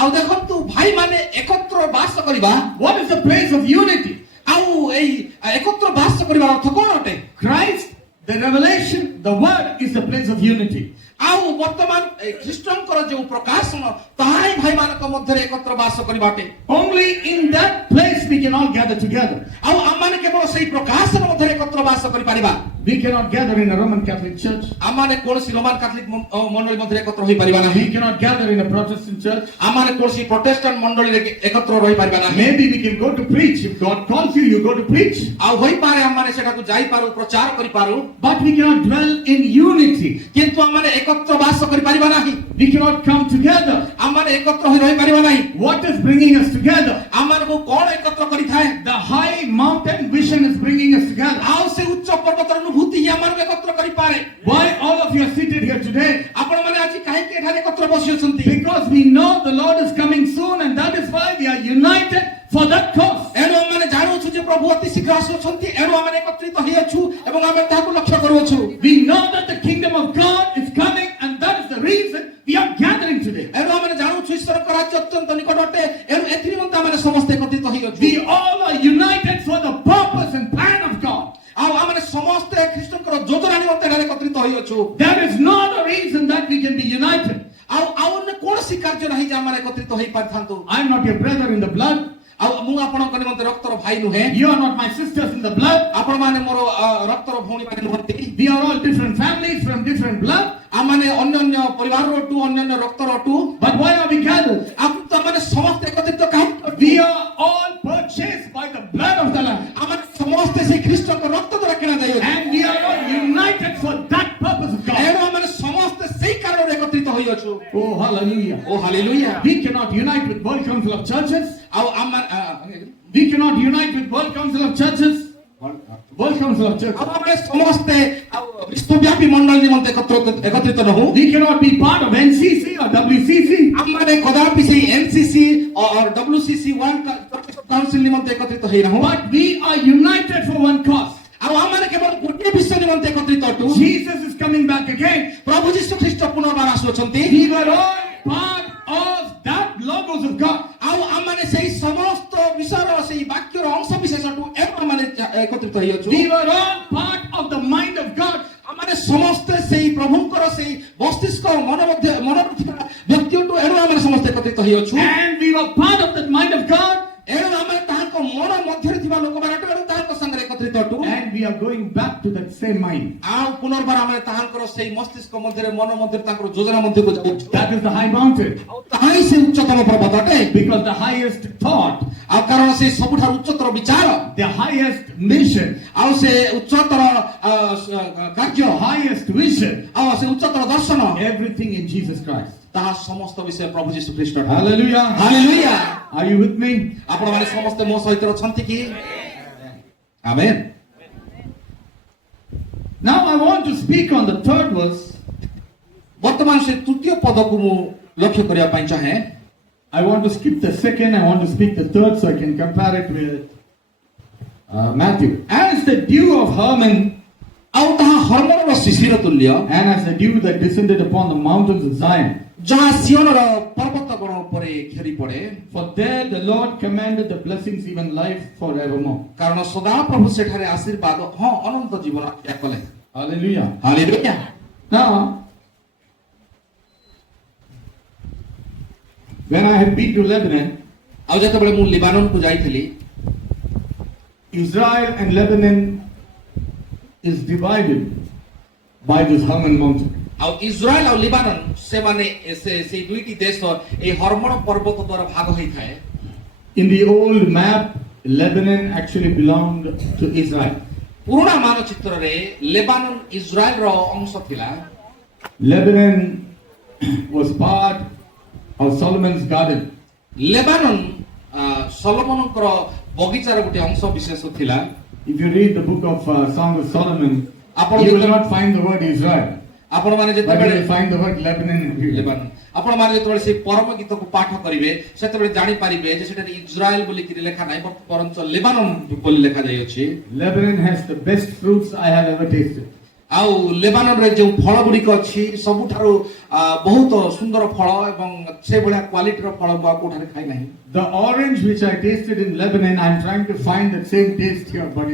ଆଉ ଦେଖନ୍ତୁ ଭାଇମାନେ ଏକତ୍ର ବାସ କରିବା What is the place of unity? ଆଉ ଏଇ ଏକତ୍ର ବାସ କରିବାର ଅର୍ଥ କଣ ଅଟେ Christ, the revelation, the word is the place of unity. ଆଉ ବର୍ତ୍ତମାନ ଖ୍ରୀଷ୍ଟଙ୍କର ଯେଉଁ ପ୍ରକାଶନ ତାହା ହିଁ ଭାଇମାନଙ୍କ ମଧ୍ୟରେ ଏକତ୍ର ବାସ କରିବା ଅଟେ Only in that place we can all gather together. ଆଉ ଆମମାନେ କେବଳ ସେଇ ପ୍ରକାଶନ ମଧ୍ୟରେ ଏକତ୍ର ବାସ କରିପାରିବା We cannot gather in a Roman Catholic church. ଆମମାନେ କୌଣସି ରୋମାନ କାଥଲିକ ମଣ୍ଡଳୀ ମଧ୍ୟରେ ଏକତ୍ର ହୋଇପାରିବା ନାହିଁ We cannot gather in a Protestant church. ଆମମାନେ କୌଣସି ପ୍ରୋଟେଷ୍ଟାଣ୍ଟ ମଣ୍ଡଳୀରେ ଏକତ୍ର ରହିପାରିବା ନାହିଁ Maybe we can go to preach. If God calls you, you go to preach. ଆଉ ହୋଇପାରେ ଆମମାନେ ସେଟାକୁ ଯାଇପାରୁ ପ୍ରଚାର କରିପାରୁ But we cannot dwell in unity. କିନ୍ତୁ ଆମମାନେ ଏକତ୍ର ବାସ କରିପାରିବା ନାହିଁ We cannot come together. ଆମମାନେ ଏକତ୍ର ହୋଇ ରହିପାରିବା ନାହିଁ What is bringing us together? ଆମମାନଙ୍କୁ କଣ ଏକତ୍ର କରିଥାଏ The high mountain vision is bringing us together. ଆଉ ସେ ଉଚ୍ଚ ପର୍ବତର ଅନୁଭୂତି ହିଁ ଆମମାନଙ୍କୁ ଏକତ୍ର କରିପାରେ Why all of you are seated here today? ଆପଣମାନେ ଆଜି କାହିଁକି ଏଠାରେ ଏକତ୍ର ବସି ଅଛନ୍ତି Because we know the Lord is coming soon, and that is why we are united for that cause. ଏଣୁ ଆମମାନେ ଜାଣୁଛୁ ଯେ ପ୍ରଭୁ ଅତି ଶୀଘ୍ର ଆସୁଅଛନ୍ତି ଏଣୁ ଆମେ ଏକତ୍ରିତ ହୋଇଅଛୁ ଏବଂ ଆମେ ତାହାକୁ ଲକ୍ଷ୍ୟ କରୁଅଛୁ We know that the kingdom of God is coming, and that is the reason we are gathering today. ଏଣୁ ଆମେ ଜାଣୁଛୁ ଈଶ୍ୱରଙ୍କ ରାଜ୍ୟ ଅତ୍ୟନ୍ତ ନିକଟ ଅଟେ ଏଣୁ ଏଥି ନିମନ୍ତେ ଆମେ ସମସ୍ତେ ଏକତ୍ରିତ ହୋଇଅଛୁ We all are united for the purpose and plan of God. ଆଉ ଆମେ ସମସ୍ତେ ଖ୍ରୀଷ୍ଟଙ୍କର ଯୋଜନା ନିମନ୍ତେ ଏଠାରେ ଏକତ୍ରିତ ହୋଇଅଛୁ There is no other reason that we can be united. ଆଉ ଅନ୍ୟ କୌଣସି କାର୍ଯ୍ୟ ନାହିଁ ଯେ ଆମେ ଏକତ୍ରିତ ହୋଇପାରିଥାନ୍ତୁ I am not your brother in the blood. ଆଉ ମୁଁ ଆପଣଙ୍କ ନିମନ୍ତେ ରକ୍ତର ଭାଇ ନୁହେଁ You are not my sisters in the blood. ଆପଣମାନେ ମୋର ରକ୍ତର ଭଉଣୀ ମାନେ ନୁହନ୍ତି We are all different families from different blood. ଆମମାନେ ଅନ୍ୟ ପରିବାରର ଅଟୁ ଅନ୍ୟ ରକ୍ତର ଅଟୁ But why are we gathered? ଆମମାନେ ସମସ୍ତେ ଏକତ୍ରିତ କାହିଁକି We are all purchased by the blood of the Lamb. ଆମେ ସମସ୍ତେ ସେଇ ଖ୍ରୀଷ୍ଟଙ୍କ ରକ୍ତ ଦ୍ୱାରା କିଣା ଯାଇଅଛୁ And we are all united for that purpose of God. ଏଣୁ ଆମେ ସମସ୍ତେ ସେଇ କାରଣରୁ ଏକତ୍ରିତ ହୋଇଅଛୁ Oh, hallelujah. O hallelujah We cannot unite with World Council of Churches. ଆଉ We cannot unite with World Council of Churches. World Council of Churches. ଆଉ ଆମେ ସମସ୍ତେ ବିଶ୍ୱବ୍ୟାପୀ ମଣ୍ଡଳୀ ନିମନ୍ତେ ଏକତ୍ରିତ ନହୁ We cannot be part of NCC or WCC. ଆମମାନେ କଦାପି ସେଇ ଏନସିସି WCC ୱାର୍ଲଡ କାଉନସିଲ ନିମନ୍ତେ ଏକତ୍ରିତ ହୋଇନାହୁଁ But we are united for one cause. ଆଉ ଆମମାନେ କେବଳ ଗୋଟିଏ ବିଷୟ ନିମନ୍ତେ ଏକତ୍ରିତ ଅଟୁ Jesus is coming back again. ପ୍ରଭୁ ଯୀଶୁ ଖ୍ରୀଷ୍ଟ ପୁନର୍ବାର ଆସୁଅଛନ୍ତି We were all part of that logos of God. ଆଉ ଆମମାନେ ସେଇ ସମସ୍ତ ବିଷୟର ସେଇ ବାକ୍ୟର ଅଂଶ ବିଶେଷଠୁ ଆମମାନେ ଏକତ୍ରିତ ହୋଇଅଛୁ We were all part of the mind of God. ଆମମାନେ ସମସ୍ତେ ସେଇ ରହିଅଛୁ and we were part of that mind of God, ଏଣୁ ଆମେ ତାହାଙ୍କ ମନ ମଧ୍ୟରେ ଥିବା ଲୋକମାନେ ଏଣୁ ତାହାଙ୍କ ସାଙ୍ଗରେ ଏକତ୍ରିତ ଅଟୁ and we are going back to that same mind. ଆଉ ପୁନର୍ବାର ଆମେ ତାହାଙ୍କର ସେଇ ମସ୍ତିଷ୍କ ମଧ୍ୟରେ ମନ ମଧ୍ୟରେ ତାଙ୍କର ଯୋଜନା ମଧ୍ୟକୁ ଯାଉଛୁ That is the high mountain. ଆଉ ତାହା ହିଁ ସେ ଉଚ୍ଚତମ ପର୍ବତ ଅଟେ Because the highest thought, ଆଉ କାରଣ ସେ ସବୁଠାରୁ ଉଚ୍ଚତର ବିଚାର the highest mission, ଆଉ ସେ ଉଚ୍ଚତର କାର୍ଯ୍ୟ the highest vision, ଆଉ ସେ ଉଚ୍ଚତର ଦର୍ଶନ everything in Jesus Christ. ତାହା ସମସ୍ତ ବିଷୟ ପ୍ରଭୁ ଯୀଶୁ ଖ୍ରୀଷ୍ଟ ଅଟେ। Hallelujah. Hallelujah. Are you with me? ଆପଣମାନେ ସମସ୍ତେ ମୋ ସହିତ ଅଛନ୍ତି କି? ଆମେନ୍। Now I want to speak on the third verse. ବର୍ତ୍ତମାନ ସେ ତୃତୀୟ ପଦକୁ ମୁଁ ଲକ୍ଷ୍ୟ କରିବା ପାଇଁ ଚାହେଁ। I want to skip the second, I want to speak the third so I can compare it with Matthew. As the dew of Hermon, ଆଉ ତାହା ହର୍ମୋନର ଶିଶିର ତୁଲ୍ୟ and as the dew that descended upon the mountains of Zion. ଯାହା ସିଓନର ପର୍ବତ ଗଣ ଉପରେ ଘେରି ପଡେ For there the Lord commanded the blessings, even life forevermore. କାରଣ ସଦା ପ୍ରଭୁ ସେଠାରେ ଆଶୀର୍ବାଦ ହଁ ଅନନ୍ତ ଜୀବନ ଆଜ୍ଞା କଲେ। Hallelujah. Hallelujah. Now, when I had been to Lebanon, ଆଉ ଯେତେବେଳେ ମୁଁ ଲିବାନନକୁ ଯାଇଥିଲି Israel and Lebanon is divided by this Hermon mountain. ଆଉ ଇସ୍ରାଏଲ ଆଉ ଲିବାନନ ସେମାନେ ସେଇ ଦୁଇଟି ଦେଶ ଏହି ହର୍ମୋନ ପର୍ବତ ଦ୍ୱାରା ଭାଗ ହୋଇଥାଏ। In the old map, Lebanon actually belonged to Israel. ପୁରୁଣା ମାନଚିତ୍ରରେ ଲେବାନନ ଇସ୍ରାଏଲର ଅଂଶ ଥିଲା। Lebanon was part of Solomon's garden. Lebanon ସଲୋମନଙ୍କର ବଗିଚାର ଗୋଟେ ଅଂଶ ବିଶେଷ ଥିଲା। If you read the book of Song of Solomon, ଆପଣ you will not find the word Israel, ଆପଣମାନେ but you ଯେତେବେଳେ will find the word Lebanon everywhere. Lebanon ଆପଣମାନେ ଯେତେବେଳେ ସେଇ ପରମ ଗୀତକୁ ପାଠ କରିବେ ସେତେବେଳେ ଜାଣିପାରିବେ ଯେ ସେଠାରେ ଇସ୍ରାଏଲ ବୋଲିକିରି ଲେଖା ନାହିଁ ପରଞ୍ଚ ଲେବାନନ ବୋଲି ଲେଖା ଯାଇଅଛି। Lebanon has the best fruits I have ever tasted. ଆଉ ଲେବାନନରେ ଯେଉଁ ଫଳ ଗୁଡ଼ିକ ଅଛି ସବୁଠାରୁ ବହୁତ ସୁନ୍ଦର ଫଳ ଏବଂ ସେଭଳିଆ କ୍ୱାଲିଟିର ଫଳ ମୁଁ ଆଉ କୋଉଠାରେ ଖାଇ ନାହିଁ। The orange which I tasted in Lebanon, I'm trying to find that same taste here, but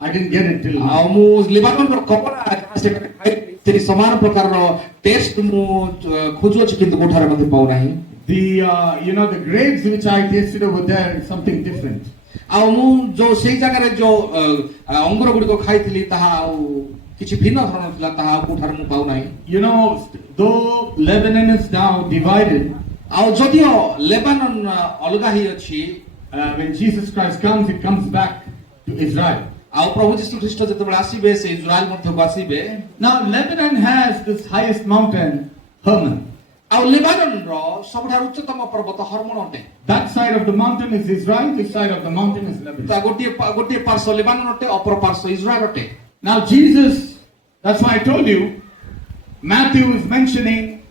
I didn't get it till now. ଆଉ ମୁଁ ଲିବାନନର କପଡ଼ା ସେଠାରେ ଖାଇଲି ସେଇ ସମାନ ପ୍ରକାରର ଟେଷ୍ଟ ମୁଁ ଖୋଜୁଅଛି କିନ୍ତୁ କୋଉଠାରେ ମଧ୍ୟ ପାଉନାହିଁ। The the grapes which I tasted over there is something different. ଆଉ ମୁଁ ଯୋଉ ସେଇ ଜାଗାରେ ଯୋଉ ଅଙ୍ଗୁର ଗୁଡ଼ିକ ଖାଇଥିଲି ତାହା ଆଉ କିଛି ଭିନ୍ନ ଧରଣ ଥିଲା ତାହା ଆଉ କୋଉଠାରେ ମୁଁ ପାଉନାହିଁ। You know, though Lebanon is now divided, ଆଉ ଯଦିଓ ଲେବାନନ ଅଲଗା ହେଇ ଅଛି when Jesus Christ comes, it comes back to Israel. ଆଉ ପ୍ରଭୁ ଯୀଶୁ ଖ୍ରୀଷ୍ଟ ଯେତେବେଳେ ଆସିବେ ସେ ଇସ୍ରାଏଲ ମଧ୍ୟକୁ ଆସିବେ। Now Lebanon has this highest mountain, Hermon. ଆଉ ଲେବାନନର ସବୁଠାରୁ ଉଚ୍ଚତମ ପର୍ବତ ହର୍ମୋନ ଅଟେ। That side of the mountain is Israel, this side of the mountain is Lebanon. ତା ଗୋଟିଏ ପାର୍ଶ୍ୱ ଲେବାନନ ଅଟେ ଅପର ପାର୍ଶ୍ୱ ଇସ୍ରାଏଲ ଅଟେ। Now Jesus, that's why I told you, Matthew is mentioning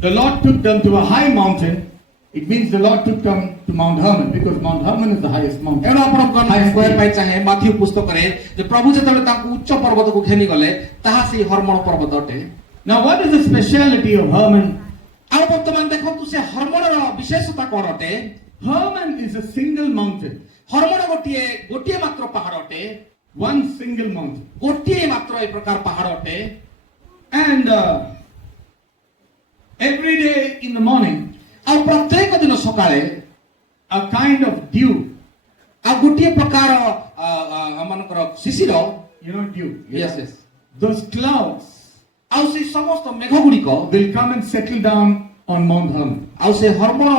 the Lord took them to a high mountain. It means the Lord took them to Mount Hermon because Mount Hermon is the highest mountain. ଏଣୁ ଆପଣଙ୍କ କହିବା ପାଇଁ ଚାହେଁ ମାଥ୍ୟୁ ପୁସ୍ତକରେ ଯେ ପ୍ରଭୁ ଯେତେବେଳେ ତାଙ୍କୁ ଉଚ୍ଚ ପର୍ବତକୁ ଘେନି ଗଲେ ତାହା ସେଇ ହର୍ମୋନ ପର୍ବତ ଅଟେ। Now what is the speciality of Hermon? ଆଉ ବର୍ତ୍ତମାନ ଦେଖନ୍ତୁ ସେ ହର୍ମୋନର ବିଶେଷତା କ'ଣ ଅଟେ? Hermon is a single mountain. Hormone ଗୋଟିଏ ମାତ୍ର ପାହାଡ଼ ଅଟେ। One single mountain. ଗୋଟିଏ ମାତ୍ର ଏ ପ୍ରକାର ପାହାଡ଼ ଅଟେ। And every day in the morning, ଆଉ ପ୍ରତ୍ୟେକ ଦିନ ସକାଳେ a kind of dew, ଆଉ ଗୋଟିଏ ପ୍ରକାର ଆମମାନଙ୍କର ଶିଶିର dew. yes yes Those clouds ଆଉ ସେଇ ସମସ୍ତ ମେଘ ଗୁଡ଼ିକ will come and settle down on Mount Hermon. ଆଉ ସେ ହର୍ମୋନ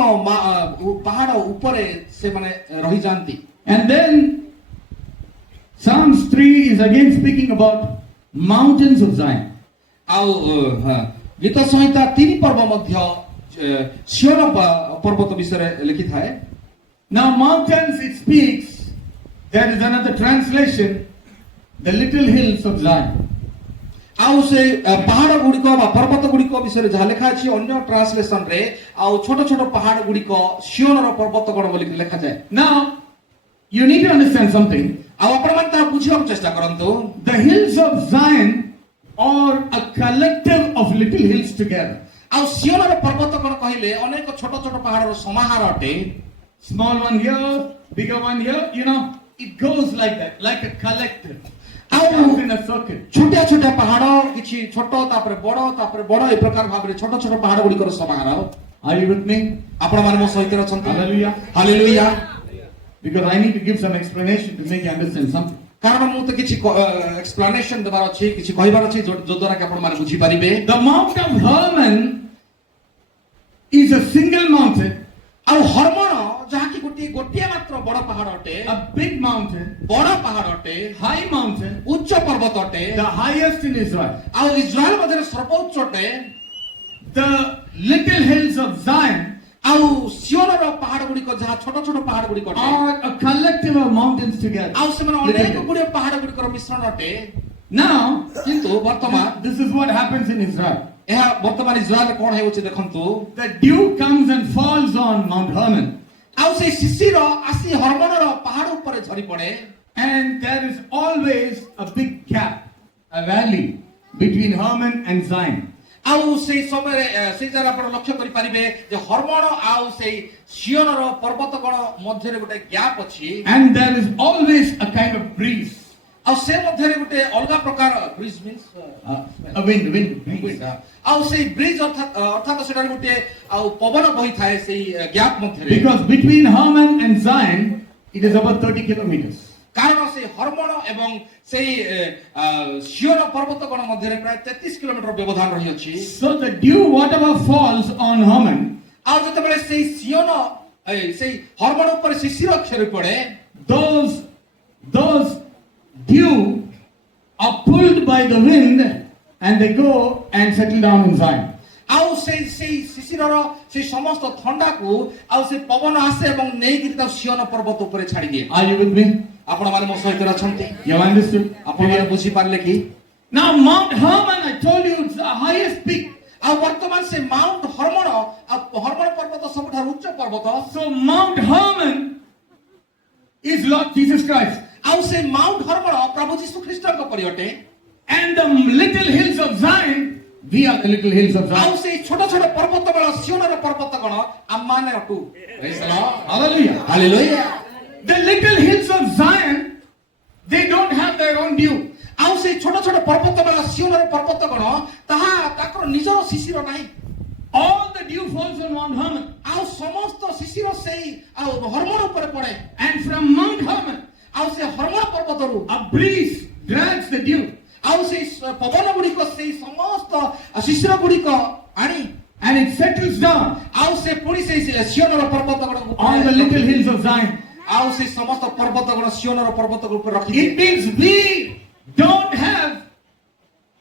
ପାହାଡ଼ ଉପରେ ସେମାନେ ରହିଯାଆନ୍ତି। And then Psalms 3 is again speaking about mountains of Zion. ଆଉ ଗୀତ ସଂହିତା 3 ପର୍ବ ମଧ୍ୟ ସିଓନ ପର୍ବତ ବିଷୟରେ ଲେଖିଥାଏ। Now mountains, it speaks, there is another translation, the little hills of Zion. ଆଉ ସେ ପାହାଡ଼ ଗୁଡ଼ିକ ବା ପର୍ବତ ଗୁଡ଼ିକ ବିଷୟରେ ଯାହା ଲେଖା ଅଛି ଅନ୍ୟ ଟ୍ରାନ୍ସଲେସନରେ ଆଉ ଛୋଟ ଛୋଟ ପାହାଡ଼ ଗୁଡ଼ିକ ସିଓନର ପର୍ବତଗଣ ବୋଲି ଲେଖାଯାଏ। Now you need to understand something. ଆଉ ଆପଣମାନେ ତାହା ବୁଝିବାକୁ ଚେଷ୍ଟା କରନ୍ତୁ। The hills of Zion are a collective of little hills together. ଆଉ ସିଓନର ପର୍ବତଗଣ କହିଲେ ଅନେକ ଛୋଟ ଛୋଟ ପାହାଡ଼ର ସମାହାର ଅଟେ। Small one here, bigger one here, it goes like that, like a collective. ଆଉ In a circle. ଛୋଟିଆ ଛୋଟିଆ ପାହାଡ଼ କିଛି ଛୋଟ ତାପରେ ବଡ଼ ଏ ପ୍ରକାର ଭାବରେ ଛୋଟ ଛୋଟ ପାହାଡ଼ ଗୁଡ଼ିକର ସମାହାର। Are you with me? ଆପଣ ମାନେ ମୋ ସହିତ ଅଛନ୍ତି? Hallelujah. Hallelujah. Because I need to give some explanation to make you understand something. କାରଣ ମୁଁ ତ କିଛି ଏକ୍ସପ୍ଲାନେସନ ଦେବାର ଅଛି, କିଛି କହିବାର ଅଛି ଯୋଦ୍ୱାରା କି ଆପଣ ମାନେ ବୁଝିପାରିବେ। The Mount of Hermon is a single mountain, ଆଉ ହର୍ମୋନ ଯାହାକି ଗୋଟିଏ ମାତ୍ର ବଡ଼ ପାହାଡ଼ ଅଟେ, a big mountain, ବଡ଼ ପାହାଡ଼ ଅଟେ, high mountain, ଉଚ୍ଚ ପର୍ବତ ଅଟେ, the highest in Israel. ଆଉ ଇସ୍ରାଏଲ ମଧ୍ୟରେ ସର୍ବୋଚ୍ଚ ଅଟେ। The little hills of Zion ଆଉ ସିଓନର ପାହାଡ଼ ଗୁଡ଼ିକ ଯାହା ଛୋଟ ଛୋଟ ପାହାଡ଼ ଗୁଡ଼ିକ ଅଟେ, are a collective of mountains together. ଆଉ ସେମାନେ ଅନେକ ଗୁଡ଼ିଏ ପାହାଡ଼ ଗୁଡ଼ିକର ମିଶ୍ରଣ ଅଟେ। Now, କିନ୍ତୁ ବର୍ତ୍ତମାନ this is what happens in Israel. ଏହା ବର୍ତ୍ତମାନ ଇସ୍ରାଏଲରେ କଣ ହେଉଛି ଦେଖନ୍ତୁ। The dew comes and falls on Mount Hermon, ଆଉ ସେଇ ଶିଶିର ଆସି ହର୍ମୋନର ପାହାଡ଼ ଉପରେ ଝରି ପଡ଼େ, and there is always a big gap, a valley between Hermon and Zion. ଆଉ ସେଇ ସମୟରେ ସେଇ ଜାଗାରେ ଆପଣ ଲକ୍ଷ୍ୟ କରିପାରିବେ ଯେ ହର୍ମୋନ ଆଉ ସେଇ ସିଓନର ପର୍ବତଗଣ ମଧ୍ୟରେ ଗୋଟେ ଗ୍ୟାପ୍ ଅଛି, And there is always a kind of breeze, ଆଉ ସେ ମଧ୍ୟରେ ଗୋଟେ ଅଲଗା ପ୍ରକାର bridge means a wind, breeze. ଆଉ ସେଇ ବ୍ରିଜ ଅର୍ଥାତ ସେଟାରେ ଗୋଟେ ଆଉ ପବନ ବହିଥାଏ ସେଇ ଗ୍ୟାପ୍ ମଧ୍ୟରେ। Because between Hermon and Zion, it is about 30 kilometers. କାରଣ ସେଇ ହର୍ମୋନ ଏବଂ ସେଇ ସିଓନ ପର୍ବତଗଣ ମଧ୍ୟରେ ପ୍ରାୟ 33 କିଲୋମିଟର ବ୍ୟବଧାନ ରହିଅଛି। So the dew, whatever falls on Hermon, ଆଉ ଯେତେବେଳେ ସେଇ ସିଓନ ସେଇ ହର୍ମୋନ ଉପରେ ଶିଶିର କ୍ଷେରି ପଡ଼େ, those dew are pulled by the wind and they go and settle down in Zion. ଆଉ ସେଇ ଶିଶିରର ସେଇ ସମସ୍ତ ଥଣ୍ଡାକୁ ଆଉ ସେ ପବନ ଆସେ ଏବଂ ନେଇକିରି ତାକୁ ସିଓନ ପର୍ବତ ଉପରେ ଛାଡ଼ି ଦିଏ। Are you with me? ଆପଣ ମାନେ ମୋ ସହିତ ଅଛନ୍ତି? You have understood? ଆପଣ ମାନେ ବୁଝିପାରିଲେ କି? Now Mount Hermon, I told you, it's the highest peak. ଆଉ ବର୍ତ୍ତମାନ ସେ ମାଉଣ୍ଟ ହର୍ମୋନ ଆଉ ହର୍ମୋନ ପର୍ବତ ସବୁଠାରୁ ଉଚ୍ଚ ପର୍ବତ। So Mount Hermon is Lord Jesus Christ. ଆଉ ସେ ମାଉଣ୍ଟ ହର୍ମୋନ ପ୍ରଭୁ ଯୀଶୁ ଖ୍ରୀଷ୍ଟଙ୍କ ପରି ଅଟେ। And the little hills of Zion, we are the little hills of ଆଉ Zion. ସେଇ ଛୋଟ ଛୋଟ ପର୍ବତ ବେଳ ସିଓନର ପର୍ବତ ଗଣ ଆମମାନେ ଅଟୁ। Praise the Lord. Hallelujah. Hallelujah. The little hills of Zion, they don't have their own dew. ଆଉ ସେଇ ଛୋଟ ଛୋଟ ପର୍ବତ ବେଳ ସିଓନର ପର୍ବତ ଗଣ ତାହା ତାଙ୍କର ନିଜର ଶିଶିର ନାହିଁ। All the dew falls on Mount Hermon. ଆଉ ସମସ୍ତ ଶିଶିର ସେଇ ଆଉ ହର୍ମୋନ ଉପରେ ପଡେ। And from Mount Hermon, ଆଉ ସେ ହର୍ମୋନ ପର୍ବତରୁ a breeze drags the dew. ଆଉ ସେଇ ପବନ ଗୁଡ଼ିକ ସେଇ ସମସ୍ତ ଶିଶିର ଗୁଡ଼ିକ ଆଣି And it settles down ଆଉ ସେ ପୁଣି ସେଇ ସିଓନର ପର୍ବତ ଗୁଡ଼କୁ on the little hills of Zion. ଆଉ ସେଇ ସମସ୍ତ ପର୍ବତ ଗୁଣ ସିଓନର ପର୍ବତ ଉପରେ ରଖିଦିଏ। It means we don't have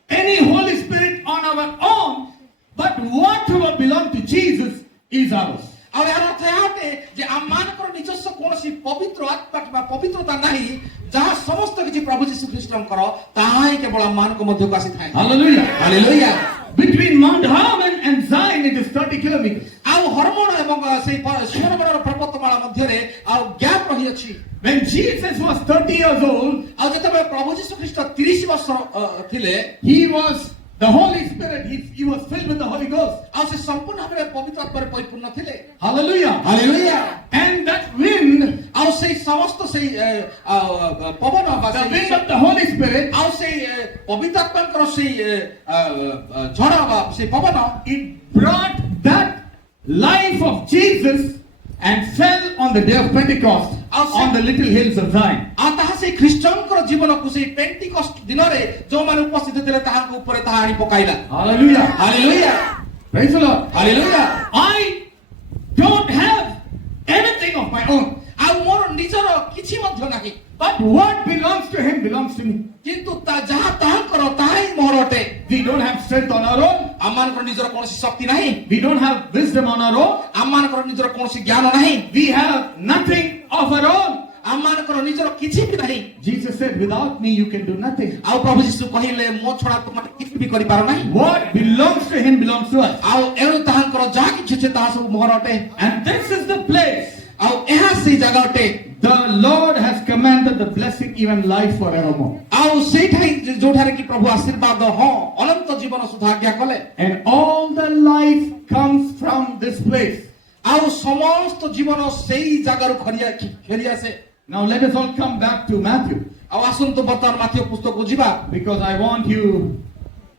any Holy Spirit on our own, but whatever belongs to Jesus is ours. ଆଉ ଏହାର ଅର୍ଥ ଏହା ଅଟେ ଯେ ଆମମାନଙ୍କର ନିଜସ୍ୱ କୌଣସି ପବିତ୍ର ଆତ୍ମା କିମ୍ବା ପବିତ୍ରତା ନାହିଁ, ଯାହା ସମସ୍ତ କିଛି ପ୍ରଭୁ ଯୀଶୁ ଖ୍ରୀଷ୍ଟଙ୍କର ତାହା ହିଁ କେବଳ ଆମମାନଙ୍କ ମଧ୍ୟକୁ ଆସିଥାଏ। Hallelujah. Hallelujah. Between Mount Hermon and Zion, it is 30 kilometers. ଆଉ ହର୍ମୋନ ଏବଂ ସେଇ ସିଓନର ପର୍ବତମାଳା ମଧ୍ୟରେ ଆଉ ଗ୍ୟାପ୍ ରହିଅଛି। When Jesus was 30 years old, ଆଉ ଯେତେବେଳେ ପ୍ରଭୁ ଯୀଶୁ ଖ୍ରୀଷ୍ଟ 30 ବର୍ଷ ଥିଲେ, he was the Holy Spirit. He was filled with the Holy Ghost. ଆଉ ସେ ସମ୍ପୂର୍ଣ୍ଣ ଭାବରେ ପବିତ୍ର ଆତ୍ମାରେ ପରିପୂର୍ଣ୍ଣ ଥିଲେ। Hallelujah. Hallelujah. And that wind, ଆଉ ସେଇ ସମସ୍ତ ସେଇ ପବନ ବା the wind of the Holy Spirit, ଆଉ ସେଇ ପବିତ୍ର ଆତ୍ମାଙ୍କର ସେଇ ଝଡ଼ ବା ସେଇ ପବନ it brought that life of Jesus and fell on the day of Pentecost on the little hills of Zion. ଆଉ ତାହା ସେଇ ଖ୍ରୀଷ୍ଟଙ୍କର ଜୀବନକୁ ସେଇ ପେଣ୍ଟିକଷ୍ଟ ଦିନରେ ଯୋଉମାନେ ଉପସ୍ଥିତ ଥିଲେ ତାହାଙ୍କ ଉପରେ ତାହା ଆଣି ପକାଇଲା। Hallelujah. Hallelujah. Praise the Lord. Hallelujah. I don't have anything of my own, ଆଉ ମୋର ନିଜର କିଛି ମଧ୍ୟ ନାହିଁ, but what belongs to him belongs to me. କିନ୍ତୁ ଯାହା ତାହାଙ୍କର ତାହା ହିଁ ମୋର ଅଟେ। We don't have strength on our own. ଆମମାନଙ୍କର ନିଜର କୌଣସି ଶକ୍ତି ନାହିଁ, We don't have wisdom on our own. ଆମମାନଙ୍କର ନିଜର କୌଣସି ଜ୍ଞାନ ନାହିଁ, We have nothing of our own. ଆମମାନଙ୍କର ନିଜର କିଛି ବି ନାହିଁ। Jesus said, without me you can do nothing. ଆଉ ପ୍ରଭୁ ଯୀଶୁ କହିଲେ ମୋ ଛଡା ତୁମେ କିଛି ବି କରିପାର ନାହିଁ। What belongs to him belongs to us. ଆଉ ଏଣୁ ତାହାଙ୍କର ଯାହା କିଛି ଅଛି ତାହା ସବୁ ମୋର ଅଟେ। And this is the place. ଆଉ ଏହା ସେଇ ଜାଗା ଅଟେ। The Lord has commanded the blessing, even life forevermore. ଆଉ ସେଇଠାରେ ଯୋଉଠାରେ କି ପ୍ରଭୁ ଆଶୀର୍ବାଦ ଅନନ୍ତ ଜୀବନ ସୁଦ୍ଧା ଆଜ୍ଞା କଲେ। And all the life comes from this place. ଆଉ ସମସ୍ତ ଜୀବନ ସେଇ ଜାଗାରୁ ଫେରି ଆସେ। Now let us all come back to Matthew, ଆଉ ଆସନ୍ତୁ ବର୍ତ୍ତମାନ ମାଥିୟ ପୁସ୍ତକକୁ ଯିବା। because I want you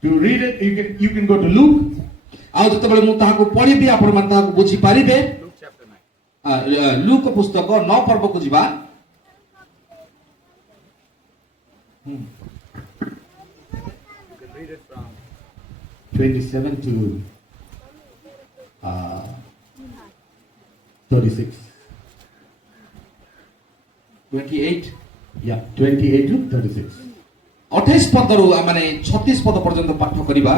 to read it. You can go to Luke. ଆଉ ଯେତେବେଳେ ମୁଁ ତାହାକୁ ପଢିବି ଆପଣମାନେ ତାହାକୁ ବୁଝିପାରିବେ। ଲୁକ ପୁସ୍ତକ 9 ପର୍ବକୁ ଯିବା। 27 to 36. 28 Yeah, 28 to 36. 28 ପଦରୁ ମାନେ 36 ପଦ ପର୍ଯ୍ୟନ୍ତ ପାଠ କରିବା।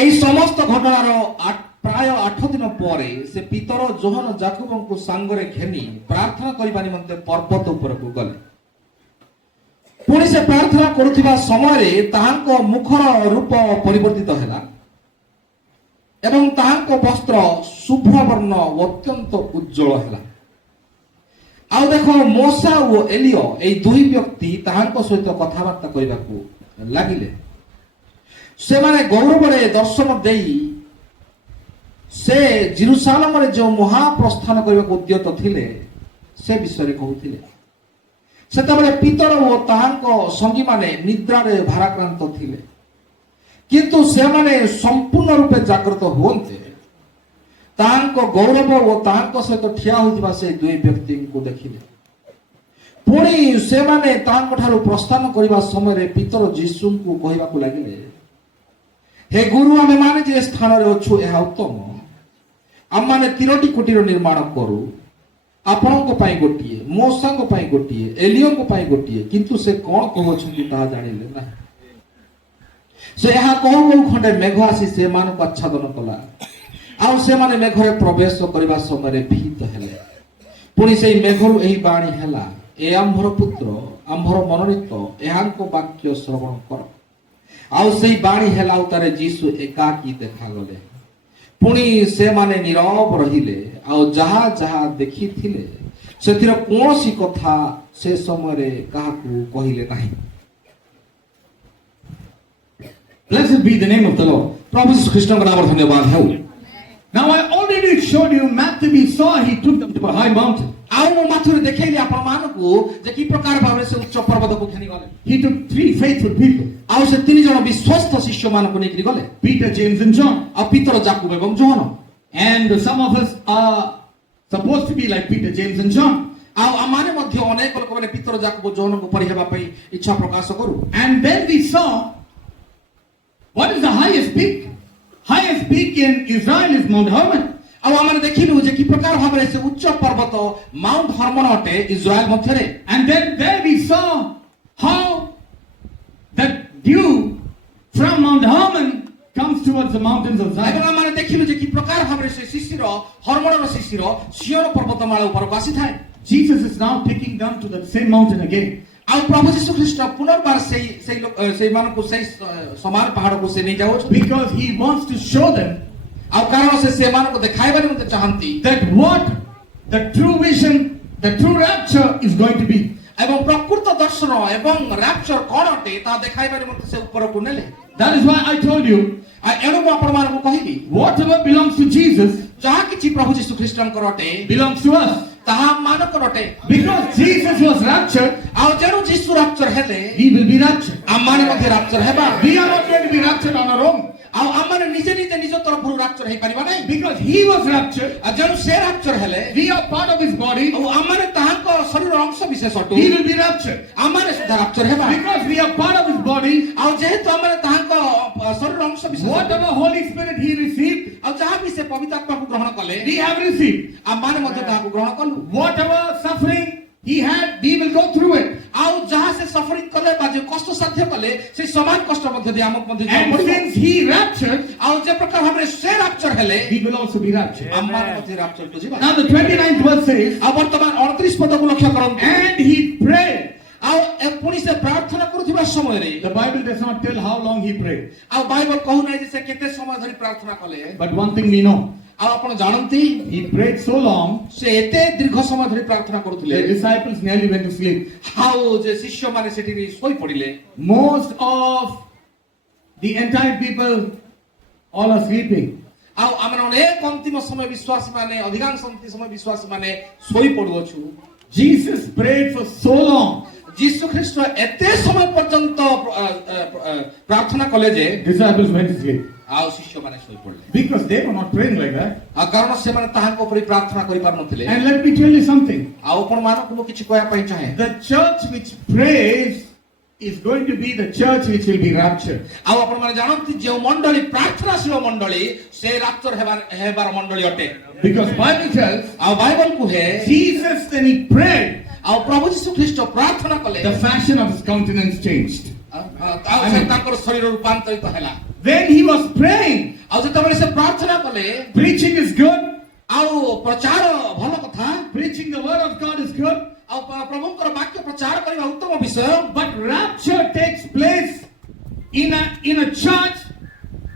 ଏହି ସମସ୍ତ ଘଟଣାର ପ୍ରାୟ 8 ଦିନ ପରେ ସେ ପିତର ଯୋହନ ଯାକୁବଙ୍କୁ ସାଙ୍ଗରେ ଘେନି ପ୍ରାର୍ଥନା କରିବା ନିମନ୍ତେ ପର୍ବତ ଉପରକୁ ଗଲେ। ପୁଣି ସେ ପ୍ରାର୍ଥନା କରୁଥିବା ସମୟରେ ତାହାଙ୍କ ମୁଖର ରୂପ ପରିବର୍ତ୍ତିତ ହେଲା ଏବଂ ତାହାଙ୍କ ବସ୍ତ୍ର ଶୁଭ୍ରବର୍ଣ୍ଣ ଅତ୍ୟନ୍ତ ଉଜ୍ଜଳ ହେଲା। ଆଉ ଦେଖ ମୋଶା ଓ ଏଲିୟ ଏହି ଦୁଇ ବ୍ୟକ୍ତି ତାହାଙ୍କ ସହିତ କଥାବାର୍ତ୍ତା କରିବାକୁ ଲାଗିଲେ। ସେମାନେ ଗୌରବରେ ଦର୍ଶନ ଦେଇ ସେ ଜେରୁସାଲେମରେ ଯେଉଁ ମହାପ୍ରସ୍ଥାନ କରିବାକୁ ଉଦ୍ୟତ ଥିଲେ ସେ ବିଷୟରେ କହୁଥିଲେ। ସେତେବେଳେ ପିତର ଓ ତାହାଙ୍କ ସଙ୍ଗୀମାନେ ନିଦ୍ରାରେ ଭାରାକ୍ରାନ୍ତ ଥିଲେ, କିନ୍ତୁ ସେମାନେ ସମ୍ପୂର୍ଣ୍ଣ ରୂପେ ଜାଗ୍ରତ ହୁଅନ୍ତେ ତାହାଙ୍କ ଗୌରବ ଓ ତାହାଙ୍କ ସହିତ ଠିଆ ହୋଇଥିବା ସେ ଦୁଇ ବ୍ୟକ୍ତିଙ୍କୁ ଦେଖିଲେ। ପୁଣି ସେମାନେ ତାହାଙ୍କ ଠାରୁ ପ୍ରସ୍ଥାନ କରିବା ସମୟରେ ପିତର ଯୀଶୁଙ୍କୁ କହିବାକୁ ଲାଗିଲେ, ହେ ଗୁରୁ, ଆମେମାନେ ଯେ ସ୍ଥାନରେ ଅଛୁ ଏହା ଉତ୍ତମ। ଆମମାନେ 3ଟି କୁଟୀର ନିର୍ମାଣ କରୁ, ଆପଣଙ୍କ ପାଇଁ ଗୋଟିଏ, ମୋଶାଙ୍କ ପାଇଁ ଗୋଟିଏ, ଏଲିୟଙ୍କ ପାଇଁ ଗୋଟିଏ, କିନ୍ତୁ ସେ କଣ କହୁଛନ୍ତି ତାହା ଜାଣିଲେ ନାହିଁ। ସେ ଏହା କହୁ କହୁ ଖଣ୍ଡେ ମେଘ ଆସି ସେମାନଙ୍କୁ ଆଚ୍ଛାଦନ କଲା, ଆଉ ସେମାନେ ମେଘରେ ପ୍ରବେଶ କରିବା ସମୟରେ ଭୀତ ହେଲେ। ପୁଣି ସେଇ ମେଘରୁ ଏହି ବାଣୀ ହେଲା, ଏ ଆମ୍ଭର ପୁତ୍ର, ଆମ୍ଭର ମନୋନୀତ, ଏହାଙ୍କ ବାକ୍ୟ ଶ୍ରବଣ କର। ଆଉ ସେଇ ବାଣୀ ହେଲା ଉତ୍ତାରେ ଯୀଶୁ ଏକାକୀ ଦେଖାଗଲେ। ପୁଣି ସେମାନେ ନୀରବ ରହିଲେ, ଆଉ ଯାହା ଯାହା ଦେଖିଥିଲେ ସେଥିର କୌଣସି କଥା ସେ ସମୟରେ କାହାକୁ କହିଲେ ନାହିଁ। Blessed be the name of the Lord. ପ୍ରଭୁ ଯୀଶୁ ଖ୍ରୀଷ୍ଟଙ୍କ ନାମରେ ଧନ୍ୟବାଦ ହେଉ। Now I already showed you Matthew, we saw he took them to a high mountain. ଆଉ ମୁଁ ମାଥୁରେ ଦେଖେଇଲି ଆପଣମାନଙ୍କୁ ଯେ କି ପ୍ରକାର ଭାବରେ ସେ ଉଚ୍ଚ ପର୍ବତକୁ ଘେନି ଗଲେ। He took 3 faithful people, ଆଉ ସେ 3 ଜଣ ବିଶ୍ୱସ୍ତ ଶିଷ୍ୟମାନଙ୍କୁ ନେଇକରି ଗଲେ, Peter, James and John. ଆଉ ପିତର, ଯାକୁବ ଏବଂ ଯୋହନ। And some of us are supposed to be like Peter, James and John. ଆଉ ଆମମାନେ ମଧ୍ୟ ଅନେକ ଲୋକମାନେ ପିତର, ଯାକୁବ, ଯୋହନଙ୍କୁ ପରି ହେବା ପାଇଁ ଇଚ୍ଛା ପ୍ରକାଶ କରୁ। And then we saw what is the highest peak? Highest peak in Israel is Mount Hermon. ଆଉ ଆମେ ଦେଖିଲୁ ଯେ କି ପ୍ରକାର ଭାବରେ ସେ ଉଚ୍ଚ ପର୍ବତ ମାଉଣ୍ଟ ହର୍ମୋନ ଅଟେ ଇସ୍ରାଏଲ ମଧ୍ୟରେ। And then there we saw how the dew from Mount Hermon comes towards the mountains of ଏବଂ Zion. ଆମେ ଦେଖିଲୁ ଯେ କି ପ୍ରକାର ଭାବରେ ସେ ଶିଶିର ହର୍ମୋନର ଶିଶିର ସିଓନ ପର୍ବତମାଳ ଉପରକୁ ଆସିଥାଏ। Jesus is now taking them to the same mountain again. ଆଉ ପ୍ରଭୁ ଯୀଶୁ ଖ୍ରୀଷ୍ଟ ପୁନର୍ବାର ସେଇମାନଙ୍କୁ ସେଇ ସମାନ ପାହାଡକୁ ସେ ନେଇ ଯାଉଛନ୍ତି। Because he wants to show them ଆଉ କାରଣ ସେ ସେମାନଙ୍କୁ ଦେଖାଇବା ନିମନ୍ତେ ଚାହାନ୍ତି that what the true vision, the true rapture is going to be. ଏବଂ ପ୍ରକୃତ ଦର୍ଶନ ଏବଂ ରାପ୍ଚର କଣ ଅଟେ ତାହା ଦେଖାଇବା ନିମନ୍ତେ ସେ ଉପରକୁ ନେଲେ। That is why I told you, ଏଣୁ ମୁଁ ଆପଣମାନଙ୍କୁ କହିବି, whatever belongs to Jesus ଯାହା କିଛି ପ୍ରଭୁ ଯୀଶୁ ଖ୍ରୀଷ୍ଟଙ୍କର ଅଟେ belongs to us. ତାହା ମାନଙ୍କର ଅଟେ। Because Jesus was raptured, ଆଉ ଯେଣୁ ଯୀଶୁ ରାପ୍ଚର ହେଲେ we will be raptured. ଆମମାନେ ମଧ୍ୟ ରାପ୍ଚର ହେବା। We are not going to be raptured on our own. ଆଉ ଆମମାନେ ନିଜେ ନିଜେ ନିଜ ତରଫରୁ ରାପ୍ଚର ହେଇପାରିବା ନାହିଁ। Because he was raptured, ଆଉ ଯେଣୁ ସେ ରାପ୍ଚର ହେଲେ we are part of his body, ଆଉ ଆମମାନେ ତାହାଙ୍କ ଶରୀର ଅଂଶ ବିଶେଷ ଅଟୁ। he will be raptured. ଆମମାନେ ସୁଦ୍ଧା ରାପ୍ଚର ହେବା। Because we are part of his body, ଆଉ ଯେହେତୁ ଆମମାନେ ତାହାଙ୍କ ଶରୀର ଅଂଶ ବିଶେଷ ଅଟୁ, whatever Holy Spirit he received, ଆଉ ଯାହା ବି ସେ ପବିତ୍ର ଆତ୍ମାକୁ ଗ୍ରହଣ କଲେ we have received. ଆମମାନେ ମଧ୍ୟ ତାହାକୁ ଗ୍ରହଣ କଲୁ। Whatever suffering he had, we will go through it. ଆଉ ଯାହା ସେ ସଫରିଂ କଲେ ବା ଯେ କଷ୍ଟ ସାଧ୍ୟ କଲେ ସେ ସମାନ କଷ୍ଟ ମଧ୍ୟ ଦେଇ ଆମକୁ ମଧ୍ୟ ଯିବାକୁ And ପଡିବ। since he raptured, ଆଉ ଯେ ପ୍ରକାର ଭାବରେ ସେ ରାପ୍ଚର ହେଲେ we will also be raptured. ଆମମାନେ ମଧ୍ୟ ରାପ୍ଚରକୁ ଯିବା। Now the 29th verse says, ଆଉ ବର୍ତ୍ତମାନ 29 ପଦକୁ ଲକ୍ଷ୍ୟ କରନ୍ତୁ। and he prayed. ଆଉ ପୁଣି ସେ ପ୍ରାର୍ଥନା କରୁଥିବା ସମୟରେ The Bible does not tell how long he prayed. ଆଉ ବାଇବଲ କହୁନାହିଁ ଯେ ସେ କେତେ ସମୟ ଧରି ପ୍ରାର୍ଥନା କଲେ। But one thing we know, ଆଉ ଆପଣ ଜାଣନ୍ତି he prayed so long, ସେ ଏତେ ଦୀର୍ଘ ସମୟ ଧରି ପ୍ରାର୍ଥନା କରୁଥିଲେ the disciples nearly went to sleep. ଆଉ ଯେ ଶିଷ୍ୟମାନେ ସେଠି ଶୋଇ ପଡିଲେ। Most of the entire people, all are sleeping. ଆଉ ଆମେ ଅନେକ ଅନ୍ତିମ ସମୟ ବିଶ୍ୱାସୀ ମାନେ ଅଧିକାଂଶ ଅନ୍ତିମ ସମୟ ବିଶ୍ୱାସୀ ମାନେ ଶୋଇ ପଡୁଅଛୁ। Jesus prayed for so long. ଯୀଶୁ ଖ୍ରୀଷ୍ଟ ଏତେ ସମୟ ପର୍ଯ୍ୟନ୍ତ ପ୍ରାର୍ଥନା କଲେ ଯେ Disciples went to sleep. ଆଉ ଶିଷ୍ୟମାନେ ଶୋଇ ପଡ଼ିଲେ because they were not praying like that. ଆଉ କାରଣ ସେମାନେ ତାହାଙ୍କ ଉପରେ ପ୍ରାର୍ଥନା କରିପାରୁନଥିଲେ And let me tell you something. ଆଉ ଆପଣମାନଙ୍କୁ ମୁଁ କିଛି କହିବା ପାଇଁ ଚାହେଁ The church which prays is going to be the church which will be raptured. ଆଉ ଆପଣମାନେ ଜାଣନ୍ତି ଯେଉଁ ମଣ୍ଡଳୀ ପ୍ରାର୍ଥନାଶୀଳ ମଣ୍ଡଳୀ ସେ ରାପ୍ଚର ହେବାର ମଣ୍ଡଳୀ ଅଟେ Because Bible tells ଆଉ ବାଇବଲ କୁହେ Jesus, when he prayed, ଆଉ ପ୍ରଭୁ ଯୀଶୁ ଖ୍ରୀଷ୍ଟ ପ୍ରାର୍ଥନା କଲେ the fashion of his countenance changed. ଆଉ ସେ ତାଙ୍କର ଶରୀର ରୂପାନ୍ତରିତ ହେଲା When he was praying, ଆଉ ଯେତେବେଳେ ସେ ପ୍ରାର୍ଥନା କଲେ preaching is good, ଆଉ ପ୍ରଚାର ଭଲ କଥା preaching the word of God is good, ଆଉ ପ୍ରଭୁଙ୍କର ବାକ୍ୟ ପ୍ରଚାର କରିବା ଉତ୍ତମ ବିଷୟ but rapture takes place in a church,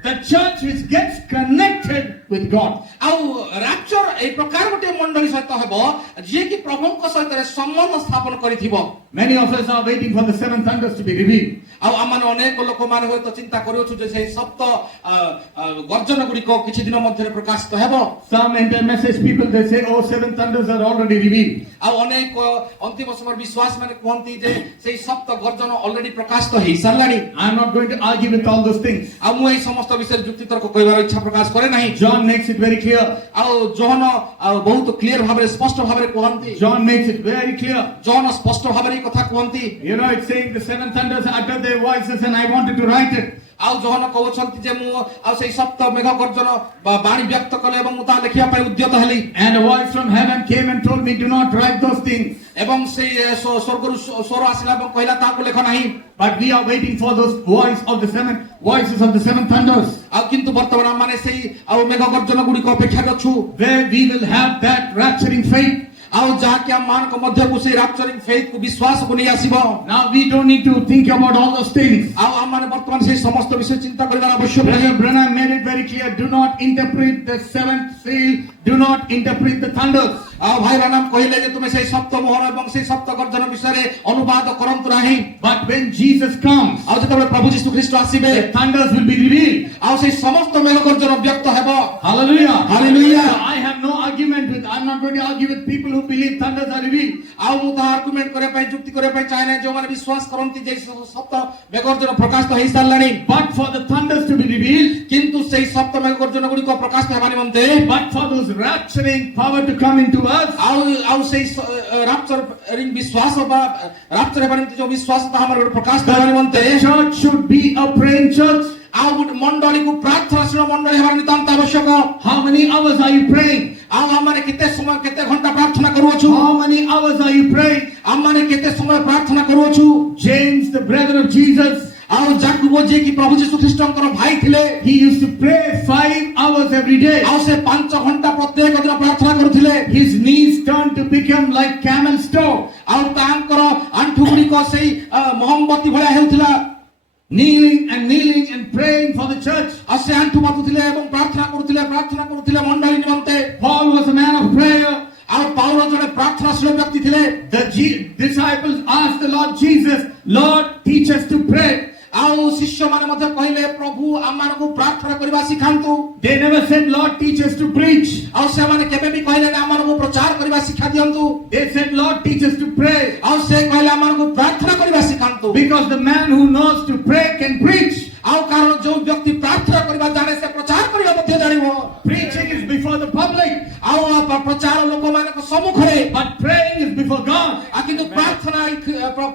the church which gets connected with God. ଆଉ ରାପ୍ଚର এই ପ୍ରକାର ଗୋଟେ ମଣ୍ଡଳୀ ସହିତ ହେବ ଯିଏକି ପ୍ରଭୁଙ୍କ ସହିତ ସମ୍ବନ୍ଧ ସ୍ଥାପନ କରିଥିବ Many of us are waiting for the seven thunders to be revealed. ଆଉ ଆମମାନେ ଅନେକ ଲୋକମାନେ ହୁଏତ ଚିନ୍ତା କରୁଅଛୁ ଯେ ସେଇ ସପ୍ତ ଗର୍ଜନ ଗୁଡ଼ିକ କିଛି ଦିନ ମଧ୍ୟରେ ପ୍ରକାଶିତ ହେବ Some enter message people, they say, oh, seven thunders are already revealed. ଆଉ ଅନେକ ଅନ୍ତିମ ସମୟରେ ବିଶ୍ୱାସ ମାନେ କୁହନ୍ତି ଯେ ସେଇ ସପ୍ତ ଗର୍ଜନ ଅଲରେଡି ପ୍ରକାଶିତ ହେଇସାରିଲାଣି I'm not going to argue with all those things. ଆଉ ମୁଁ ଏହି ସମସ୍ତ ବିଷୟରେ ଯୁକ୍ତିତର୍କ କରିବାର ଇଚ୍ଛା ପ୍ରକାଶ କରେ ନାହିଁ John makes it very clear. ଆଉ ଜୋହନ ବହୁତ କ୍ଲିୟର ଭାବରେ ସ୍ପଷ୍ଟ ଭାବରେ କୁହନ୍ତି John makes it very clear. ଜୋହନ ସ୍ପଷ୍ଟ ଭାବରେ କଥା କୁହନ୍ତି You know, it's saying the seven thunders utter their voices, and I wanted to write it. ଆଉ ଜୋହନ କହୁଛନ୍ତି ଯେ ମୁଁ ଆଉ ସେଇ ସପ୍ତ ମେଘ ଗର୍ଜନ ବାଣୀ ବ୍ୟକ୍ତ କଲେ ଏବଂ ମୁଁ ତାହା ଲେଖିବା ପାଇଁ ଉଦ୍ୟତ ହେଲି And a voice from heaven came and told me, do not write those things. ଏବଂ ସେଇ ସ୍ୱର୍ଗରୁ ସ୍ୱର ଆସିଲା ଏବଂ କହିଲା ତାହାକୁ ଲେଖ ନାହିଁ But we are waiting for those voices of the seven thunders, ଆଉ କିନ୍ତୁ ବର୍ତ୍ତମାନ ଆମେ ସେଇ ଆଉ ମେଘ ଗର୍ଜନ ଗୁଡ଼ିକ ଅପେକ୍ଷାରେ ଅଛୁ where we will have that rapturing faith. ଆଉ ଯାହାକି ଆମମାନଙ୍କ ମଧ୍ୟକୁ ସେଇ ରାପ୍ଚରିଂ ଫେଥକୁ ବିଶ୍ୱାସକୁ ନେଇ ଆସିବ Now we don't need to think about all those things. ଆଉ ଆମମାନେ ବର୍ତ୍ତମାନ ସେଇ ସମସ୍ତ ବିଷୟ ଚିନ୍ତା କରିବାର ଆବଶ୍ୟକ ନାହିଁ Brother Branham made it very clear, do not interpret the seventh seal, do not interpret the thunders. ଆଉ ଭାଇ ରାନାମ କହିଲେ ଯେ ତୁମେ ସେଇ ସପ୍ତ ମୋହର ଏବଂ ସେଇ ସପ୍ତ ଗର୍ଜନ ବିଷୟରେ ଅନୁବାଦ କରନ୍ତୁ ନାହିଁ But when Jesus comes, ଆଉ ଯେତେବେଳେ ପ୍ରଭୁ ଯୀଶୁ ଖ୍ରୀଷ୍ଟ ଆସିବେ the thunders will be revealed. ଆଉ ସେଇ ସମସ୍ତ ମେଘ ଗର୍ଜନ ବ୍ୟକ୍ତ ହେବ Hallelujah. Hallelujah. So I have no argument with, I'm not going to argue with people who believe thunders are revealed. ଆଉ ମୁଁ ତାହା ଆର୍ଗୁମେଣ୍ଟ କରିବା ପାଇଁ ଯୁକ୍ତି କରିବା ପାଇଁ ଚାହେଁ ନାହିଁ ଯେଉଁମାନେ ବିଶ୍ୱାସ କରନ୍ତି ଯେ ସପ୍ତ ମେଘ ଗର୍ଜନ ପ୍ରକାଶିତ ହେଇସାରିଲାଣି But for the thunders to be revealed, କିନ୍ତୁ ସେଇ ସପ୍ତ ମେଘ ଗର୍ଜନ ଗୁଡ଼ିକ ପ୍ରକାଶିତ ହେବା ନିମନ୍ତେ but for those rapturing power to come into us, ଆଉ ସେଇ ରାପ୍ଚରିଂ ବିଶ୍ୱାସ ବା ରାପ୍ଚର ହେବା ନିମନ୍ତେ ଯେଉଁ ବିଶ୍ୱାସ ତାହା ଆମର ଗୋଟେ ପ୍ରକାଶିତ ହେବା ନିମନ୍ତେ the church should be a praying church. ଆଉ ଗୋଟେ ମଣ୍ଡଳୀକୁ ପ୍ରାର୍ଥନାଶୀଳ ମଣ୍ଡଳୀ ହେବାର ନିତାନ୍ତ ଆବଶ୍ୟକ How many hours are you praying? ଆଉ ଆମମାନେ କେତେ ସମୟ କେତେ ଘଣ୍ଟା ପ୍ରାର୍ଥନା କରୁଅଛୁ How many hours are you praying? ଆମମାନେ କେତେ ସମୟ ପ୍ରାର୍ଥନା କରୁଅଛୁ James, the brother of Jesus, ଆଉ ଯାକୁବ ଯିଏକି ପ୍ରଭୁ ଯୀଶୁ ଖ୍ରୀଷ୍ଟଙ୍କର ଭାଇ ଥିଲେ he used to pray 5 hours every day. ଆଉ ସେ 5 ଘଣ୍ଟା ପ୍ରତ୍ୟେକ ଦିନ ପ୍ରାର୍ଥନା କରୁଥିଲେ His knees turned to become like camel's toe. ଆଉ ତାଙ୍କର ଆଣ୍ଠୁ ଗୁଡ଼ିକ ସେଇ ମହମବତୀ ଭଳିଆ ହେଉଥିଲା Kneeling and praying for the church. ଆଉ ସେ ଆଣ୍ଠୁ ବାତୁଥିଲେ ଏବଂ ପ୍ରାର୍ଥନା କରୁଥିଲେ ମଣ୍ଡଳୀ ନିମନ୍ତେ Paul was a man of prayer. ଆଉ ପାଉଲ ଜଣେ ପ୍ରାର୍ଥନାଶୀଳ ବ୍ୟକ୍ତି ଥିଲେ The disciples asked the Lord Jesus, Lord, teach us to pray. ଆଉ ଶିଷ୍ୟମାନେ ମଧ୍ୟ କହିଲେ ପ୍ରଭୁ ଆମମାନଙ୍କୁ ପ୍ରାର୍ଥନା କରିବା ଶିଖାନ୍ତୁ They never said, Lord, teach us to preach. ଆଉ ସେମାନେ କେବେ ବି କହିଲେ ନା ଆମମାନଙ୍କୁ ପ୍ରଚାର କରିବା ଶିକ୍ଷା ଦିଅନ୍ତୁ They said, Lord, teach us to pray. ଆଉ ସେ କହିଲେ ଆମମାନଙ୍କୁ ପ୍ରାର୍ଥନା କରିବା ଶିଖାନ୍ତୁ Because the man who knows to pray can preach. ଆଉ କାରଣ ଯୋଉ ବ୍ୟକ୍ତି ପ୍ରାର୍ଥନା କରିବା ଜାଣେ ସେ ପ୍ରଚାର କରିବା ମଧ୍ୟ ଜାଣିବ Preaching is before the public, ଆଉ ପ୍ରଚାର ଲୋକମାନଙ୍କ ସମ୍ମୁଖରେ but praying is before God. ଆଉ କିନ୍ତୁ ପ୍ରାର୍ଥନା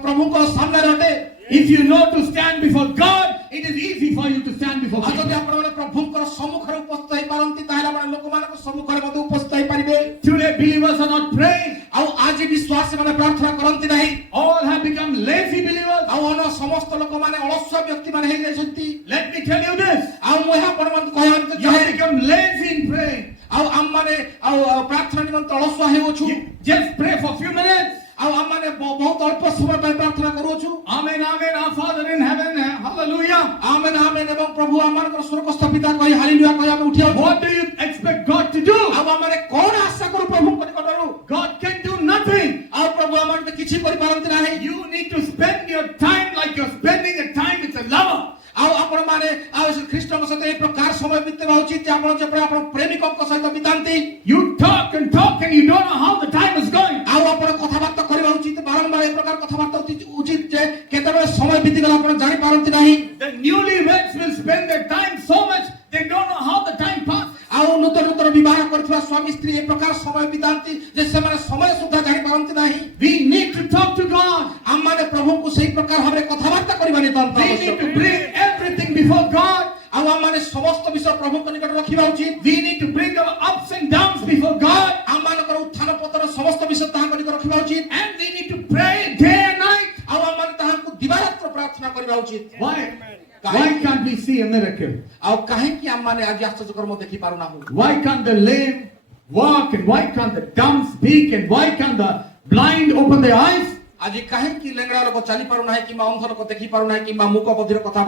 ପ୍ରଭୁଙ୍କ ସାମ୍ନାରେ ଅଟେ If you know to stand before God, it is easy for you to stand before ଆଉ ଯଦି people. ଆପଣମାନେ ପ୍ରଭୁଙ୍କର ସମ୍ମୁଖରେ ଉପସ୍ଥିତ ହେଇପାରନ୍ତି ତାହେଲେ ଆପଣ ଲୋକମାନଙ୍କ ସମ୍ମୁଖରେ ମଧ୍ୟ ଉପସ୍ଥିତ ହେଇପାରିବେ Today, believers are not praying. ଆଉ ଆଜି ବିଶ୍ୱାସୀମାନେ ପ୍ରାର୍ଥନା କରନ୍ତି ନାହିଁ All have become lazy believers. ଆଉ ଅନ୍ୟ ସମସ୍ତ ଲୋକମାନେ ଅଳସୁଆ ବ୍ୟକ୍ତିମାନେ ହେଇଯାଇଛନ୍ତି Let me tell you this. ଆଉ ମୁଁ ଏହା ଆପଣମାନଙ୍କୁ କହିବାକୁ You have ଚାହେଁ become lazy in praying. ଆଉ ଆମମାନେ ଆଉ ପ୍ରାର୍ଥନା ନିମନ୍ତେ ଅଳସୁଆ ହେଉଛୁ Just pray for a few minutes. ଆଉ ଆମମାନେ ବହୁତ ଅଳ୍ପ ସମୟ ପାଇଁ ପ୍ରାର୍ଥନା କରୁଅଛୁ Amen, amen. Our Father in heaven, hallelujah. Amen amen ଏବଂ ପ୍ରଭୁ ଆମମାନଙ୍କର ସ୍ୱର୍ଗସ୍ଥ ପିତା କହି ହାଲେଲୁୟା କହି ଆମେ ଉଠି ଯାଉଛୁ What do you expect God to do? ଆଉ ଆମମାନେ କଣ ଆଶା କରୁ ପ୍ରଭୁଙ୍କ ନିକଟରୁ God can do nothing. ଆଉ ପ୍ରଭୁ ଆମମାନେ ତ କିଛି କରିପାରନ୍ତି ନାହିଁ You need to spend your time like you're spending a time with a lover. ଆଉ ଆପଣମାନେ ଆଉ ଖ୍ରୀଷ୍ଟଙ୍କ ସହିତ ଏହି ପ୍ରକାର ସମୟ ବିତେଇବା ଉଚିତ ଯେ ଆପଣ ଯେପରି ଆପଣ ପ୍ରେମିକଙ୍କ ସହିତ ବିତାନ୍ତି You talk and you don't know how the time is going. ଆଉ ଆପଣ କଥାବାର୍ତ୍ତା କରିବା ଉଚିତ ବାରମ୍ବାର ଏହି ପ୍ରକାର କଥାବାର୍ତ୍ତା ଉଚିତ ଯେ କେତେବେଳେ ସମୟ ବିତିଗଲା ଆପଣ ଜାଣିପାରନ୍ତି ନାହିଁ The newlyweds will spend their time so much they ପ୍ରକାର ଭାବରେ କଥାବାର୍ତ୍ତା କରିବା ନିତାନ୍ତ We need ଆବଶ୍ୟକ। to bring everything before God. ଆଉ ଆମମାନେ ସମସ୍ତ ବିଷୟ ପ୍ରଭୁଙ୍କ ନିକଟରେ ରଖିବା ଉଚିତ। We need to bring our ups and downs before God. ଆମମାନଙ୍କର ଉତ୍ଥାନ ପତନ ସମସ୍ତ ବିଷୟ ତାହାଙ୍କ ନିକଟରେ ରଖିବା ଉଚିତ। And we need to pray day and night. ଆଉ ଆମମାନେ ତାହାଙ୍କୁ ଦିବାରାତ୍ର ପ୍ରାର୍ଥନା କରିବା ଉଚିତ। Why? Why can't we see a miracle? ଆଉ କାହିଁକି ଆମମାନେ ଆଜି ଆଶ୍ଚର୍ଯ୍ୟ କର୍ମ ଦେଖି ପାରୁନାହୁଁ? Why can't the lame walk, and why can't the dumb speak, and why can't the blind open their eyes? ଆଜି କାହିଁକି ଲେଙ୍ଗଡ଼ା ଲୋକ ଚାଲି ପାରୁନାହିଁ କିମ୍ବା ଅନ୍ଧ ଲୋକ ଦେଖି ପାରୁନାହିଁ କିମ୍ବା ମୂକ ବଧିର କଥା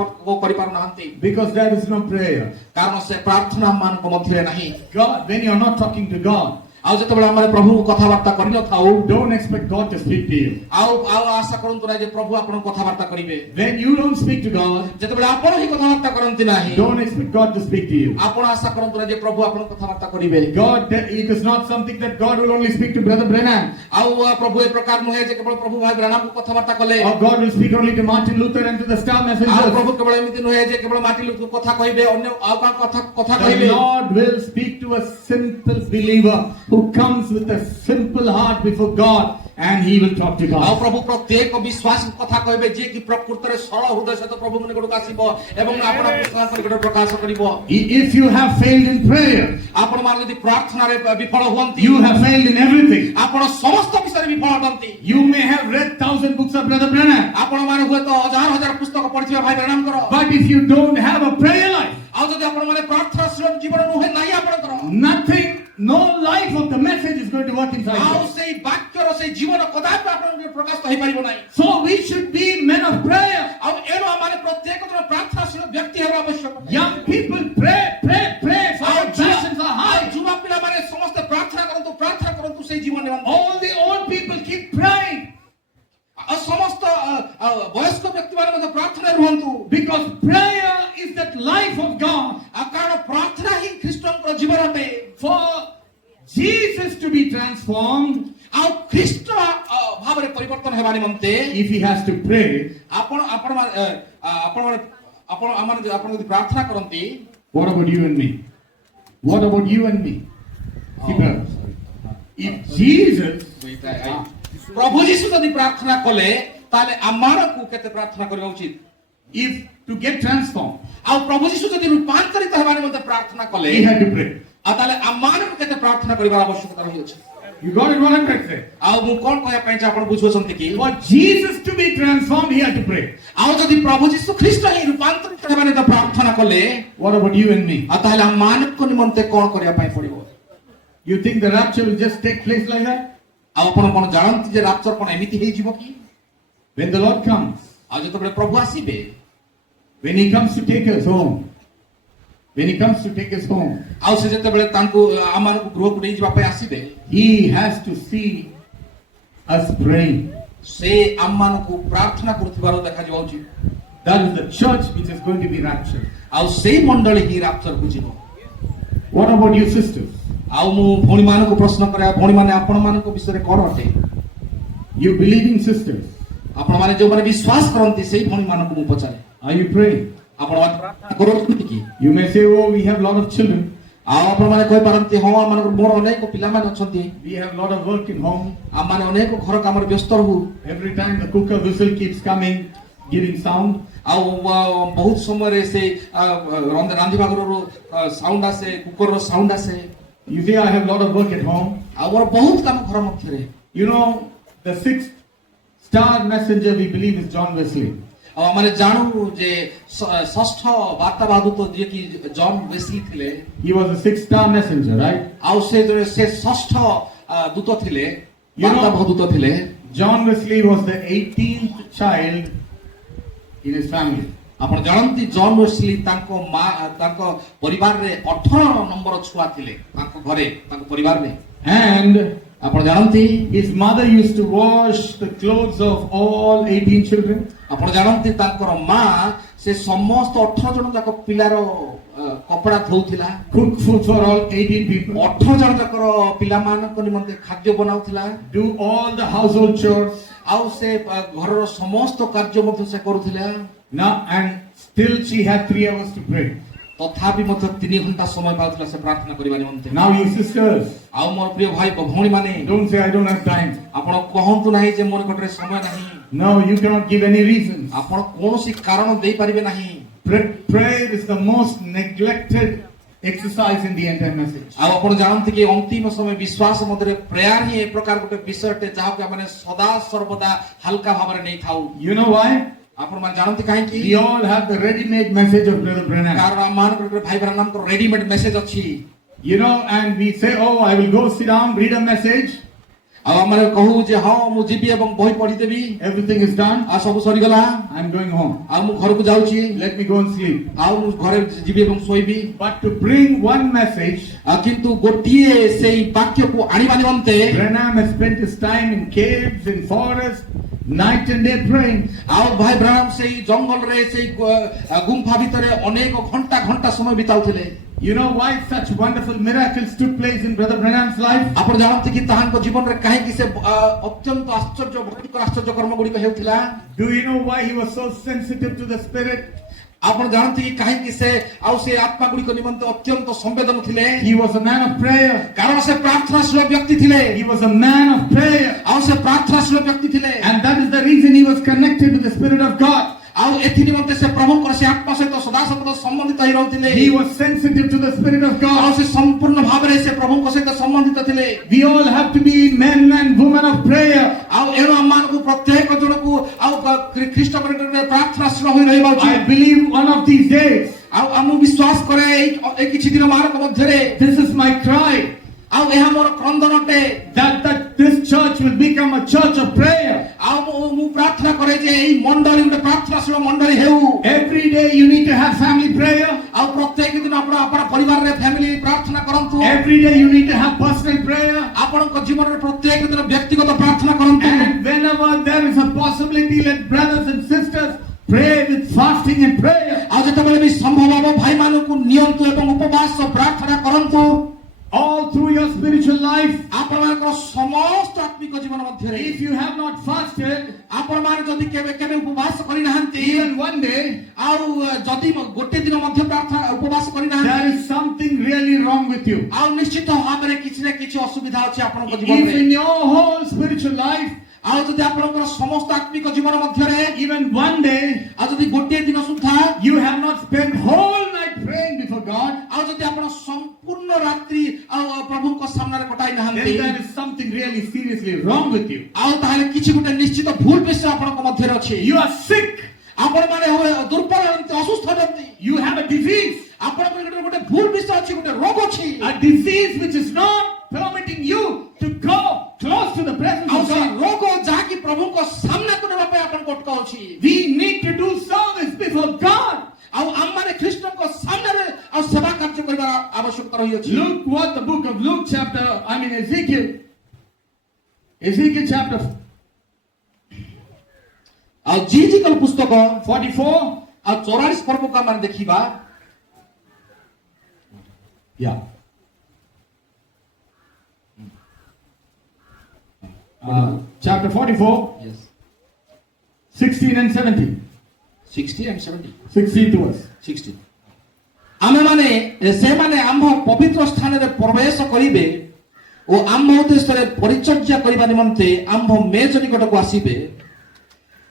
କରିପାରୁନାହାନ୍ତି? Because there is no prayer. କାରଣ ସେ ପ୍ରାର୍ଥନା ଆମମାନଙ୍କ ମଧ୍ୟରେ ନାହିଁ। God, when you are not talking to God, ଆଉ ଯେତେବେଳେ ଆମେ ପ୍ରଭୁଙ୍କୁ କଥାବାର୍ତ୍ତା କରିନଥାଉ, don't expect God to speak to you. ଆଉ ଆଶା କରନ୍ତୁ ନାହିଁ ଯେ ପ୍ରଭୁ ଆପଣଙ୍କୁ କଥାବାର୍ତ୍ତା କରିବେ। When you don't speak to God, ଯେତେବେଳେ ଆପଣ ହିଁ କଥାବାର୍ତ୍ତା କରନ୍ତି ନାହିଁ, don't expect God to speak to you. ଆପଣ ଆଶା କରନ୍ତୁ ନାହିଁ ଯେ ପ୍ରଭୁ ଆପଣଙ୍କୁ କଥାବାର୍ତ୍ତା କରିବେ। God, it is not something that God will only speak to Brother Brennan, ଆଉ ପ୍ରଭୁ ଏ ପ୍ରକାର ନୁହେଁ ଯେ କେବଳ ପ୍ରଭୁ ଭାଇ ବ୍ରାହ୍ମଣଙ୍କୁ କଥାବାର୍ତ୍ତା କଲେ, or God will speak only to Martin Luther and to the Star ଆଉ Messengers. ପ୍ରଭୁ କେବଳ ଏମିତି ନୁହେଁ ଯେ କେବଳ ମାଟି ଲୋକଙ୍କୁ କଥା କହିବେ, ଅନ୍ୟ ଆଉ କାହା କଥା The କହିବେ। Lord will speak to a simple believer who comes with a simple heart before God, and he will talk to ଆଉ God. ପ୍ରଭୁ ପ୍ରତ୍ୟେକ ବିଶ୍ୱାସ କଥା କହିବେ ଯିଏ କି ପ୍ରକୃତରେ ସରଳ ହୃଦୟ ସହିତ ପ୍ରଭୁଙ୍କ ନିକଟକୁ ଆସିବ ଏବଂ ଆପଣ କୃଷ୍ଣଙ୍କ ନିକଟରେ ପ୍ରକାଶ କରିବ। If you have failed in prayer, ଆପଣମାନେ ଯଦି ପ୍ରାର୍ଥନାରେ ବିଫଳ ହୁଅନ୍ତି, you have failed in everything. ଆପଣ ସମସ୍ତ ବିଷୟରେ ବିଫଳ ଅଟନ୍ତି। You may have read 1,000 books of Brother Brennan, ଆପଣମାନେ ହୁଏତ ହଜାର ହଜାର ପୁସ୍ତକ ପଢିଥିବା ଭାଇ ବ୍ରାହ୍ମଣଙ୍କର, but if you don't have a prayer life, ଆଉ ଯଦି ଆପଣମାନେ ପ୍ରାର୍ଥନାଶୀଳ ଜୀବନ ନୁହେଁ ନାହିଁ ଆପଣଙ୍କର, nothing, no life of the message is going to work inside ଆଉ you. ସେଇ ବାକ୍ୟର ସେଇ ଜୀବନ କଦାପି ଆପଣଙ୍କ ପ୍ରକାଶ ହେଇପାରିବ ନାହିଁ। So we should be men of prayer. ଆଉ ଏଣୁ ଆମମାନେ ପ୍ରତ୍ୟେକ ଜଣ ପ୍ରାର୍ଥନାଶୀଳ ବ୍ୟକ୍ତି ହେବା ଆବଶ୍ୟକ। Young people pray, pray, pray, for ଆଉ your passions are ଆଉ high. ଯୁବା ପିଲାମାନେ ସମସ୍ତେ ପ୍ରାର୍ଥନା କରନ୍ତୁ ସେଇ ଜୀବନ ନିମନ୍ତେ। All the old people keep praying, ଆଉ ସମସ୍ତ ବୟସ୍କ ବ୍ୟକ୍ତିମାନେ ମଧ୍ୟ ପ୍ରାର୍ଥନାରେ ରୁହନ୍ତୁ। because prayer is that life of God. ଆଉ କାରଣ ପ୍ରାର୍ଥନା ହିଁ ଖ୍ରୀଷ୍ଟଙ୍କର ଜୀବନ ଅଟେ। For Jesus to be transformed, ଆଉ ଖ୍ରୀଷ୍ଟ ଭାବରେ ପରିବର୍ତ୍ତନ ହେବା ନିମନ୍ତେ if he has to pray, ଆପଣ ଯଦି ପ୍ରାର୍ଥନା କରନ୍ତି, what about you and me? What about you and me? See, brother, if Jesus, ପ୍ରଭୁ ଯୀଶୁ ଯଦି ପ୍ରାର୍ଥନା କଲେ ତାହେଲେ ଆମମାନଙ୍କୁ କେତେ ପ୍ରାର୍ଥନା କରିବା ଉଚିତ? if to get transformed, ଆଉ ପ୍ରଭୁ ଯୀଶୁ ଯଦି ରୂପାନ୍ତରିତ ହେବା ନିମନ୍ତେ ପ୍ରାର୍ଥନା କଲେ, he had to pray. ଆଉ ତାହେଲେ ଆମମାନଙ୍କୁ କେତେ ପ୍ରାର୍ଥନା କରିବାର ଆବଶ୍ୟକତା ରହିଅଛି? You got it what I'm trying to say? ଆଉ ମୁଁ କଣ କହିବା ପାଇଁ ଆପଣ ବୁଝୁଅଛନ୍ତି କି? For Jesus to be transformed, he had to pray. ଆଉ ଯଦି ପ୍ରଭୁ ଯୀଶୁ ଖ୍ରୀଷ୍ଟ ହିଁ ରୂପାନ୍ତରିତ ହେବା ନିମନ୍ତେ ପ୍ରାର୍ଥନା କଲେ, What about you and me? ଆଉ ତାହେଲେ ଆମମାନଙ୍କ ନିମନ୍ତେ କଣ କରିବା ପାଇଁ ପଡିବ? You think the rapture will just take place like that? ଆଉ ଆପଣ କଣ ଜାଣନ୍ତି ଯେ ରାପ୍ଚର କଣ ଏମିତି ହେଇଯିବ କି? When the Lord comes, ଆଉ ଯେତେବେଳେ ପ୍ରଭୁ ଆସିବେ, when he comes to take us home, when he comes to take us home, ଆଉ ସେ ଯେତେବେଳେ ତାଙ୍କୁ ଆମମାନଙ୍କୁ ଗୃହକୁ ନେଇଯିବା ପାଇଁ ଆସିବେ, he has to see us praying. ସେ ଆମମାନଙ୍କୁ ପ୍ରାର୍ଥନା କରୁଥିବାର ଦେଖାଯିବା ଉଚିତ। That is the church which is going to be raptured. ଆଉ ସେଇ ମଣ୍ଡଳୀ ହିଁ ରାପ୍ଚରକୁ ଯିବ। What about you sisters? ଆଉ ମୁଁ ଭଉଣୀମାନଙ୍କୁ ପ୍ରଶ୍ନ କରେ, ଭଉଣୀମାନେ ଆପଣମାନଙ୍କ ବିଷୟରେ କଣ ଅଟେ? You believing sisters, ଆପଣମାନେ ଯୋଉମାନେ ବିଶ୍ୱାସ କରନ୍ତି ସେଇ ଭଉଣୀମାନଙ୍କୁ ମୁଁ ପଚାରେ, are you praying? ଆପଣମାନେ ପ୍ରାର୍ଥନା କରୁଛନ୍ତି କି? You may say, oh, we have a lot of children. ଆଉ ଆପଣମାନେ କହିପାରନ୍ତି, ହଁ ଆମମାନଙ୍କର ମୋର ଅନେକ ପିଲାମାନେ ଅଛନ୍ତି, We have a lot of work in home. ଆମମାନେ ଅନେକ ଘର କାମରେ ବ୍ୟସ୍ତ ରହୁ, Every time the cooker whistle keeps coming, giving sound. ଆଉ ବହୁତ ସମୟରେ ସେ ରାନ୍ଧିବା ଘରରୁ ସାଉଣ୍ଡ ଆସେ, କୁକରର ସାଉଣ୍ଡ ଆସେ, You say, I have a lot of work at home. ଆଉ ମୋର ବହୁତ କାମ ଘର ମଧ୍ୟରେ। You know, the sixth star messenger we believe is John Wesley. ଆଉ ଆମେ ଜାଣୁ ଯେ ଷଷ୍ଠ ବାର୍ତ୍ତାବାହକ ଯିଏକି ଜନ୍ ୱେସ୍ଲି ଥିଲେ, He was a sixth star messenger, right? ଆଉ ସେ ଷଷ୍ଠ ଦୂତ ଥିଲେ, You know- ବାର୍ତ୍ତାବହ ଦୂତ ଥିଲେ। John Wesley was the 18th child in his family. ଆପଣ ଜାଣନ୍ତି ଜନ୍ ୱେସ୍ଲି ତାଙ୍କ ପରିବାରରେ 18 ନମ୍ବର ଛୁଆ ଥିଲେ, ତାଙ୍କ ଘରେ ତାଙ୍କ ପରିବାରରେ। And ଆପଣ ଜାଣନ୍ତି his mother used to wash the clothes of all 18 children. ଆପଣ ଜାଣନ୍ତି ତାଙ୍କର ମା ସେ ସମସ୍ତ 18 ଜଣ ଯାକ ପିଲାର କପଡା ଧୋଉଥିଲା, Cook food for all 18 people. 18 ଜଣ ଯାକର ପିଲାମାନଙ୍କ ନିମନ୍ତେ ଖାଦ୍ୟ ବନାଉଥିଲା, Do all the household chores. ଆଉ ସେ ଘରର ସମସ୍ତ କାର୍ଯ୍ୟ ମଧ୍ୟ ସେ କରୁଥିଲା। Now, and still she had 3 hours to pray. ତଥାପି ମଧ୍ୟ 3 ଘଣ୍ଟା ସମୟ ପାଉଥିଲା ସେ ପ୍ରାର୍ଥନା କରିବା ନିମନ୍ତେ। Now you sisters, ଆଉ ମୋର ପ୍ରିୟ ଭାଇ ଭଉଣୀ ମାନେ, don't say I don't have time. ଆପଣ କହନ୍ତୁ ନାହିଁ ଯେ ମୋ ନିକଟରେ ସମୟ ନାହିଁ। No, you cannot give any reasons. ଆପଣ କୌଣସି କାରଣ ଦେଇପାରିବେ ନାହିଁ। Prayer is the most neglected exercise in the entire message. ଆଉ ଆପଣ ଜାଣନ୍ତି କି ଅନ୍ତିମ ସମୟ ବିଶ୍ୱାସ ମଧ୍ୟରେ ପ୍ରେୟାର ହିଁ ଏ ପ୍ରକାର ଗୋଟେ ବିଷୟଟେ ଯାହାକୁ ଆମେ ସଦା ସର୍ବଦା ହାଲକା ଭାବରେ ନେଇଥାଉ। You know why? ଆପଣ ମାନେ ଜାଣନ୍ତି କାହିଁକି? We all have the ready-made message of Brother Branham. କାରଣ ଆମମାନଙ୍କର ଭାଇ ବ୍ରାହ୍ମଣଙ୍କର ରେଡିମେଡ୍ ମେସେଜ ଅଛି। You know, and we say, oh, I will go sit down, read a message. ଆଉ ଆମେ କହୁ ଯେ ହଁ ମୁଁ ଯିବି ଏବଂ ବହି ପଢିଦେବି, Everything is done. ଆଉ ସବୁ ସରିଗଲା, I'm going home. ଆଉ ମୁଁ ଘରକୁ ଯାଉଛି, Let me go and sleep. ଆଉ ମୁଁ ଘରେ ଯିବି ଏବଂ ଶୋଇବି। But to bring one message, ଆଉ କିନ୍ତୁ ଗୋଟିଏ ସେଇ ବାକ୍ୟକୁ ଆଣିବା ନିମନ୍ତେ Branham has spent his time in caves, in forests, night and day praying. ଆଉ ଭାଇ ବ୍ରାହ୍ମଣ ସେଇ ଜଙ୍ଗଲରେ ସେଇ ଗୁମ୍ଫା ଭିତରେ ଅନେକ ଘଣ୍ଟା ଘଣ୍ଟା ସମୟ ବିତାଉଥିଲେ। You know why such wonderful miracles took place in Brother Branham's life? ଆପଣ ଜାଣନ୍ତି କି ତାହାଙ୍କ ଜୀବନରେ କାହିଁକି ସେ ଅତ୍ୟନ୍ତ ଆଶ୍ଚର୍ଯ୍ୟ କର୍ମ ଗୁଡ଼ିକ ହେଉଥିଲା? Do you know why he was so sensitive to the Spirit? ଆପଣ ଜାଣନ୍ତି କି କାହିଁକି ସେ ଆଉ ସେ ଆତ୍ମା ଗୁଡ଼ିକ ନିମନ୍ତେ ଅତ୍ୟନ୍ତ ସମ୍ବେଦନ ଥିଲେ? He was a man of prayer. କାରଣ ସେ ପ୍ରାର୍ଥନାଶୀଳ ବ୍ୟକ୍ତି ଥିଲେ। He was a man of prayer. ଆଉ ସେ ପ୍ରାର୍ଥନାଶୀଳ ବ୍ୟକ୍ତି ଥିଲେ। And that is the reason he was connected to the Spirit of God. ଆଉ ଏଥି ନିମନ୍ତେ ସେ ପ୍ରଭୁଙ୍କର ସେ ଆତ୍ମା ସହିତ ସଦାସର୍ବଦା ସମ୍ବନ୍ଧିତ ହୋଇ ରହୁଥିଲେ। He was sensitive to the Spirit of ଆଉ God. ସେ ସମ୍ପୂର୍ଣ୍ଣ ଭାବରେ ସେ ପ୍ରଭୁଙ୍କ ସହିତ ସମ୍ବନ୍ଧିତ ଥିଲେ। We all have to be men and women of prayer. ଆଉ ଏଣୁ ଆମମାନଙ୍କୁ ପ୍ରତ୍ୟେକ ଜଣକୁ ଆଉ ଖ୍ରୀଷ୍ଟ ପ୍ରାର୍ଥନାଶୀଳ ହୋଇ ରହିବା I ଉଚିତ। believe one of these days, ଆଉ ମୁଁ ବିଶ୍ୱାସ କରେ ଏଇ କିଛି ଦିନ ମାନଙ୍କ ମଧ୍ୟରେ this is my cry, ଆଉ ଏହା ମୋର କ୍ରନ୍ଦନ ଅଟେ that this church will become a church of prayer. ଆଉ ମୁଁ ପ୍ରାର୍ଥନା କରେ ଯେ ଏଇ ମଣ୍ଡଳୀ ଗୋଟେ ପ୍ରାର୍ଥନାଶୀଳ ମଣ୍ଡଳୀ ହେଉ। Every day you need to have family prayer. ଆଉ ପ୍ରତ୍ୟେକ ଦିନ ଆପଣ ଆପଣ ପରିବାରରେ ଫ୍ୟାମିଲି ପ୍ରାର୍ଥନା କରନ୍ତୁ। Every day you need to have personal prayer. ଆପଣଙ୍କ ଜୀବନରେ ପ୍ରତ୍ୟେକ ଦିନ ବ୍ୟକ୍ତିଗତ ପ୍ରାର୍ଥନା କରନ୍ତୁ। And whenever there is a possibility, let brothers and sisters pray with fasting and prayer. ଆଉ ଯେତେବେଳେ ବି ସମ୍ଭବ ହେବ ଭାଇମାନଙ୍କୁ ନିଅନ୍ତୁ ଏବଂ ଉପବାସ ପ୍ରାର୍ଥନା କରନ୍ତୁ। All through your spiritual life, ଆପଣମାନଙ୍କର ସମସ୍ତ ଆତ୍ମିକ ଜୀବନ ମଧ୍ୟରେ if you have not fasted, ଆପଣମାନେ ଯଦି କେବେ କେବେ ଉପବାସ କରିନାହାନ୍ତି, even one day, ଆଉ ଯଦି ଗୋଟେ ଦିନ ମଧ୍ୟ ପ୍ରାର୍ଥନା ଉପବାସ there କରିନାହାନ୍ତି, is something really wrong with you. ଆଉ ନିଶ୍ଚିତ ଭାବରେ କିଛି ନା କିଛି ଅସୁବିଧା ଅଛି ଆପଣଙ୍କ If ଜୀବନରେ। in your whole spiritual life, ଆଉ ଯଦି ଆପଣଙ୍କର ସମସ୍ତ ଆତ୍ମିକ ଜୀବନ ମଧ୍ୟରେ even one day, ଆଉ ଯଦି ଗୋଟିଏ ଦିନ ସୁଦ୍ଧା you have not spent whole night praying before God, ଆଉ ଯଦି ଆପଣ ସମ୍ପୂର୍ଣ୍ଣ ରାତ୍ରି ଆଉ ପ୍ରଭୁଙ୍କ ସାମ୍ନାରେ କଟାଇ then ନାହାନ୍ତି, there is something really seriously wrong with you. ଆଉ ତାହେଲେ କିଛି ଗୋଟେ ନିଶ୍ଚିତ ଭୁଲ ବିଷୟ ଆପଣଙ୍କ ମଧ୍ୟରେ ଅଛି। You are sick. ଆପଣମାନେ ଦୁର୍ବଳ ହେଉଛନ୍ତି, ଅସୁସ୍ଥ ହେଉଛନ୍ତି, You have a disease. ଆପଣଙ୍କ ନିକଟରେ ଗୋଟେ ଭୁଲ ବିଷୟ ଅଛି, ଗୋଟେ ରୋଗ ଅଛି। A disease which is not permitting you to go close to the presence ଆଉ of ସେ God. ରୋଗ ଯାହାକି ପ୍ରଭୁଙ୍କ ସାମ୍ନାକୁ ନେବା ପାଇଁ ଆପଣଙ୍କୁ ଅଟକାଉଛି। We need to do service before God. ଆଉ ଆମମାନେ ଖ୍ରୀଷ୍ଟଙ୍କ ସାମ୍ନାରେ ଆଉ ସେବା କାର୍ଯ୍ୟ କରିବାର ଆବଶ୍ୟକତା ରହିଅଛି। Look what the book of Luke Ezekiel chapter ଆଉ ଜିଜିକଲ ପୁସ୍ତକ 44. ଆଉ 44 ପର୍ବକୁ ଆମେ ଦେଖିବା। Yeah. Chapter 44, Yes. 16 and 17. 60 and 70. 16 to us. 60. ଆମେମାନେ ସେମାନେ ଆମ୍ଭ ପବିତ୍ର ସ୍ଥାନରେ ପ୍ରବେଶ କରିବେ ଓ ଆମ୍ଭ ଉଦ୍ଦେଶ୍ୟରେ ପରିଚର୍ଯ୍ୟା କରିବା ନିମନ୍ତେ ଆମ୍ଭ ମେଜ ନିକଟକୁ ଆସିବେ।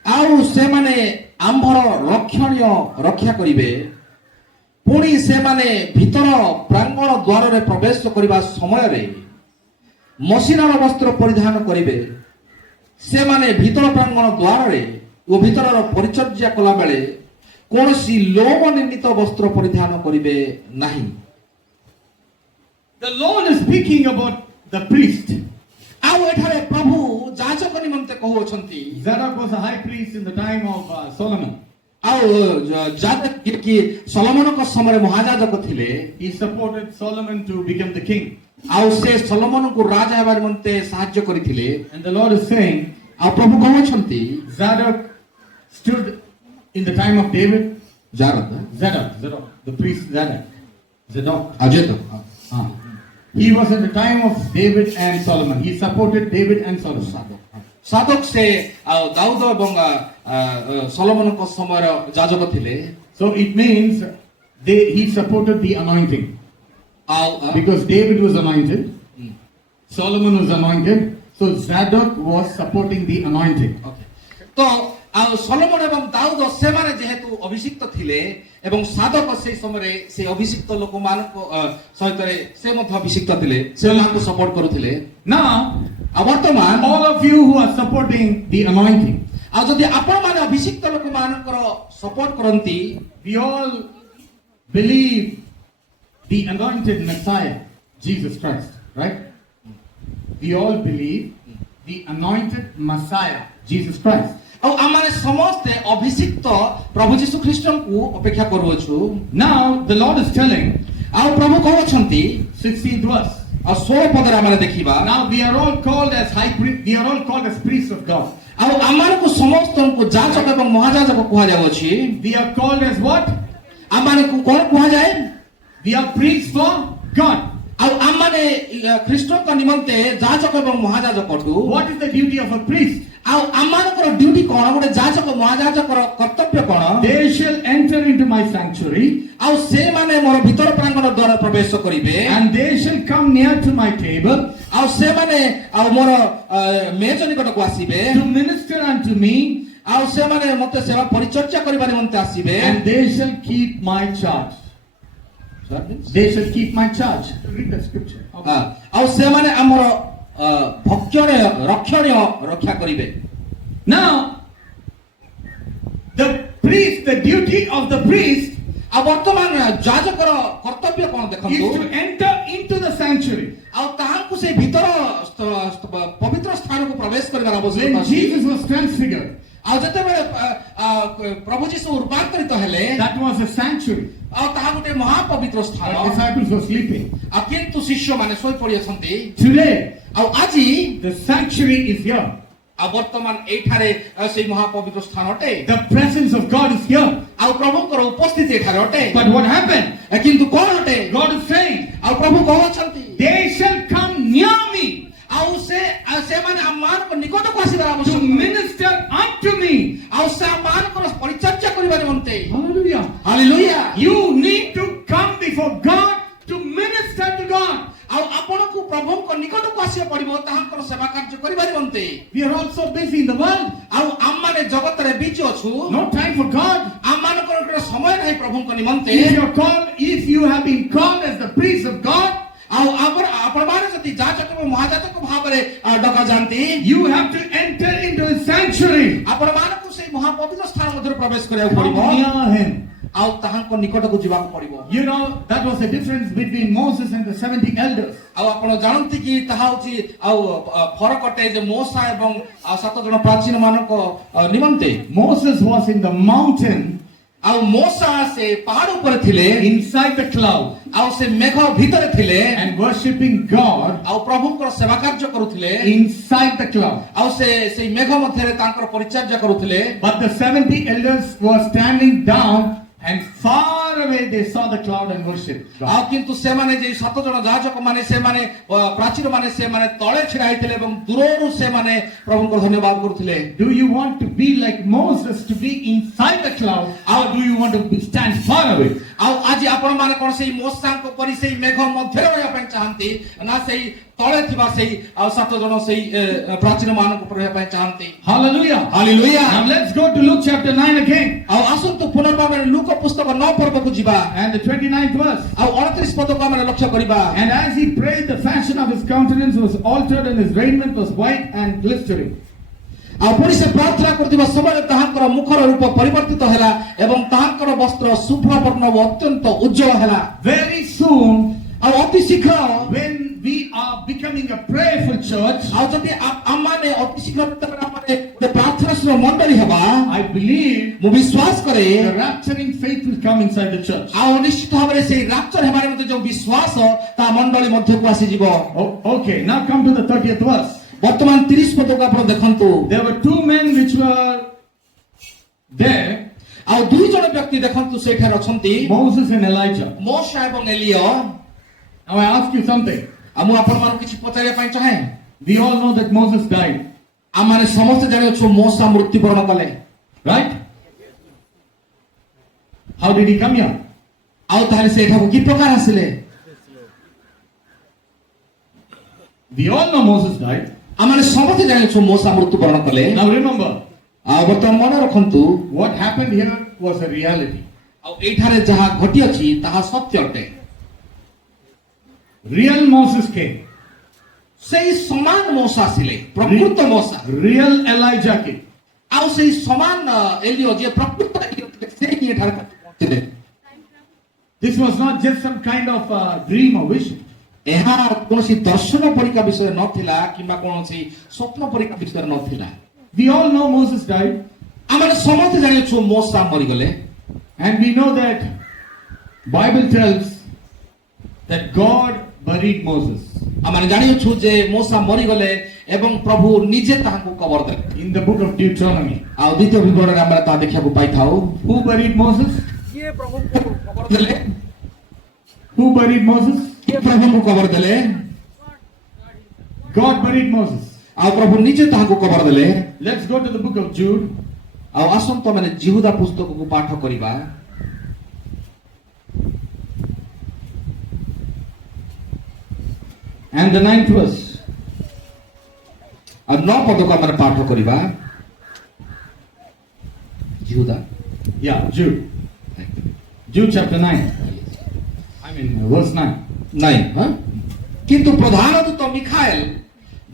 ଆଉ ସେମାନେ ଆମ୍ଭର ରକ୍ଷଣୀୟ ରକ୍ଷା କରିବେ। ପୁଣି ସେମାନେ ଭିତର ପ୍ରାଙ୍ଗଣ ଦ୍ୱାରରେ ପ୍ରବେଶ କରିବା ସମୟରେ ମସିନାର ବସ୍ତ୍ର ପରିଧାନ କରିବେ। ସେମାନେ ଭିତର ପ୍ରାଙ୍ଗଣ ଦ୍ୱାରରେ ଓ ଭିତରର ପରିଚର୍ଯ୍ୟା କଲାବେଳେ କୌଣସି ଲୋମ ନିର୍ମିତ ବସ୍ତ୍ର ପରିଧାନ କରିବେ ନାହିଁ। The Lord is speaking about the priest. ଆଉ ଏଠାରେ ପ୍ରଭୁ ଯାଜକ ନିମନ୍ତେ କହୁଅଛନ୍ତି। Zadok was a high priest in the time of Solomon. ଆଉ ଯାଜକ କି ସଲୋମନଙ୍କ ସମୟରେ ମହାଯାଜକ ଥିଲେ। He supported Solomon to become the king. ଆଉ ସେ ସଲୋମନଙ୍କୁ ରାଜା ହେବା ନିମନ୍ତେ ସାହାଯ୍ୟ କରିଥିଲେ। And the Lord is saying, ଆଉ ପ୍ରଭୁ କହୁଅଛନ୍ତି Zadok stood in the time of David. Zadok, The priest Zadok. He was in the time of David and Solomon. He supported David and Solomon. ସାଧକ ସେ ଆଉ ଦାଉଦ ଏବଂ ସଲୋମନଙ୍କ ସମୟର ଯାଜକ ଥିଲେ। So it means he supported the anointing. Because David was anointed, Solomon was anointed, so Zadok was supporting the anointing. ତ ଆଉ ସଲୋମନ ଏବଂ ଦାଉଦ ସେମାନେ ଯେହେତୁ ଅଭିଷିକ୍ତ ଥିଲେ ଏବଂ ସାଧକ ସେହି ସମୟରେ ସେ ଅଭିଷିକ୍ତ ଲୋକମାନଙ୍କ ସହିତରେ ସେ ମଧ୍ୟ ଅଭିଷିକ୍ତ ଥିଲେ ସେ ତାଙ୍କୁ ସପୋର୍ଟ କରୁଥିଲେ Now, ଆଉ ବର୍ତ୍ତମାନ all of you who are supporting the anointing, ଆଉ ଯଦି ଆପଣମାନେ ଅଭିଷିକ୍ତ ଲୋକମାନଙ୍କର ସପୋର୍ଟ କରନ୍ତି we all believe the anointed Messiah, Jesus Christ, right? We all believe the anointed Messiah, Jesus Christ. ଆଉ ଆମମାନେ ସମସ୍ତେ ଅଭିଷିକ୍ତ ପ୍ରଭୁ ଯୀଶୁ ଖ୍ରୀଷ୍ଟଙ୍କୁ ଅପେକ୍ଷା କରୁଅଛୁ Now, the Lord is telling, ଆଉ ପ୍ରଭୁ କହୁଛନ୍ତି 16th verse. ଆଉ 16 ପଦରେ ଆମେ ଦେଖିବା Now, we are all called as high priest, we are all called as priests of God. ଆଉ ଆମମାନଙ୍କୁ ସମସ୍ତଙ୍କୁ ଯାଜକ ଏବଂ ମହାଯାଜକ କୁହାଯାଉଅଛି We are called as what? ଆମମାନଙ୍କୁ କଣ କୁହାଯାଏ We are priests for God. ଆଉ ଆମମାନେ ଖ୍ରୀଷ୍ଟଙ୍କ ନିମନ୍ତେ ଯାଜକ ଏବଂ ମହାଯାଜକ ଅଟୁ What is the duty of a priest? ଆଉ ଆମମାନଙ୍କର ଡ୍ୟୁଟି କଣ ଗୋଟେ ଯାଜକ ମହାଯାଜକର କର୍ତ୍ତବ୍ୟ କଣ They shall enter into my sanctuary, ଆଉ ସେମାନେ ମୋର ଭିତର ପ୍ରାଙ୍ଗଣ ଦ୍ୱାରା ପ୍ରବେଶ କରିବେ and they shall come near to my table ଆଉ ସେମାନେ ଆଉ ମୋର ମେଜ ନିକଟକୁ ଆସିବେ to minister unto me, ଆଉ ସେମାନେ ମୋତେ ସେବା ପରିଚର୍ଯା କରିବା ନିମନ୍ତେ ଆସିବେ and they shall keep my charge. They shall keep my charge. Read the scripture. ଆଉ ସେମାନେ ଆମର ଭକ୍ଷଣୀୟ ରକ୍ଷଣୀୟ ରକ୍ଷା କରିବେ Now, the priest, the duty of the priest ଆଉ ବର୍ତ୍ତମାନ ଯାଜକର କର୍ତ୍ତବ୍ୟ କଣ is ଦେଖନ୍ତୁ to enter into the sanctuary. ଆଉ ତାହାଙ୍କୁ ସେ ଭିତର ପବିତ୍ର ସ୍ଥାନକୁ ପ୍ରବେଶ କରିବାର ଆବଶ୍ୟକତା When ଅଛି Jesus was transfigured, ଆଉ ଯେତେବେଳେ ପ୍ରଭୁ ଯୀଶୁ ରୂପାନ୍ତରିତ ହେଲେ that was a sanctuary. ଆଉ ତାହା ଗୋଟେ ମହାପବିତ୍ର ସ୍ଥାନ The disciples were sleeping. ଆଉ କିନ୍ତୁ ଶିଷ୍ୟମାନେ ଶୋଇ ପଡି ଅଛନ୍ତି Today, ଆଉ ଆଜି the sanctuary is here. ଆଉ ବର୍ତ୍ତମାନ ଏଇଠାରେ ସେଇ ମହାପବିତ୍ର ସ୍ଥାନ ଅଟେ The presence of God is here. ଆଉ ପ୍ରଭୁଙ୍କର ଉପସ୍ଥିତି ଏଠାରେ ଅଟେ But what happened? କିନ୍ତୁ କଣ ଅଟେ God is saying, ଆଉ ପ୍ରଭୁ କହୁଛନ୍ତି they shall come near me ଆଉ ସେମାନେ ଆମମାନଙ୍କ ନିକଟକୁ ଆସିବାର to ଆବଶ୍ୟକ minister unto me. ଆଉ ସେ ଆମମାନଙ୍କର ପରିଚର୍ଯା କରିବା ନିମନ୍ତେ Hallelujah. Hallelujah You need to come before God to minister to God. ଆଉ ଆପଣଙ୍କୁ ପ୍ରଭୁଙ୍କ ନିକଟକୁ ଆସିବାକୁ ପଡିବ ତାହାଙ୍କର ସେବା କାର୍ଯ୍ୟ କରିବା ନିମନ୍ତେ We are all so busy in the world. ଆଉ ଆମମାନେ ଜଗତରେ ବିଜି ଅଛୁ No time for God. ଆମମାନଙ୍କର ଗୋଟେ ସମୟ ନାହିଁ ପ୍ରଭୁଙ୍କ ନିମନ୍ତେ If you have been called as the priest of God, ଆଉ ଆପଣମାନେ ଯଦି ଯାଜକ ଏବଂ ମହାଯାଜକ ଭାବରେ ଡକା ଯାଆନ୍ତି you have to enter into his sanctuary. ଆପଣମାନଙ୍କୁ ସେଇ ମହାପବିତ୍ର ସ୍ଥାନ ମଧ୍ୟରେ ପ୍ରବେଶ କରିବାକୁ Come ପଡିବ near him. ଆଉ ତାହାଙ୍କ ନିକଟକୁ ଯିବାକୁ ପଡିବ You know, that was the difference between Moses and the 70 elders. ଆଉ ଆପଣ ଜାଣନ୍ତି କି ତାହା ହଉଛି ଆଉ ଫରକ ଅଟେ ଯେ ମୋସା ଏବଂ 7 ଜଣ ପ୍ରାଚୀନ ମାନଙ୍କ ନିମନ୍ତେ Moses was in the mountain ଆଉ ମୋସା ସେ ପାହାଡ ଉପରେ ଥିଲେ inside the cloud ଆଉ ସେ ମେଘ ଭିତରେ ଥିଲେ and worshipping God ଆଉ ପ୍ରଭୁଙ୍କର ସେବା କାର୍ଯ୍ୟ କରୁଥିଲେ inside the cloud. ଆଉ ସେଇ ମେଘ ମଧ୍ୟରେ ତାଙ୍କର ପରିଚର୍ଯା କରୁଥିଲେ But the 70 elders were standing down, and far away they saw the cloud and worshiped ଆଉ God. କିନ୍ତୁ ସେମାନେ ଯେ 7 ଜଣ ଯାଜକ ମାନେ ସେମାନେ ପ୍ରାଚୀନ ମାନେ ସେମାନେ ତଳେ ଛିଡା ହେଇଥିଲେ ଏବଂ ଦୂରରୁ ସେମାନେ ପ୍ରଭୁଙ୍କର ଧନ୍ୟବାଦ କରୁଥିଲେ Do you want to be like Moses, to be inside the cloud, or do you want to stand far away? ଆଉ ଆଜି ଆପଣ ମାନେ କଣ ସେଇ ମୋସାଙ୍କ ପରି ସେଇ ମେଘ ମଧ୍ୟରେ ରହିବା ପାଇଁ ଚାହାନ୍ତି ନା ସେଇ ତଳେ ଥିବା ସେଇ ଆଉ 7 ଜଣ ସେଇ ପ୍ରାଚୀନ ମାନଙ୍କୁ ରହିବା ପାଇଁ ଚାହାନ୍ତି Hallelujah. Hallelujah Now let's go to Luke chapter 9 again, ଆଉ ଆସନ୍ତୁ ପୁନର୍ବାର ଲୁକ ପୁସ୍ତକ 9 ପର୍ବକୁ ଯିବା and the 29th verse. ଆଉ 29 ପଦକୁ ଆମେ ଲକ୍ଷ୍ୟ କରିବା And as he prayed, the fashion of his countenance was altered, and his raiment was white and glistering. ଆଉ ପୁଣି ସେ ପ୍ରାର୍ଥନା କରୁଥିବା ସମୟରେ ତାହାଙ୍କର ମୁଖର ରୂପ ପରିବର୍ତ୍ତିତ ହେଲା ଏବଂ ତାହାଙ୍କର ବସ୍ତ୍ର ଶୁଭ୍ରବର୍ଣ୍ଣ ଓ ଅତ୍ୟନ୍ତ ଉଜ୍ଜଳ ହେଲା Very soon, ଆଉ ଅତି ଶୀଘ୍ର when we are becoming a prayerful church, ଆଉ ଯଦି ଆମମାନେ ଅତି ଶୀଘ୍ର ଗୋଟେ ପ୍ରାର୍ଥନାଶୀଳ ମଣ୍ଡଳୀ ହେବା I believe ମୁଁ ବିଶ୍ୱାସ କରେ the rapturing faith will come inside the church. ଆଉ ନିଶ୍ଚିତ ଭାବରେ ସେଇ ରାପ୍ଚର ହେବାରେ ମଧ୍ୟ ଯୋଉ ବିଶ୍ୱାସ ତା ମଣ୍ଡଳୀ ମଧ୍ୟକୁ ଆସିଯିବ Okay, now come to the 30th verse. ବର୍ତ୍ତମାନ 30 ପଦକୁ ଆପଣ ଦେଖନ୍ତୁ There were two men which were there, ଆଉ ଦୁଇ ଜଣ ବ୍ୟକ୍ତି ଦେଖନ୍ତୁ ସେଇଠାରେ ଅଛନ୍ତି Moses and Elijah. ମୋଶା ଏବଂ ଏଲିୟ Now I ask you something. ଆଉ ମୁଁ ଆପଣମାନଙ୍କୁ କିଛି ପଚାରିବା ପାଇଁ ଚାହେଁ We all know that Moses died, ଆମମାନେ ସମସ୍ତେ ଜାଣିଅଛୁ ମୋଶା ମୃତ୍ୟୁବରଣ କଲେ right? How did he come here? ଆଉ ତାହେଲେ ସେ ଏଠାକୁ କି ପ୍ରକାର ଆସିଲେ? We all know Moses died. ଆମେ ସମସ୍ତେ ଜାଣିଛୁ ମୋଶା ମୃତ୍ୟୁବରଣ କଲେ। Now remember, ଆଉ ବର୍ତ୍ତମାନ ମନେ ରଖନ୍ତୁ what happened here was a reality. ଆଉ ଏଇଠାରେ ଯାହା ଘଟିଅଛି ତାହା ସତ୍ୟ ଅଟେ। Real Moses came. ସେଇ ସମାନ ମୋଶା ଆସିଲେ, ପ୍ରକୃତ ମୋଶା। Real Elijah came. ଆଉ ସେଇ ସମାନ ଏଲିଓ ଯିଏ ପ୍ରକୃତ ଏଲିଓ ଥିଲେ, ସେ ହିଁ ଏଠାରେ ପହଞ୍ଚିଲେ। This was not just some kind of dream or vision. ଏହା କୌଣସି ଦର୍ଶନ ପରୀକ୍ଷା ବିଷୟ ନଥିଲା କିମ୍ବା କୌଣସି ସ୍ୱପ୍ନ ପରୀକ୍ଷା ବିଷୟ ନଥିଲା। We all know Moses died, ଆମେ ସମସ୍ତେ ଜାଣିଛୁ ମୋଶା ମରିଗଲେ। and we know that Bible tells that God buried Moses. ଆମେ ଜାଣିଛୁ ଯେ ମୋଶା ମରିଗଲେ ଏବଂ ପ୍ରଭୁ ନିଜେ ତାହାଙ୍କୁ କବର ଦେଲେ। In the book of Deuteronomy, ଆଉ ଦ୍ୱିତୀୟ ବିବରଣରେ ଆମେ ତାହା ଦେଖିବାକୁ ପାଇଥାଉ। who buried Moses? କିଏ ପ୍ରଭୁଙ୍କୁ କବର ଦେଲେ? Who buried Moses? କିଏ ପ୍ରଭୁଙ୍କୁ କବର ଦେଲେ? God buried Moses. ଆଉ ପ୍ରଭୁ ନିଜେ ତାହାଙ୍କୁ କବର ଦେଲେ। Let's go to the book of Jude. ଆଉ ଆସନ୍ତୁ ଆମେ ଜିହୁଦା ପୁସ୍ତକକୁ ପାଠ କରିବା। And the 9th verse. ଆଉ 9 ପଦକୁ ଆମେ ପାଠ କରିବା। Judah Yeah, Jude. Jude chapter 9. I mean, verse 9. ନାଇଁ ହଁ? କିନ୍ତୁ ପ୍ରଧାନ ଦୂତ ମିଖାଏଲ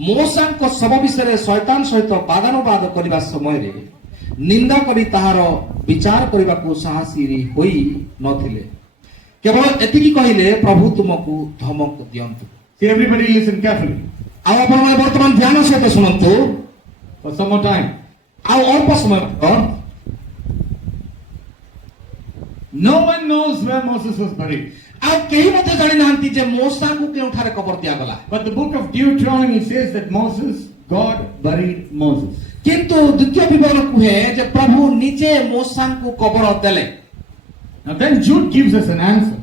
ମୋଶାଙ୍କ ଶବ ବିଷୟରେ ଶୈତାନ ସହିତ ବାଦାନବାଦ କରିବା ସମୟରେ ନିନ୍ଦା କରି ତାହାର ବିଚାର କରିବାକୁ ସାହସୀ ହୋଇ ନଥିଲେ। କେବଳ ଏତିକି କହିଲେ, ପ୍ରଭୁ ତୁମକୁ ଧମକ ଦିଅନ୍ତୁ। See, everybody listen carefully. ଆଉ ଆପଣମାନେ ବର୍ତ୍ତମାନ ଧ୍ୟାନ ସହିତ ଶୁଣନ୍ତୁ। For some more time. ଆଉ ଅଳ୍ପ ସମୟ ପରେ No one knows where Moses was buried. ଆଉ କେହି ମଧ୍ୟ ଜାଣିନାହାନ୍ତି ଯେ ମୋଶାଙ୍କୁ କେଉଁଠାରେ କବର ଦିଆଗଲା। But the book of Deuteronomy says that God buried Moses. କିନ୍ତୁ ଦ୍ୱିତୀୟ ବିବରଣ କୁହେ ଯେ ପ୍ରଭୁ ନିଜେ ମୋଶାଙ୍କୁ କବର ଦେଲେ। Now then Jude gives us an answer.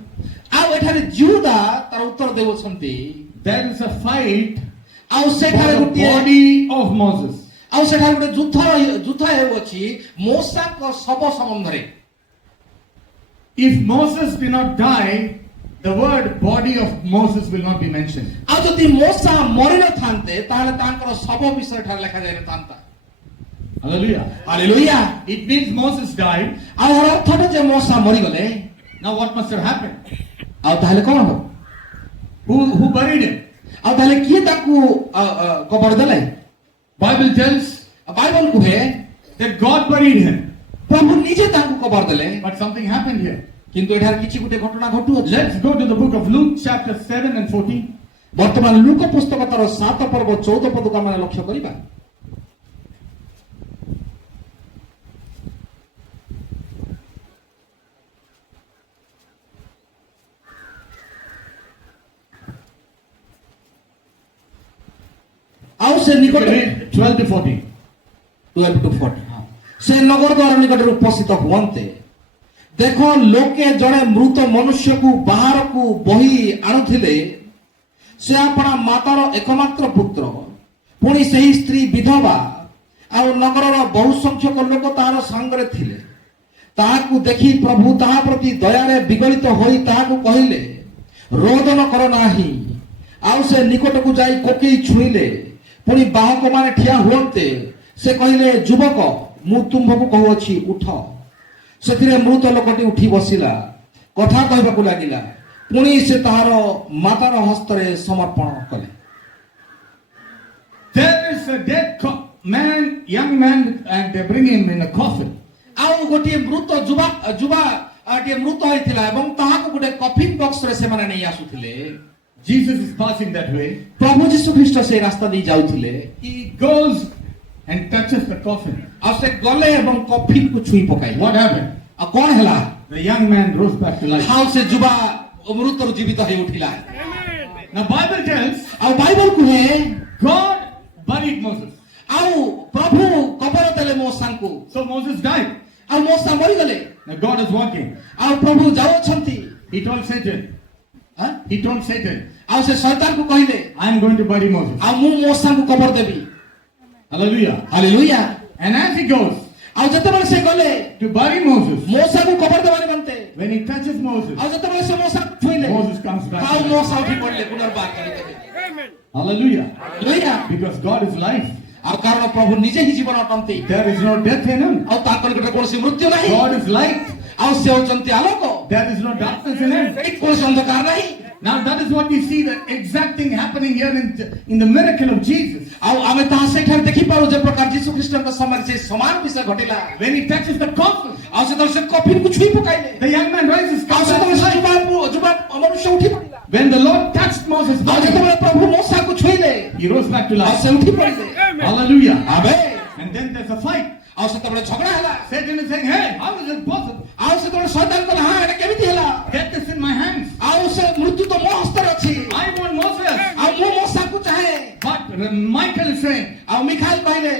ଆଉ ଏଠାରେ ଜିହୁଦା ତାର ଉତ୍ତର ଦେଉଛନ୍ତି। There is a fight ଆଉ for ସେଠାରେ the ଗୋଟିଏ body of Moses. ଆଉ ସେଠାରେ ଗୋଟେ ଯୁଦ୍ଧ ହେଉଅଛି ମୋଶାଙ୍କ ଶବ ସମ୍ବନ୍ଧରେ। If Moses did not die, the word body of Moses will not be mentioned. ଆଉ ଯଦି ମୋଶା ମରିନଥାନ୍ତେ ତାହେଲେ ତାଙ୍କର ଶବ ବିଷୟ ଏଠାରେ ଲେଖାଯାଇନଥାନ୍ତା। Hallelujah. Hallelujah. It means Moses died. ଆଉ ଏହାର ଅର୍ଥ ଯେ ମୋଶା ମରିଗଲେ। Now what must have happened? ଆଉ ତାହେଲେ କଣ ହବ? Who buried him? ଆଉ ତାହେଲେ କିଏ ତାକୁ କବର ଦେଲେ? Bible tells ବାଇବଲ କୁହେ that God buried him. ପ୍ରଭୁ ନିଜେ ତାଙ୍କୁ କବର ଦେଲେ। But something happened here. କିନ୍ତୁ ଏଠାରେ କିଛି ଗୋଟେ ଘଟଣା ଘଟୁଅଛି। Let's go to the book of Luke chapter 7 and 14. ବର୍ତ୍ତମାନ ଲୁକ ପୁସ୍ତକ ତାର 7 ପର୍ବ 14 ପଦକୁ ଆମେ ଲକ୍ଷ୍ୟ କରିବା। ଆଉ ସେ ନିକଟରେ 12 to 14. 12 to 14 ସେ ନଗର ଦ୍ୱାର ନିକଟରେ ଉପସ୍ଥିତ ହୁଅନ୍ତେ, ଦେଖ ଲୋକେ ଜଣେ ମୃତ ମନୁଷ୍ୟକୁ ବାହାରକୁ ବହି ଆଣୁଥିଲେ। ସେ ଆପଣା ମାତାର ଏକମାତ୍ର ପୁତ୍ର, ପୁଣି ସେହି ସ୍ତ୍ରୀ ବିଧବା, ଆଉ ନଗରର ବହୁ ସଂଖ୍ୟକ ଲୋକ ତାହାର ସାଙ୍ଗରେ ଥିଲେ। ତାହାକୁ ଦେଖି ପ୍ରଭୁ ତାହା ପ୍ରତି ଦୟାରେ ବିଗଳିତ ହୋଇ ତାହାକୁ କହିଲେ, ରୋଦନ କର ନାହିଁ। ଆଉ ସେ ନିକଟକୁ ଯାଇ କୋକେଇ ଛୁଇଁଲେ। ପୁଣି ବାହକମାନେ ଠିଆ ହୁଅନ୍ତେ ସେ କହିଲେ, ଯୁବକ, ମୁଁ ତୁମ୍ଭକୁ କହୁଅଛି, ଉଠ। ସେଥିରେ ମୃତ ଲୋକଟି ଉଠି ବସିଲା, କଥା କହିବାକୁ ଲାଗିଲା। ପୁଣି ସେ ତାହାର ମାତାର ହସ୍ତରେ ସମର୍ପଣ କଲେ। There is a dead young man, and they bring him in a coffin. ଆଉ ଗୋଟିଏ ମୃତ ଟିଏ ମୃତ ହୋଇଥିଲା ଏବଂ ତାହାକୁ ଗୋଟେ କଫିନ ବକ୍ସରେ ସେମାନେ ନେଇ ଆସୁଥିଲେ। Jesus is passing that way. ପ୍ରଭୁ ଯୀଶୁ ଖ୍ରୀଷ୍ଟ ସେ ରାସ୍ତା ଦେଇ ଯାଉଥିଲେ। He goes and touches the coffin. ଆଉ ସେ ଗଲେ ଏବଂ କଫିନକୁ ଛୁଇଁ ପକାଇଲେ। What happened? ଆଉ କଣ ହେଲା? The young man rose back to life. ଆଉ ସେ ଯୁବା ମୃତରୁ ଜୀବିତ ହୋଇ ଉଠିଲା। Now Bible tells ଆଉ ବାଇବଲ କୁହେ God buried Moses. ଆଉ ପ୍ରଭୁ କବର ଦେଲେ ମୋଶାଙ୍କୁ। So Moses died. ଆଉ ମୋଶା ମରିଗଲେ। Now God is walking. ଆଉ ପ୍ରଭୁ ଯାଉଅଛନ୍ତି। He told Satan. He told Satan, ଆଉ ସେ ଶୈତାନକୁ କହିଲେ, I am going to bury Moses. ଆଉ ମୁଁ ମୋଶାଙ୍କୁ କବର ଦେବି। Hallelujah. Hallelujah. And as he goes, ଆଉ ଯେତେବେଳେ ସେ ଗଲେ to bury Moses, ମୂଷାକୁ କବର ଦେବା ନିମନ୍ତେ, when he touches Moses, ଆଉ ଯେତେବେଳେ ସେ ମୂଷାକୁ ଛୁଇଁଲେ Moses comes back. ଆଉ ମୂଷା ଉଠି ପଡ଼ିଲେ ପୁନର୍ବାର କରିଦେଲେ। Hallelujah. Hallelujah. Because God is life. ଆଉ କାରଣ ପ୍ରଭୁ ନିଜେ ହିଁ ଜୀବନ ଅଟନ୍ତି, There is no death in him. ଆଉ ତାଙ୍କ ନିକଟରେ କୌଣସି ମୃତ୍ୟୁ ନାହିଁ, God is light. ଆଉ ସେ ହଉଛନ୍ତି ଆଲୋକ, There is no darkness in him. ସେଠି କୌଣସି ଅନ୍ଧକାର ନାହିଁ। Now that is what we see, the exact thing happening here in the miracle of Jesus. ଆଉ ଆମେ ତାହା ସେଠାରେ ଦେଖିପାରୁ ଯେ ପ୍ରକାର ଯୀଶୁ ଖ୍ରୀଷ୍ଟଙ୍କ ସମୟରେ ସେ ସମାନ ବିଷୟ ଘଟିଲା। When he touches the coffin, ଆଉ ସେତେବେଳେ ସେ କଫିନକୁ ଛୁଇଁ ପକାଇଲେ, the young man rises. ଆଉ ସେତେବେଳେ ସେ ଯୁବା ମନୁଷ୍ୟ ଉଠି ପଡ଼ିଲା। When the Lord touched Moses' ଆଉ body, ଯେତେବେଳେ ପ୍ରଭୁ ମୂଷାକୁ ଛୁଇଁଲେ he rose back to ଆଉ life. ସେ ଉଠି ପଡ଼ିଲେ। Hallelujah. ଆମେନ୍। And then there's a fight. ଆଉ ସେତେବେଳେ ଝଗଡ଼ା ହେଲା। Satan is saying, hey, how is it possible? ଆଉ ସେତେବେଳେ ଶୈତାନ କହିଲା, ହଁ ଏଟା କେମିତି ହେଲା? Death is in my hands. ଆଉ ସେ ମୃତ୍ୟୁ ତ ମୋ ହସ୍ତରେ ଅଛି, I want Moses. ଆଉ ମୁଁ ମୂଷାକୁ ଚାହେଁ। But Michael is saying, ଆଉ ମିଖାଏଲ କହିଲେ,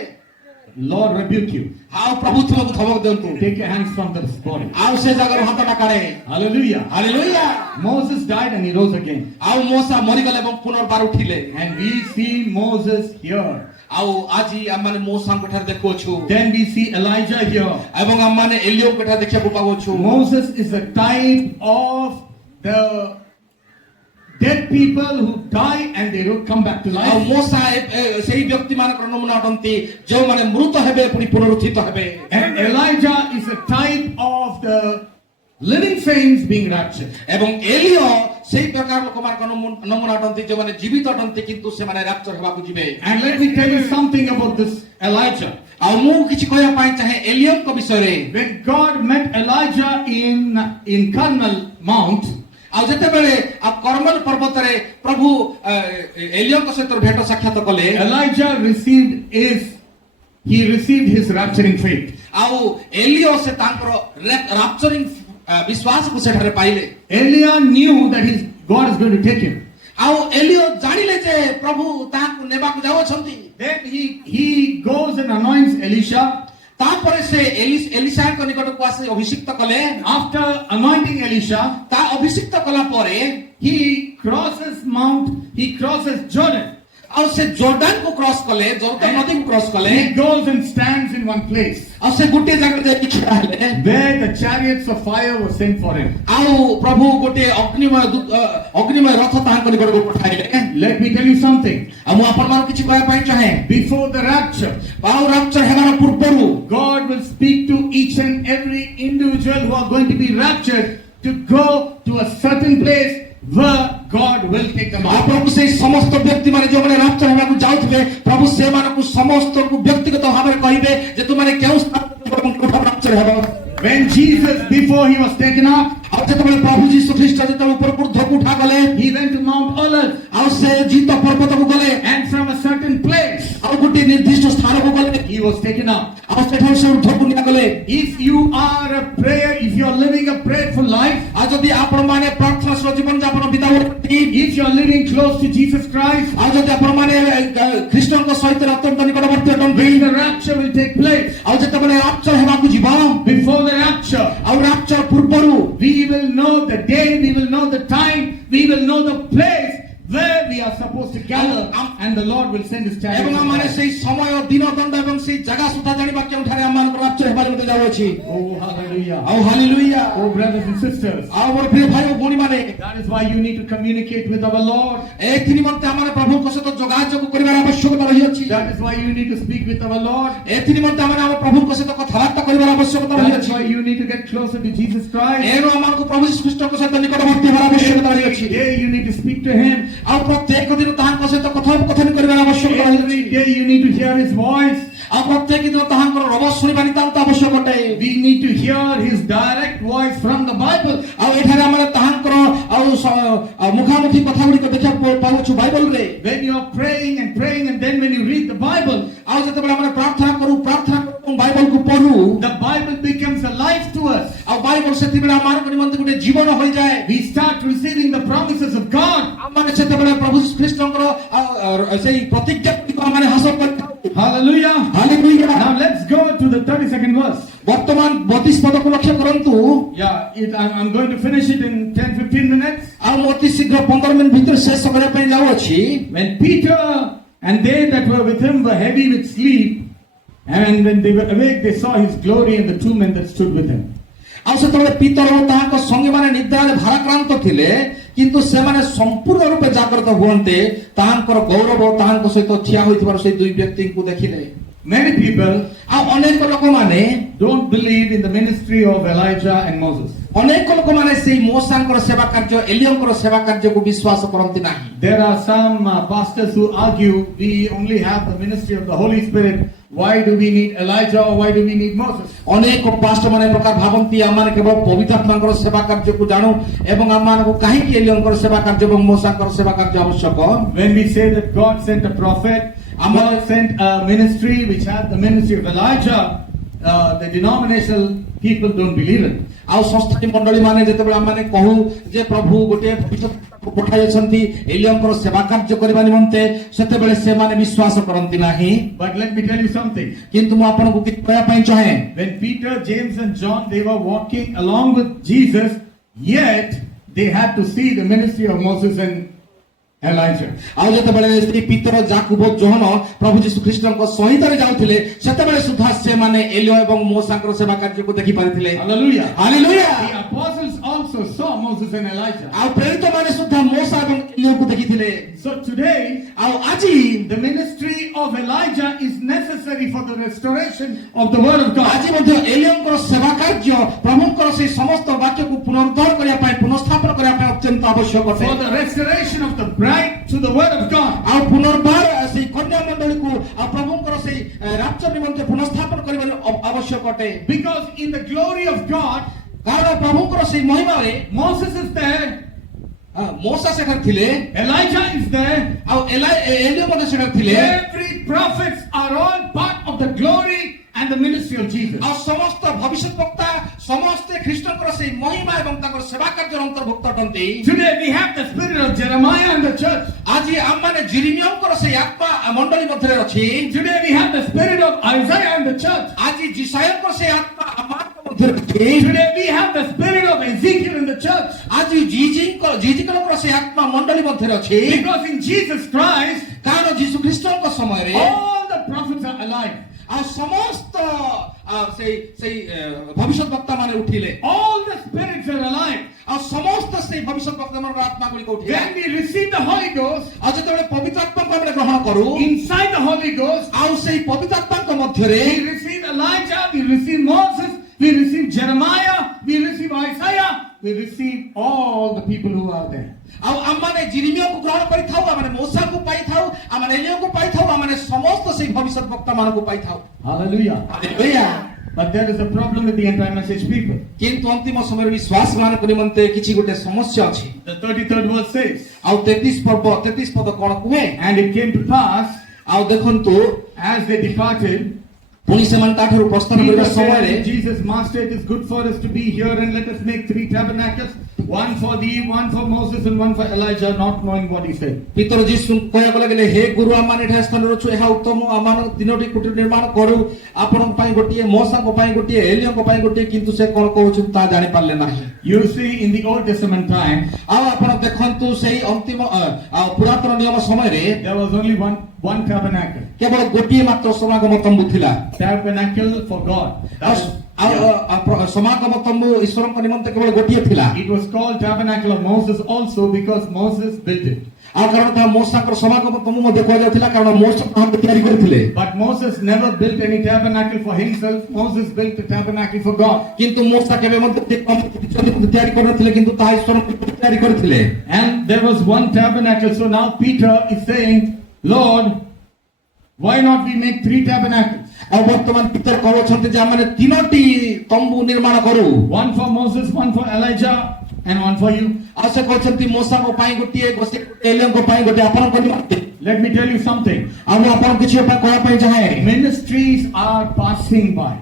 Lord rebuke you. ଆଉ ପ୍ରଭୁ ତୁମକୁ ଧମକ ଦିଅନ୍ତୁ, Take your hands from this body. ଆଉ ସେ ଜାଗାରୁ ହାତଟା କାଢ଼େ। Hallelujah. Hallelujah. Moses died and he rose again. ଆଉ ମୂଷା ମରିଗଲେ ଏବଂ ପୁନର୍ବାର ଉଠିଲେ। And we see Moses here. ଆଉ ଆଜି ଆମମାନେ ମୂଷାଙ୍କ ଠାରେ ଦେଖୁଅଛୁ, Then we see Elijah here. ଏବଂ ଆମମାନେ ଏଲିଓଙ୍କ ଠାରେ ଦେଖିବାକୁ ପାଉଛୁ। Moses is a type of the dead people who die and they don't come back to ଆଉ life. ମୂଷା ସେହି ବ୍ୟକ୍ତି ମାନଙ୍କର ନମୁନା ଅଟନ୍ତି ଯେଉଁମାନେ ମୃତ ହେବେ ପୁଣି ପୁନରୁତ୍ଥିତ ହେବେ। And Elijah is a type of the living saints being raptured. ଏବଂ ଏଲିଓ ସେହି ପ୍ରକାର ଲୋକମାନଙ୍କ ନମୁନା ଅଟନ୍ତି ଯେଉଁମାନେ ଜୀବିତ ଅଟନ୍ତି କିନ୍ତୁ ସେମାନେ ରାପ୍ଚର ହେବାକୁ ଯିବେ। And let me tell you something about this Elijah. ଆଉ ମୁଁ କିଛି କହିବା ପାଇଁ ଚାହେଁ ଏଲିଓଙ୍କ ବିଷୟରେ। When God met Elijah in Carmel Mount, ଆଉ ଯେତେବେଳେ କର୍ମଲ ପର୍ବତରେ ପ୍ରଭୁ ଏଲିଓଙ୍କ ସହିତ ଭେଟ ସାକ୍ଷାତ କଲେ, Elijah received his rapturing faith. ଆଉ ଏଲିଓ ସେ ତାଙ୍କର ରାପ୍ଚରିଂ ବିଶ୍ୱାସକୁ ସେଠାରେ ପାଇଲେ। Eliah knew that God is going to take him. ଆଉ ଏଲିଓ ଜାଣିଲେ ଯେ ପ୍ରଭୁ ତାହାକୁ ନେବାକୁ ଯାଉଅଛନ୍ତି। Then he goes and anoints Elisha. ତାପରେ ସେ ଏଲିଶାଙ୍କ ନିକଟକୁ ଆସି ଅଭିଷିକ୍ତ କଲେ। After anointing Elisha, ତା ଅଭିଷିକ୍ତ କଲା ପରେ he crosses Jordan. ଆଉ ସେ ଜୋର୍ଡାନକୁ କ୍ରସ୍ କଲେ, ଜୋର୍ଡାନ ନଦୀକୁ କ୍ରସ୍ କଲେ। He goes and stands in one place ଆଉ ସେ ଗୋଟିଏ ଜାଗାରେ ଯାଇକି ଛିଡ଼ା ହେଲେ, where the chariots of fire were sent for him. ଆଉ ପ୍ରଭୁ ଗୋଟିଏ ଅଗ୍ନିମୟ ରଥ ତାହାଙ୍କ ନିକଟକୁ ପଠାଇଲେ। Let me tell you something. ଆଉ ମୁଁ ଆପଣମାନଙ୍କୁ କିଛି କହିବା ପାଇଁ ଚାହେଁ, Before the rapture, ଆଉ ରାପ୍ଚର ହେବାର ପୂର୍ବରୁ God will speak to each and every individual who are going to be raptured to go to a certain place where God will take them out. ପ୍ରଭୁ ସେଇ ସମସ୍ତ ବ୍ୟକ୍ତି ମାନେ ଯେଉଁମାନେ ରାପ୍ଚର ହେବାକୁ ଯାଉଥିବେ, ପ୍ରଭୁ ସେମାନଙ୍କୁ ସମସ୍ତଙ୍କୁ ବ୍ୟକ୍ତିଗତ ଭାବରେ କହିବେ ଯେ ତୁମେ କେଉଁ ସ୍ଥାନରେ ରାପ୍ଚର ହେବ। When Jesus, before he was taken up, ଆଉ ଯେତେବେଳେ ପ୍ରଭୁ ଯୀଶୁ ଖ୍ରୀଷ୍ଟ ଯେତେବେଳେ ଉପରକୁ ଊର୍ଦ୍ଧ୍ୱକୁ ଉଠାଗଲେ, he went to Mount Olive, ଆଉ ସେ ଜିତ ପର୍ବତକୁ ଗଲେ, and from a certain place, ଆଉ ଗୋଟିଏ ନିର୍ଦ୍ଦିଷ୍ଟ ସ୍ଥାନକୁ ଗଲେ, he was taken up. ଆଉ ସେଠାରୁ ସେ ଊର୍ଦ୍ଧ୍ୱକୁ ନିଆଗଲେ। If you are living a prayerful life, ଆଉ ଯଦି ଆପଣମାନେ ପ୍ରାର୍ଥନାଶୀଳ ଜୀବନ ଯାପନ ବିତାଉଛନ୍ତି, if you are living close to Jesus Christ, ଆଉ ଯଦି ଆପଣମାନେ ଖ୍ରୀଷ୍ଟଙ୍କ ସହିତ ଅତ୍ୟନ୍ତ ନିକଟବର୍ତ୍ତୀ ଅଟନ୍ତି, when the rapture will take place, ଆଉ ଯେତେବେଳେ ରାପ୍ଚର ହେବାକୁ ଯିବ, before the rapture, ଆଉ ରାପ୍ଚର ପୂର୍ବରୁ we will know the day, we will know the time, we will know the place where we are supposed to gather, and the Lord will send his ଏବଂ chariots. ଆମମାନେ ସେଇ ସମୟ ଦିନ ଦଣ୍ଡ ଏବଂ ସେଇ ଜାଗା ସୁଦ୍ଧା ଜାଣିବା କେଉଁଠାରେ ଆମମାନଙ୍କର ରାପ୍ଚର ହେବାର ମଧ୍ୟ ଯାଉଅଛି। Oh, hallelujah. ଆଉ hallelujah. Oh, brothers and sisters, ଆଉ ମୋର ପ୍ରିୟ ଭାଇ ଓ ଭଉଣୀମାନେ, that is why you need to communicate with our Lord. ଏଥି ନିମନ୍ତେ ଆମର ପ୍ରଭୁଙ୍କ ସହିତ ଯୋଗାଯୋଗ କରିବାର ଆବଶ୍ୟକତା ରହିଅଛି। That is why you need to speak with our Lord. ଏଥି ନିମନ୍ତେ ଆମେ ଆମ ପ୍ରଭୁଙ୍କ ସହିତ କଥାବାର୍ତ୍ତା କରିବାର ଆବଶ୍ୟକତା That is ରହିଅଛି। why you need to get closer to Jesus Christ. ଏଣୁ ଆମକୁ ପ୍ରଭୁ ଯୀଶୁ ଖ୍ରୀଷ୍ଟଙ୍କ ସହିତ ନିକଟବର୍ତ୍ତୀ ହେବାର ଆବଶ୍ୟକତା ରହିଅଛି। Every day you need to speak to him. ଆଉ ପ୍ରତ୍ୟେକ ଦିନ ତାହାଙ୍କ ସହିତ କଥୋପକଥନ କରିବାର ଆବଶ୍ୟକତା ରହିଅଛି। Every day you need to hear his voice. ଆଉ ପ୍ରତ୍ୟେକ ଦିନ ତାହାଙ୍କର ରବ ଶୁଣିବା ନିତାନ୍ତ ଆବଶ୍ୟକ ଅଟେ। We need to hear his direct voice from the Bible. ଆଉ ଏଠାରେ ଆମେ ତାହାଙ୍କର ଆଉ ମୁଖାମୁଖି କଥା ଗୁଡ଼ିକ ଦେଖିବାକୁ ପାଉଛୁ ବାଇବଲରେ। When you are praying and and then when you read the Bible, ଆଉ ଯେତେବେଳେ ଆମେ ପ୍ରାର୍ଥନା କରୁ ବାଇବଲକୁ ପଢୁ, the Bible becomes a life to us. ଆଉ ବାଇବଲ ସେତେବେଳେ ଆମମାନଙ୍କ ନିମନ୍ତେ ଗୋଟେ ଜୀବନ ହୋଇଯାଏ। We start receiving the promises of God. ଆମମାନେ ସେତେବେଳେ ପ୍ରଭୁ ଖ୍ରୀଷ୍ଟଙ୍କର ସେଇ ପ୍ରତିଜ୍ଞା ଗୁଡ଼ିକ ଆମେ ହାସଲ କରିଥାଉ। Hallelujah. Hallelujah. Now let's go to the 32nd verse. ବର୍ତ୍ତମାନ 32 ପଦକୁ ଲକ୍ଷ୍ୟ କରନ୍ତୁ। I'm going to finish it in 10-15 minutes. ଆଉ ମୁଁ ଅତି ଶୀଘ୍ର 15 ମିନିଟ୍ ଭିତରେ ଶେଷ କରିବା ପାଇଁ ଯାଉଅଛି। When Peter and they that were with him were heavy with sleep, And when they were awake, they saw his glory and the two men that stood with him. ଆଉ ସେତେବେଳେ ପିତର ଓ ତାହାଙ୍କ ସଙ୍ଗୀ ମାନେ ନିଦ୍ରାରେ ଭାରାକ୍ରାନ୍ତ ଥିଲେ, କିନ୍ତୁ ସେମାନେ ସମ୍ପୂର୍ଣ୍ଣ ରୂପେ ଜାଗ୍ରତ ହୁଅନ୍ତେ ତାହାଙ୍କର ଗୌରବ ତାହାଙ୍କ ସହିତ ଠିଆ ହୋଇଥିବାର ସେଇ ଦୁଇ ବ୍ୟକ୍ତିଙ୍କୁ ଦେଖିଲେ। Many people ଆଉ ଅନେକ ଲୋକମାନେ don't believe in the ministry of Elijah and Moses. ଅନେକ ଲୋକମାନେ ସେଇ ମୋଶାଙ୍କର ସେବା କାର୍ଯ୍ୟ ଏଲିୟଙ୍କର ସେବା କାର୍ଯ୍ୟକୁ ବିଶ୍ୱାସ କରନ୍ତି ନାହିଁ। There are some pastors who argue we only have the ministry of the Holy Spirit. Why do we need Elijah or why do we need Moses? ଅନେକ ପାଷ୍ଟର ମାନେ ପ୍ରକାର ଭାବନ୍ତି ଆମମାନେ କେବଳ ପବିତ୍ର ଆତ୍ମାଙ୍କର ସେବା କାର୍ଯ୍ୟକୁ ଜାଣୁ ଏବଂ ଆମମାନଙ୍କୁ କାହିଁକି ଏଲିୟଙ୍କର ସେବା କାର୍ଯ୍ୟ ଏବଂ ମୋଶାଙ୍କର ସେବା କାର୍ଯ୍ୟ ଆବଶ୍ୟକ। When we say that God sent a prophet, God sent a ministry which had the ministry of Elijah, the denominational people don't believe it. ଆଉ ସଂସ୍ଥାଟି ମଣ୍ଡଳୀ ମାନେ ଯେତେବେଳେ ଆମମାନେ କହୁ ଯେ ପ୍ରଭୁ ଗୋଟିଏ ପଠାଇଛନ୍ତି ଏଲିୟଙ୍କର ସେବା କାର୍ଯ୍ୟ କରିବା ନିମନ୍ତେ, ସେତେବେଳେ ସେମାନେ ବିଶ୍ୱାସ କରନ୍ତି ନାହିଁ। But let me tell you something. କିନ୍ତୁ ମୁଁ ଆପଣଙ୍କୁ କିଛି କହିବା ପାଇଁ ଚାହେଁ, When Peter, James and John, they were walking along with Jesus, yet they had to see the ministry of Moses and Elijah. ଆଉ ଯେତେବେଳେ ଶ୍ରୀ ପିତର ଯାକୁବ ଜୋହନ ପ୍ରଭୁ ଯୀଶୁ ଖ୍ରୀଷ୍ଟଙ୍କ ସହିତରେ ଯାଉଥିଲେ, ସେତେବେଳେ ସୁଦ୍ଧା ସେମାନେ ଏଲିୟ ଏବଂ ମୋଶାଙ୍କର ସେବା କାର୍ଯ୍ୟକୁ ଦେଖି ପାରିଥିଲେ। Hallelujah. Hallelujah. The apostles also saw Moses and Elijah. ଆଉ ପ୍ରେରିତ ମାନେ ସୁଦ୍ଧା ମୋଶା ଏବଂ ଏଲିୟଙ୍କୁ ଦେଖିଥିଲେ। So today, ଆଉ ଆଜି the ministry of Elijah is necessary for the restoration of the word of God. ଆଜି ମଧ୍ୟ ଏଲିୟଙ୍କର ସେବା କାର୍ଯ୍ୟ ପ୍ରଭୁଙ୍କର ସେହି ସମସ୍ତ ବାକ୍ୟକୁ ପୁନରୁଦ୍ଧାର କରିବା ପାଇଁ ପୁନଃସ୍ଥାପନ କରିବା ପାଇଁ ଅତ୍ୟନ୍ତ ଆବଶ୍ୟକ ଅଟେ। For the restoration of the bride to the word of God. ଆଉ ପୁନର୍ବାର ସେହି କନ୍ୟା ମଣ୍ଡଳୀକୁ ଆଉ ପ୍ରଭୁଙ୍କର ସେହି ରାଜ୍ୟ ନିମନ୍ତେ ପୁନଃସ୍ଥାପନ କରିବା ଆବଶ୍ୟକ ଅଟେ। Because in the glory of God, କାରଣ ପ୍ରଭୁଙ୍କର ସେହି ମହିମାରେ Moses is there, ମୋଶା ସେଠାରେ ଥିଲେ, Elijah is there, ଆଉ ଏଲିୟ ମଧ୍ୟ ସେଠାରେ ଥିଲେ। every prophets are all part of the glory and the ministry of Jesus. ଆଉ ସମସ୍ତ ଭବିଷ୍ୟତ ବକ୍ତା ସମସ୍ତେ ଖ୍ରୀଷ୍ଟଙ୍କର ସେହି ମହିମା ଏବଂ ତାଙ୍କର ସେବା କାର୍ଯ୍ୟର ଅନ୍ତର୍ଭୁକ୍ତ ଅଟନ୍ତି। Today we have the spirit of Jeremiah in the church. ଆଜି ଆମମାନେ ଜିରିମିୟଙ୍କର ସେହି ଆତ୍ମା ମଣ୍ଡଳୀ ମଧ୍ୟରେ ଅଛି। Today we have the spirit of Isaiah in the church. ଆଜି ଜିସାୟଙ୍କର ସେହି ଆତ୍ମା ଆମମାନଙ୍କ ମଧ୍ୟରେ ଅଛି। Today we have the spirit of Ezekiel in the church. ଆଜି ଜିଜିଙ୍କର ସେହି ଆତ୍ମା ମଣ୍ଡଳୀ ମଧ୍ୟରେ ଅଛି। Because in Jesus Christ, କାରଣ ଯୀଶୁ ଖ୍ରୀଷ୍ଟଙ୍କ ସମୟରେ all the prophets are alive. ଆଉ ସମସ୍ତ ସେଇ ଭବିଷ୍ୟତ ବକ୍ତା ମାନେ ଉଠିଲେ। All the spirits are alive. ଆଉ ସମସ୍ତ ସେଇ ଭବିଷ୍ୟତ ବକ୍ତା ମାନଙ୍କର ଆତ୍ମା ଗୁଡ଼ିକ ଉଠିଲେ। When we receive the Holy Ghost, ଆଉ ଯେତେବେଳେ ପବିତ୍ର ଆତ୍ମାକୁ ଆମେ ଗ୍ରହଣ କରୁ, inside the Holy Ghost, ଆଉ ସେଇ ପବିତ୍ର ଆତ୍ମାଙ୍କ ମଧ୍ୟରେ we receive Elijah, we receive Moses, we receive Jeremiah, we receive Isaiah, we receive all the people who are there. ଆଉ ଆମମାନେ ଜିରିମିୟକୁ ଗ୍ରହଣ କରିଥାଉ, ଆମମାନେ ମୋଶାକୁ ପାଇଥାଉ, ଆମମାନେ ଏଲିୟକୁ ପାଇଥାଉ, ଆମମାନେ ସମସ୍ତ ସେଇ ଭବିଷ୍ୟତ ବକ୍ତା ମାନଙ୍କୁ ପାଇଥାଉ। Hallelujah. Hallelujah. But there is a problem with the anti-message people. କିନ୍ତୁ ଅନ୍ତିମ ସମୟରେ ବିଶ୍ୱାସ ମାନଙ୍କ ନିମନ୍ତେ କିଛି ଗୋଟେ ସମସ୍ୟା ଅଛି। The 33rd verse says, ଆଉ 33 ପଦ କଣ କୁହେ? and it came to pass, ଆଉ ଦେଖନ୍ତୁ, as they departed, ପୁଣି ସେମାନେ ତାଠାରୁ ପ୍ରସ୍ଥାନ କରିବା Peter said ସମୟରେ to Jesus, Master, it is good for us to be here, and let us make 3 tabernacles, one for thee, one for Moses, and one for Elijah, not knowing what he said. ପିତର ଯୀଶୁ କହିବାକୁ ଲାଗିଲେ, ହେ ଗୁରୁ, ଆମମାନେ ଏଠାରେ ସ୍ଥାନରେ ଅଛୁ, ଏହା ଉତ୍ତମ, ଆମମାନଙ୍କ 3ଟି କୁଟୀର ନିର୍ମାଣ କରୁ, ଆପଣଙ୍କ ପାଇଁ ଗୋଟିଏ, ମୋଶାଙ୍କ ପାଇଁ ଗୋଟିଏ, ଏଲିୟଙ୍କ ପାଇଁ ଗୋଟିଏ, କିନ୍ତୁ ସେ କଣ କହୁଛନ୍ତି ତାହା ଜାଣିପାରିଲେ ନାହିଁ। You see, in the Old Testament time, ଆଉ ଆପଣ ଦେଖନ୍ତୁ ସେଇ ଅନ୍ତିମ ଆଉ ପୁରାତନ ନିୟମ ସମୟରେ there was only one tabernacle. କେବଳ ଗୋଟିଏ ମାତ୍ର ସମାଗମ ତମ୍ବୁ ଥିଲା। Tabernacle for God. That is- ଆଉ ସମାଗମ ତମ୍ବୁ ଈଶ୍ୱରଙ୍କ ନିମନ୍ତେ କେବଳ ଗୋଟିଏ ଥିଲା। It was called tabernacle of Moses also because Moses built it. ଆଉ କାରଣ ତାହା ମୋଶାଙ୍କର ସମାଗମ ତମ୍ବୁ ମଧ୍ୟ କୁହାଯାଉଥିଲା, କାରଣ ମୋଶା ତାହାକୁ ତିଆରି କରିଥିଲେ। But Moses never built any tabernacle for himself. Moses built a tabernacle for God. କିନ୍ତୁ ମୋଶା କେବେ ମଧ୍ୟ ତିଆରି କରିନଥିଲେ, କିନ୍ତୁ ତାହା ଈଶ୍ୱର ତିଆରି କରିଥିଲେ। And there was one tabernacle. So now Peter is saying, Lord, why not we make 3 tabernacles? ଆଉ ବର୍ତ୍ତମାନ ପିତର କହୁଛନ୍ତି ଯେ ଆମେ 3ଟି ତମ୍ବୁ ନିର୍ମାଣ କରୁ, One for Moses, one for Elijah, and one for you. ଆଉ ସେ କହିଛନ୍ତି ମୋଶାଙ୍କ ପାଇଁ ଗୋଟିଏ, ଏଲିୟଙ୍କ ପାଇଁ ଗୋଟିଏ, ଆପଣଙ୍କ ନିମନ୍ତେ। Let me tell you something. ଆଉ ମୁଁ ଆପଣଙ୍କୁ କିଛି କହିବା ପାଇଁ ଚାହେଁ। Ministries are passing by.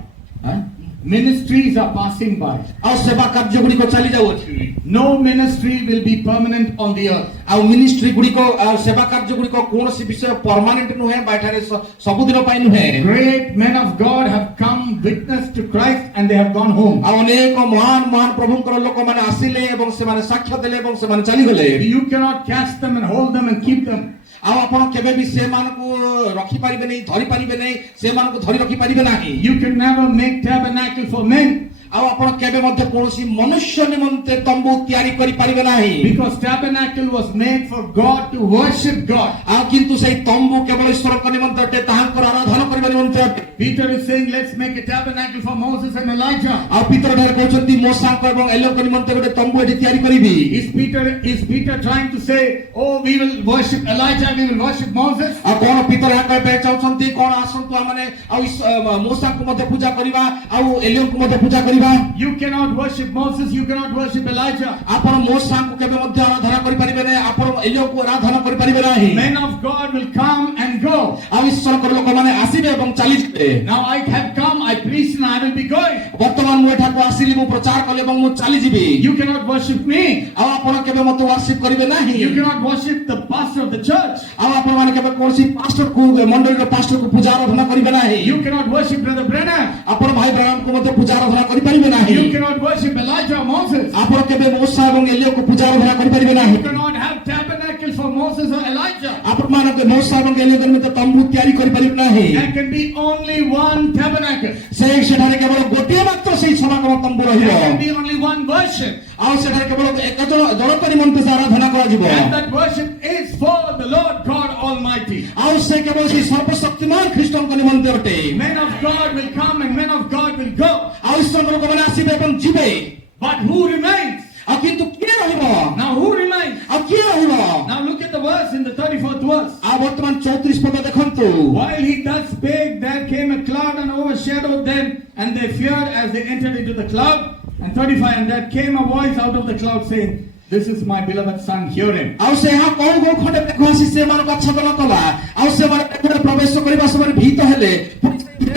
Ministries are passing by. ଆଉ ସେବା କାର୍ଯ୍ୟ ଗୁଡ଼ିକ ଚାଲି ଯାଉଅଛି। No ministry will be permanent on the earth. ଆଉ ମିନିଷ୍ଟ୍ରି ଗୁଡ଼ିକ ଆଉ ସେବା କାର୍ଯ୍ୟ ଗୁଡ଼ିକ କୌଣସି ବିଷୟ ପର୍ମାନେଣ୍ଟ ନୁହେଁ, ବା ଏଠାରେ ସବୁଦିନ ପାଇଁ ନୁହେଁ। Great men of God have come, witness to Christ, and they have gone home. ଆଉ ଅନେକ ମହାନ ପ୍ରଭୁଙ୍କର ଲୋକମାନେ ଆସିଲେ ଏବଂ ସେମାନେ ସାକ୍ଷ୍ୟ ଦେଲେ ଏବଂ ସେମାନେ ଚାଲିଗଲେ। You cannot catch them and hold them and keep them. ଆଉ ଆପଣ କେବେ ବି ସେମାନଙ୍କୁ ରଖିପାରିବେ ନାହିଁ, ଧରି ପାରିବେ ନାହିଁ, ସେମାନଙ୍କୁ ଧରି ରଖିପାରିବେ ନାହିଁ। You can never make tabernacle for men, ଆଉ ଆପଣ କେବେ ମଧ୍ୟ କୌଣସି ମନୁଷ୍ୟ ନିମନ୍ତେ ତମ୍ବୁ ତିଆରି କରିପାରିବେ ନାହିଁ, because tabernacle was made for God to worship God. ଆଉ କିନ୍ତୁ ସେଇ ତମ୍ବୁ କେବଳ ଈଶ୍ୱରଙ୍କ ନିମନ୍ତେ ଅଟେ, ତାହାଙ୍କର ଆରାଧନା କରିବା ନିମନ୍ତେ ଅଟେ। Peter is saying, let's make a tabernacle for Moses and Elijah. ଆଉ ପିତର ଠାରେ କହୁଛନ୍ତି ମୋଶାଙ୍କ ଏବଂ ଏଲିୟଙ୍କ ନିମନ୍ତେ ଗୋଟେ ତମ୍ବୁ ଏଠି ତିଆରି କରିବି। Is Peter trying to say, oh, we will worship Elijah, we will worship Moses? ଆଉ କଣ ପିତର ଏହା କହିବା ପାଇଁ ଚାହୁଁଛନ୍ତି, କଣ ଆସନ୍ତୁ ଆମମାନେ ଆଉ ମୋଶାଙ୍କୁ ମଧ୍ୟ ପୂଜା କରିବା ଆଉ ଏଲିୟଙ୍କୁ ମଧ୍ୟ ପୂଜା କରିବା। You cannot worship Moses, you cannot worship Elijah. ଆପଣ ମୋଶାଙ୍କୁ କେବେ ମଧ୍ୟ ଆରାଧନା କରିପାରିବେ ନାହିଁ, ଆପଣ ଏଲିୟଙ୍କୁ ଆରାଧନା କରିପାରିବେ ନାହିଁ। Men of God will come and go. ଆଉ ଈଶ୍ୱରଙ୍କର ଲୋକମାନେ ଆସିବେ ଏବଂ ଚାଲିଯିବେ। Now I have come, I preach, and I will be going. ବର୍ତ୍ତମାନ ମୁଁ ଏଠାକୁ ଆସିଲି, ମୁଁ ପ୍ରଚାର କଲି ଏବଂ ମୁଁ ଚାଲିଯିବି। You cannot worship me. ଆଉ ଆପଣ କେବେ ମୋତେ ୱାର୍ସିପ କରିବେ ନାହିଁ। You cannot worship the pastor of the church. ଆଉ ଆପଣମାନେ କେବେ କୌଣସି ପାଷ୍ଟରକୁ, ମଣ୍ଡଳୀର ପାଷ୍ଟରକୁ ପୂଜା ଆରାଧନା କରିବେ ନାହିଁ। You cannot worship Brother Branham. ଆପଣ ଭାଇ ବ୍ରାହ୍ମଣଙ୍କୁ ମଧ୍ୟ ପୂଜା ଆରାଧନା କରିପାରିବେ ନାହିଁ। You cannot worship Elijah or Moses. ଆପଣ କେବେ ମୋଶା ଏବଂ ଏଲିୟକୁ ପୂଜା ଆରାଧନା କରିପାରିବେ ନାହିଁ। You cannot have tabernacle for Moses or Elijah. ଆପଣମାନେ ମୋଶା ଏବଂ ଏଲିୟଙ୍କ ନିମନ୍ତେ ତମ୍ବୁ ତିଆରି କରିପାରିବେ ନାହିଁ। There can be only one tabernacle. ସେଠାରେ କେବଳ ଗୋଟିଏ ମାତ୍ର ସେଇ ସମାଗମ ତମ୍ବୁ ରହିବ। There can be only one worship. ଆଉ ସେଠାରେ କେବଳ ଏକ ଜଣଙ୍କ ନିମନ୍ତେ ସେ ଆରାଧନା କରାଯିବ। And that worship is for the Lord God Almighty. ଆଉ ସେ କେବଳ ସେଇ ସର୍ବଶକ୍ତିମାନ ଖ୍ରୀଷ୍ଟଙ୍କ ନିମନ୍ତେ ଅଟେ। Men of God will come and men of God will go. ଆଉ ଈଶ୍ୱରଙ୍କ ଲୋକମାନେ ଆସିବେ ଏବଂ ଯିବେ, But who remains? ଆଉ କିନ୍ତୁ କିଏ ରହିବ? Now who remains? ଆଉ କିଏ ରହିବ? Now look at the verse in the 34th verse. ଆଉ ବର୍ତ୍ତମାନ 34 ପଦ ଦେଖନ୍ତୁ। While he thus spake, there came a cloud and overshadowed them, and they feared as they entered into the cloud. And 35, and there came a voice out of the cloud saying, this is my beloved son, hear him. ଆଉ ସେ ଏହା କୋଉ କୋଉ ଖଣ୍ଡେ ମେଘ ଆସି ସେମାନଙ୍କୁ ଆଚ୍ଛାଦନ କଲା, ଆଉ ସେମାନେ ମେଘରେ ପ୍ରବେଶ କରିବା ସମୟରେ ଭୀତ ହେଲେ।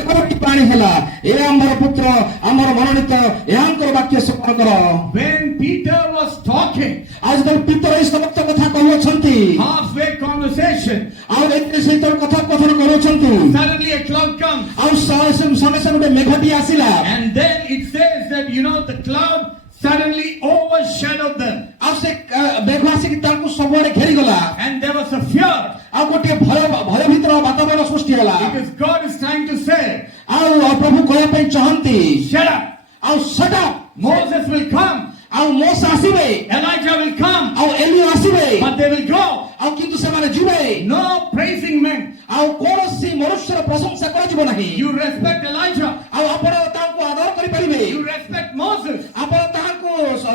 ମେଘଟି ପାଣି ହେଲା, ଏ ଆମର ପୁତ୍ର, ଆମର ମନୋନୀତ, ଏହାଙ୍କର ବାକ୍ୟ ଶ୍ରବଣ କର। When Peter was talking, ଆଉ ଯେତେବେଳେ ପିତର ଏହି ସମସ୍ତ କଥା କହୁଅଛନ୍ତି, halfway conversation, ଆଉ ଏଥିରେ ସହିତ କଥୋପକଥନ କରୁଅଛନ୍ତି, suddenly a cloud comes. ଆଉ ସଙ୍ଗେ ସଙ୍ଗେ ଗୋଟେ ମେଘଟି ଆସିଲା। And then it says that, the cloud suddenly overshadowed them. ଆଉ ସେ ମେଘ ଆସିକି ତାଙ୍କୁ ସବୁଆଡେ ଘେରିଗଲା। And there was a fear. ଆଉ ଗୋଟିଏ ଭୟଭୀତ ବାତାବରଣ ସୃଷ୍ଟି ହେଲା। Because God is trying to say, ଆଉ ପ୍ରଭୁ କହିବା ପାଇଁ ଚାହାନ୍ତି, shut up. ଆଉ shut up, Moses will come. ଆଉ ମୋଶା ଆସିବେ, Elijah will come. ଆଉ ଏଲିୟ ଆସିବେ, But they will go. ଆଉ କିନ୍ତୁ ସେମାନେ ଯିବେ। No praising men. ଆଉ କୌଣସି ମନୁଷ୍ୟର ପ୍ରଶଂସା କରାଯିବ ନାହିଁ। You respect Elijah. ଆଉ ଆପଣ ତାଙ୍କୁ ଆଦର କରିପାରିବେ, You respect Moses. ଆପଣ ତାହାଙ୍କୁ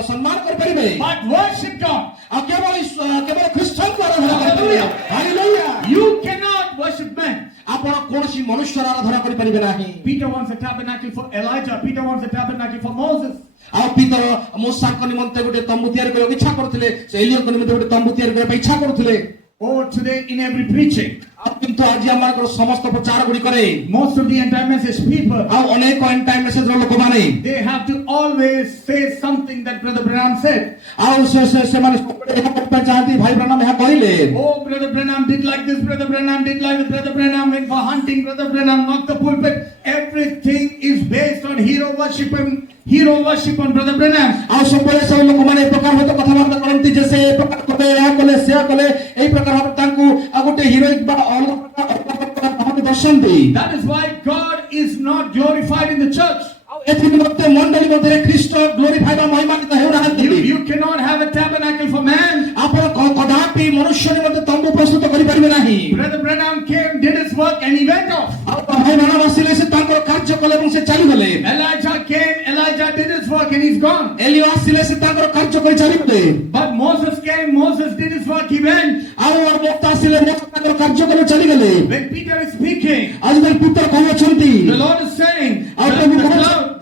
ସମ୍ମାନ କରିପାରିବେ, But worship God. ଆଉ କେବଳ ଖ୍ରୀଷ୍ଟଙ୍କୁ ଆରାଧନା କରିପାରିବେ। Hallelujah. You cannot worship men. ଆପଣ କୌଣସି ମନୁଷ୍ୟର ଆରାଧନା କରିପାରିବେ ନାହିଁ। Peter wants a tabernacle for Elijah. Peter wants a tabernacle for Moses. ଆଉ ପିତର ମୋଶାଙ୍କ ନିମନ୍ତେ ଗୋଟେ ତମ୍ବୁ ତିଆରି କରିବାକୁ ଇଚ୍ଛା କରୁଥିଲେ, ସେ ଏଲିୟଙ୍କ ନିମନ୍ତେ ଗୋଟେ ତମ୍ବୁ ତିଆରି କରିବା ପାଇଁ ଇଚ୍ଛା କରୁଥିଲେ। Oh, today in every preaching, ଆଉ କିନ୍ତୁ ଆଜି ଆମମାନଙ୍କର ସମସ୍ତ ପ୍ରଚାର ଗୁଡିକରେ most of the anti-message people, ଆଉ ଅନେକ ଏଣ୍ଡ ଟାଇମ୍ ମେସେଜର ଲୋକମାନେ they have to always say something that Brother Branham said. ଆଉ ସେମାନେ ସବୁବେଳେ ଏହା କରିବା ପାଇଁ ଚାହାନ୍ତି, ଭାଇ ବ୍ରାହ୍ମଣ ଏହା କହିଲେ, Oh, Brother Branham did like this, Brother Branham did like this, Brother Branham went for hunting, Brother Branham knocked the pulpit. Everything is based on hero worship on Brother Branham. ଆଉ ସବୁବେଳେ ସବୁ ଲୋକମାନେ ଏ ପ୍ରକାର ହୁଏତ କଥାବାର୍ତ୍ତା କରନ୍ତି ଯେ ସେ ଏ ପ୍ରକାର କଲେ, ଏହା କଲେ, ସେୟା କଲେ, ଏଇ ପ୍ରକାର ଭାବେ ତାଙ୍କୁ ଆଉ ଗୋଟେ ହିରୋଇକ ବା ଅଲଗା ପ୍ରକାର ଦର୍ଶାନ୍ତି। That is why God is not glorified in the church. ଏଥିନିମନ୍ତେ ମଣ୍ଡଳୀ ମଧ୍ୟରେ ଖ୍ରୀଷ୍ଟ ଗ୍ଲୋରିଫାଇ ବା ମହିମାନ୍ୱିତ ହେଉନାହାନ୍ତି। You cannot have a tabernacle for man. ଆପଣ କଦାପି ମନୁଷ୍ୟ ନିମନ୍ତେ ତମ୍ବୁ ପ୍ରସ୍ତୁତ କରିପାରିବେ ନାହିଁ। Brother Branham came, did his work, and he went off. ଆଉ ଭାଇ ବ୍ରାହ୍ମଣ ଆସିଲେ, ସେ ତାଙ୍କର କାର୍ଯ୍ୟ କଲେ ଏବଂ ସେ ଚାଲିଗଲେ। Elijah came, Elijah did his work, and he's gone. ଏଲିୟ ଆସିଲେ, ସେ ତାଙ୍କର କାର୍ଯ୍ୟ କରି ଚାଲିଗଲେ। But Moses came, Moses did his work, he went. ଆଉ ମୋଶା ଆସିଲେ, ମୋଶା ତାଙ୍କର କାର୍ଯ୍ୟ କରି ଚାଲିଗଲେ। When Peter is speaking, ଆଜି ତାର ପିତର କହୁଅଛନ୍ତି, the Lord is saying,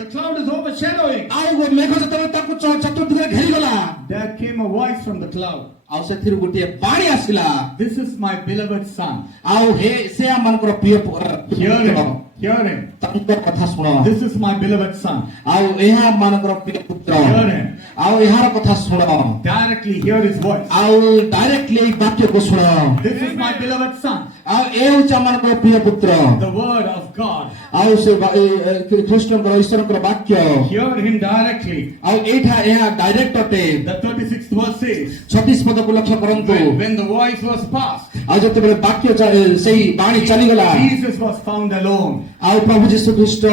the cloud is overshadowing. ଆଉ ମେଘ ଯେତେବେଳେ ତାଙ୍କୁ ଚତୁର୍ଦିଗରେ ଘେରିଗଲା, There came a voice from the cloud. ଆଉ ସେଥିରୁ ଗୋଟିଏ ବାଣୀ ଆସିଲା, This is my beloved son. ଆଉ ସେ ଆମମାନଙ୍କର ପ୍ରିୟ Hear him. Hear him. ତାଙ୍କର କଥା ଶୁଣ। This is my beloved son. ଆଉ ଏହା ଆମମାନଙ୍କର ପ୍ରିୟ ପୁତ୍ର, Hear him. ଆଉ ଏହାର କଥା ଶୁଣ। Directly hear his voice. ଆଉ ଡାଇରେକ୍ଟଲି ଏଇ ବାକ୍ୟକୁ ଶୁଣ। This is my beloved son. ଆଉ ଏ ହେଉଛି ଆମମାନଙ୍କର ପ୍ରିୟ ପୁତ୍ର, The word of God. ଆଉ ସେ ଖ୍ରୀଷ୍ଟଙ୍କର ଈଶ୍ୱରଙ୍କର ବାକ୍ୟ। Hear him directly. ଆଉ ଏହା ଡାଇରେକ୍ଟ ଅଟେ। The 36th verse says, 36 ପଦକୁ ଲକ୍ଷ୍ୟ କରନ୍ତୁ। when the voice was passed, ଆଉ ଯେତେବେଳେ ବାକ୍ୟ ସେଇ ବାଣୀ ଚାଲିଗଲା Jesus was found alone. ଆଉ ପ୍ରଭୁ ଯୀଶୁ ଖ୍ରୀଷ୍ଟ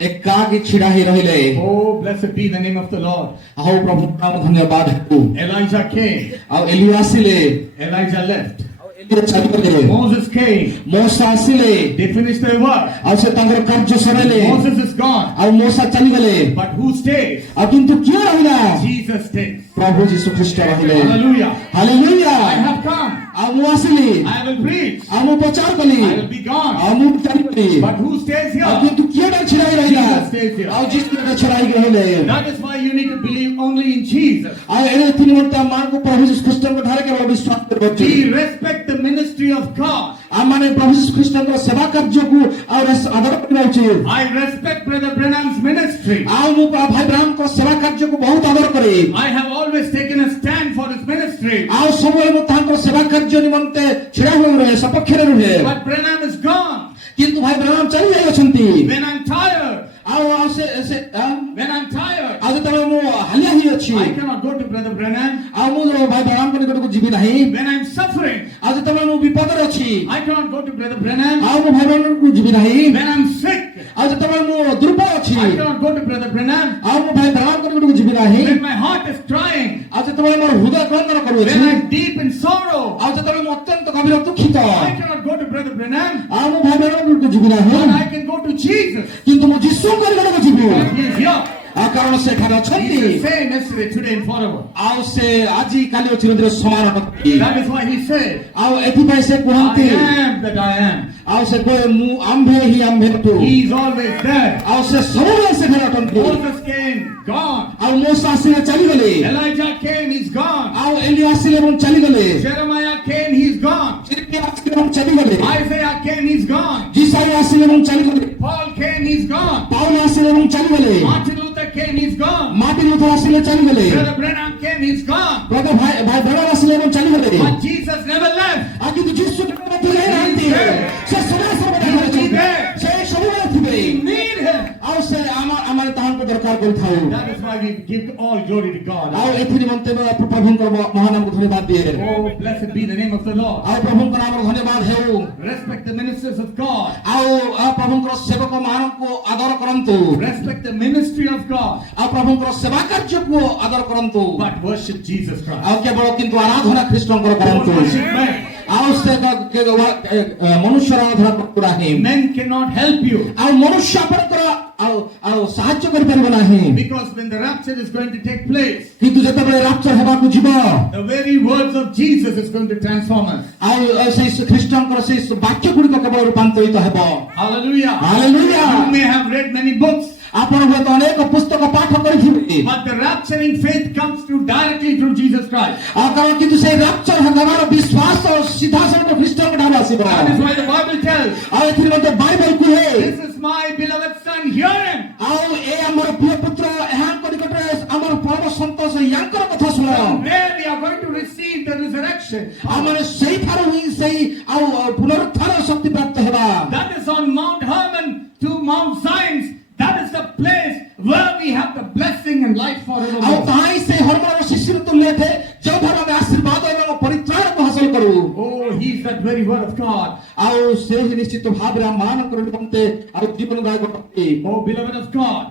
ଏକାକୀ ଛିଡ଼ା ହେଇ ରହିଲେ। Oh, blessed be the name of the Lord. ଆଉ ପ୍ରଭୁ ନାମ ଧନ୍ୟବାଦ ହେଉ। Elijah came. ଆଉ ଏଲିଆ ଆସିଲେ, Elijah left. ଏଲିଆ ଚାଲିଗଲେ। Moses came. ମୋଶା ଆସିଲେ, They finished their work. ଆଉ ସେ ତାଙ୍କର କାର୍ଯ୍ୟ ସରାଇଲେ। Moses is gone. ଆଉ ମୋଶା ଚାଲିଗଲେ, But who stays? ଆଉ କିନ୍ତୁ କିଏ ରହିଲା? Jesus stays. ପ୍ରଭୁ ଯୀଶୁ ଖ୍ରୀଷ୍ଟ ରହିଲେ। Hallelujah. Hallelujah. I have come. ଆଉ ମୁଁ ଆସିଲି, I will preach. ଆଉ ମୁଁ ପ୍ରଚାର କଲି, I will be gone. ଆଉ ମୁଁ ଚାଲିଗଲି। But who stays ଆଉ here? କିନ୍ତୁ କିଏ ଛିଡ଼ା ହେଇ ରହିଲା? Jesus stays here. ଆଉ ଯୀଶୁ ଛିଡ଼ା ହେଇକି ରହିଲେ। That is why you need to believe only in Jesus. ଆଉ ଏଥି ନିମନ୍ତେ ଆମମାନଙ୍କୁ ପ୍ରଭୁ ଯୀଶୁ ଖ୍ରୀଷ୍ଟଙ୍କ ଠାରେ କେବଳ ବିଶ୍ୱାସ କରିବା ଉଚିତ। We respect the ministry of God. ଆମମାନେ ପ୍ରଭୁ ଯୀଶୁ ଖ୍ରୀଷ୍ଟଙ୍କର ସେବା କାର୍ଯ୍ୟକୁ ଆଉ ଆଦର କରିବା ଉଚିତ। I respect Brother Branham's ministry. ଆଉ ମୁଁ ଭାଇ ବ୍ରାହ୍ମଣଙ୍କ ସେବା କାର୍ଯ୍ୟକୁ ବହୁତ ଆଦର କରେ। I have always taken a stand for his ministry. ଆଉ ସବୁବେଳେ ମୁଁ ତାଙ୍କର ସେବା କାର୍ଯ୍ୟ ନିମନ୍ତେ ଛିଡ଼ା ହୋଇ ରହେ, ସପକ୍ଷରେ ରୁହେ। But Branham is gone. କିନ୍ତୁ ଭାଇ ବ୍ରାହ୍ମଣ ଚାଲି ଯାଇଅଛନ୍ତି। When I'm tired, ଆଉ ଆଉ ସେ when I'm tired, ଆଉ ଯେତେବେଳେ ମୁଁ ହାଲିଆ ହେଇଅଛି, I cannot go to Brother Branham. ଆଉ ମୁଁ ଭାଇ ବ୍ରାହ୍ମଣଙ୍କ ନିକଟକୁ ଯିବି ନାହିଁ। When I'm suffering, ଆଉ ଯେତେବେଳେ ମୁଁ ବିପଦରେ ଅଛି, I cannot go to Brother Branham. ଆଉ ମୁଁ ଭାଇ ବ୍ରାହ୍ମଣଙ୍କୁ ଯିବି ନାହିଁ। When I'm sick, ଆଉ ଯେତେବେଳେ ମୁଁ ଦୁର୍ବଳ ଅଛି, I cannot go to Brother Branham. ଆଉ ମୁଁ ଭାଇ ବ୍ରାହ୍ମଣଙ୍କ ନିକଟକୁ ଯିବି ନାହିଁ। When my heart is crying, ଆଉ ଯେତେବେଳେ ମୋର ହୃଦୟ କ୍ରନ୍ଦନ କରୁଅଛି, when I'm deep in sorrow, ଆଉ ଯେତେବେଳେ ମୁଁ ଅତ୍ୟନ୍ତ ଗଭୀର ଦୁଃଖିତ, I cannot go to Brother Branham. ଆଉ ମୁଁ ଭାଇ ବ୍ରାହ୍ମଣଙ୍କ ନିକଟକୁ ଯିବି ନାହିଁ। But I can go to Jesus. କିନ୍ତୁ ମୁଁ ଯୀଶୁଙ୍କ ନିକଟକୁ ଯିବି। He is here. ଆଉ କାରଣ ସେଠାରେ He ଅଛନ୍ତି। is the same yesterday, today, and forever. ଆଉ ସେ ଆଜି କାଲି ଓ ଚିରଦିନ ସମାନ ଅଟନ୍ତି। That is why he said, ଆଉ ଏଥିପାଇଁ ସେ କୁହନ୍ତି, I am that I am. ଆଉ ସେ କୁହେ ମୁଁ ଆମ୍ଭେ ହିଁ ଆମ୍ଭେ ଅଟୁ। He is always there. ଆଉ ସେ ସବୁବେଳେ ସେଠାରେ ଅଟନ୍ତି। Moses came, gone. ଆଉ ମୋଶା ଆସିଲେ ଚାଲିଗଲେ। Elijah came, he's gone. ଆଉ ଏଲିଆ ଆସିଲେ ଏବଂ ଚାଲିଗଲେ। Jeremiah came, he's gone. ଚିରିମିଆ ଆସିଲେ ଏବଂ ଚାଲିଗଲେ। Isaiah came, he's gone. ଯିଶାୟା ଆସିଲେ ଏବଂ ଚାଲିଗଲେ। Paul came, he's gone. Paul ଆସିଲେ ଏବଂ ଚାଲିଗଲେ। Martin Luther came, he's gone. Martin Luther ଆସିଲେ ଚାଲିଗଲେ। Brother Branham came, he's gone. ପ୍ରଭୁ ଭାଇ ବ୍ରାହ୍ମଣ ଆସିଲେ ଏବଂ ଚାଲିଗଲେ। But Jesus never left. ଆଉ କିନ୍ତୁ ଯୀଶୁ ମଧ୍ୟ ଯାଇନାହାନ୍ତି। ସେ ସଦାସର୍ବଦା ଅଛନ୍ତି। ସେ ସବୁବେଳେ ଥିବେ। We need him. ଆଉ ସେ ଆମର ତାହାଙ୍କୁ ଦରକାର କରିଥାଉ। That is why we give all glory to God. ଆଉ ଏଥି ନିମନ୍ତେ ପ୍ରଭୁଙ୍କର ମହାନାମକୁ ଧନ୍ୟବାଦ ଦିଏ। Oh, blessed be the name of the Lord. ଆଉ ପ୍ରଭୁଙ୍କ ନାମରେ ଧନ୍ୟବାଦ ହେଉ। Respect the ministers of God. ଆଉ ପ୍ରଭୁଙ୍କର ସେବକ ମାନଙ୍କୁ ଆଦର କରନ୍ତୁ। Respect the ministry of God. ଆଉ ପ୍ରଭୁଙ୍କର ସେବା କାର୍ଯ୍ୟକୁ ଆଦର କରନ୍ତୁ। But worship Jesus Christ. ଆଉ କେବଳ କିନ୍ତୁ ଆରାଧନା ଖ୍ରୀଷ୍ଟଙ୍କର Don't କରନ୍ତୁ। worship men. ଆଉ ସେ ମନୁଷ୍ୟର ଆରାଧନା କରୁ ନାହିଁ। Men cannot help you. ଆଉ ମନୁଷ୍ୟ ଆପଣଙ୍କର ଆଉ ସାହାଯ୍ୟ କରିପାରିବ ନାହିଁ। Because when the rapture is going to take place, କିନ୍ତୁ ଯେତେବେଳେ ରାପ୍ଚର ହେବାକୁ ଯିବ, the very words of Jesus is going to transform us. ଆଉ ସେଇ ଖ୍ରୀଷ୍ଟଙ୍କର ସେଇ ବାକ୍ୟ ଗୁଡ଼ିକ କେବଳ ରୂପାନ୍ତରିତ ହେବ। Hallelujah. Hallelujah. You may have read many books, ଆପଣ ହୁଏତ ଅନେକ ପୁସ୍ତକ ପାଠ କରିଥିବେ। but the rapturing faith comes through directly through Jesus Christ. କାରଣ କିନ୍ତୁ ସେଇ ରାପ୍ଚର ହେବାର ବିଶ୍ୱାସ ସିଧାସଳଖ ଖ୍ରୀଷ୍ଟଙ୍କ ଠାରୁ ଆସିବ। That is why the Bible tells, ଆଉ ଏଥିରେ ମଧ୍ୟ ବାଇବଲ କୁହେ, this is my beloved son, hear him. ଆଉ ଏ ଆମର ପ୍ରିୟ ପୁତ୍ର ଏହାଙ୍କ ନିକଟରେ ଆମର ପରମ ସନ୍ତୋଷ ୟାଙ୍କର କଥା ଶୁଣ। There we are going to receive the resurrection. ଆମେ ସେଇଠାରୁ ହିଁ ସେଇ ଆଉ ପୁନରୁତ୍ଥାନ ଶକ୍ତି ପ୍ରାପ୍ତ ହେବା। That is on Mount Hermon to Mount Zion. That is the place where we have the blessing and life ଆଉ forevermore. ତାହା ହିଁ ସେଇ ହର୍ମୋନର ଶିଶିର ତୁଲ୍ୟ ଅଟେ, ଯେଉଁଠାରୁ ଆମେ ଆଶୀର୍ବାଦ ଏବଂ ପରିତ୍ରାଣକୁ ହାସଲ କରୁ। Oh, he is that very word of God. ଆଉ ସେ ହିଁ ନିଶ୍ଚିତ ଭାବରେ ଆମମାନଙ୍କର ନିମନ୍ତେ ଆଉ ଜୀବନ ଦାୟକ ଅଟେ। Oh, beloved of God.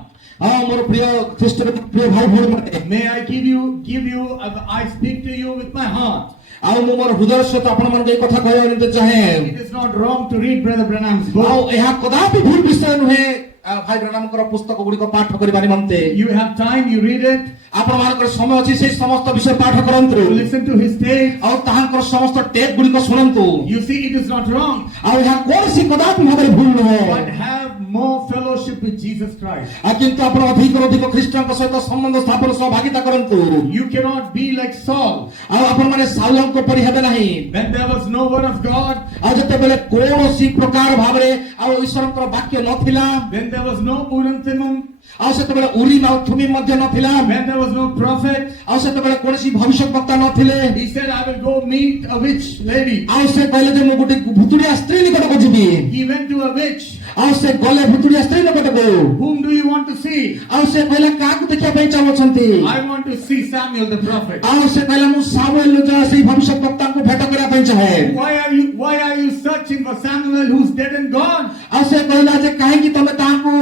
ଆଉ ମୋର ପ୍ରିୟ ଖ୍ରୀଷ୍ଟ ପ୍ରିୟ ଭାଇ ଭଉଣୀମାନେ, May I give you, I speak to you with my heart. ଆଉ ମୁଁ ମୋର ହୃଦୟ ସହିତ ଆପଣମାନଙ୍କୁ ଏଇ କଥା କହିବା ନିମନ୍ତେ ଚାହେଁ। It is not wrong to read Brother Branham's book. ଆଉ ଏହା କଦାପି ଭୁଲ ବିଷୟ ନୁହେଁ ଭାଇ ବ୍ରାହ୍ମଣଙ୍କର ପୁସ୍ତକ ଗୁଡ଼ିକ ପାଠ କରିବା ନିମନ୍ତେ। You have time, you read it. ଆପଣମାନଙ୍କର ସମୟ ଅଛି ସେଇ ସମସ୍ତ ବିଷୟ ପାଠ କରନ୍ତୁ। You listen to his tapes. ଆଉ ତାହାଙ୍କର ସମସ୍ତ ଟେପ୍ ଗୁଡ଼ିକ ଶୁଣନ୍ତୁ। You see, it is not wrong. ଆଉ ଏହା କୌଣସି କଦାପି ଭାବରେ ଭୁଲ ନୁହେଁ। But have more fellowship with Jesus Christ. ଆଉ କିନ୍ତୁ ଆପଣ ଅଧିକରୁ ଅଧିକ ଖ୍ରୀଷ୍ଟଙ୍କ ସହିତ ସମ୍ବନ୍ଧ ସ୍ଥାପନ ସହଭାଗିତା କରନ୍ତୁ। You cannot be like Saul. ଆଉ ଆପଣମାନେ ସାଉଲଙ୍କ ପରି ହେବେ ନାହିଁ। When there was no word of God, ଆଉ ଯେତେବେଳେ କୌଣସି ପ୍ରକାର ଭାବରେ ଆଉ ଈଶ୍ୱରଙ୍କର ବାକ୍ୟ ନଥିଲା, when there was no Urim Thummim, ଆଉ ସେତେବେଳେ ଉରିମ୍ ଆଉ ଥୁମିମ୍ ମଧ୍ୟ ନଥିଲା, when there was no prophet, ଆଉ ସେତେବେଳେ କୌଣସି ଭବିଷ୍ୟତ ବକ୍ତା ନଥିଲେ, he said, I will go meet a witch lady. ଆଉ ସେ କହିଲେ ଯେ ମୁଁ ଗୋଟେ ଭୁତୁଡ଼ିଆ ସ୍ତ୍ରୀ ନିକଟକୁ ଯିବି। He went to a witch. ଆଉ ସେ ଗଲେ ଭୁତୁଡ଼ିଆ ସ୍ତ୍ରୀ ଲୋକଟାକୁ Whom do you want to see? ଆଉ ସେ କହିଲା କାହାକୁ ଦେଖିବା ପାଇଁ ଚାହୁଁଛନ୍ତି I want to see Samuel the prophet. ଆଉ ସେ କହିଲା ମୁଁ ସାମୁଏଲ ସେଇ ଭବିଷ୍ୟତ ବକ୍ତାଙ୍କୁ ଭେଟ କରିବା ପାଇଁ ଚାହେଁ Why are you searching for Samuel who's dead and gone? ଆଉ ସେ କହିଲା ଯେ କାହିଁକି ତମେ ତାହାଙ୍କୁ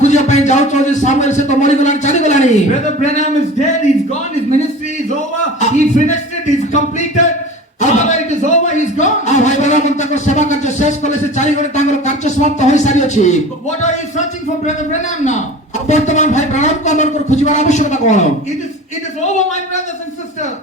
ଖୋଜିବା ପାଇଁ ଯାଉଛ ଯେ ସାମୁଏଲ ସେ ତ ମରିଗଲାଣି ଚାଲିଗଲାଣି Brother Branham is dead, he's gone, his ministry is over, he finished it, he's completed. All right, it's over, he's gone. ଆଉ ଭାଇ ବ୍ରାହ୍ମଣ ତାଙ୍କର ସେବା କାର୍ଯ୍ୟ ଶେଷ କଲେ ସେ ଚାଲିଗଲେ ତାଙ୍କର କାର୍ଯ୍ୟ ସମାପ୍ତ ହୋଇସାରିଅଛି But what are you searching for Brother Branham now? ଆଉ ବର୍ତ୍ତମାନ ଭାଇ ବ୍ରାହ୍ମଣଙ୍କୁ ଆମଙ୍କର ଖୋଜିବାର ଆବଶ୍ୟକତା କଣ It is over, my brothers and sisters.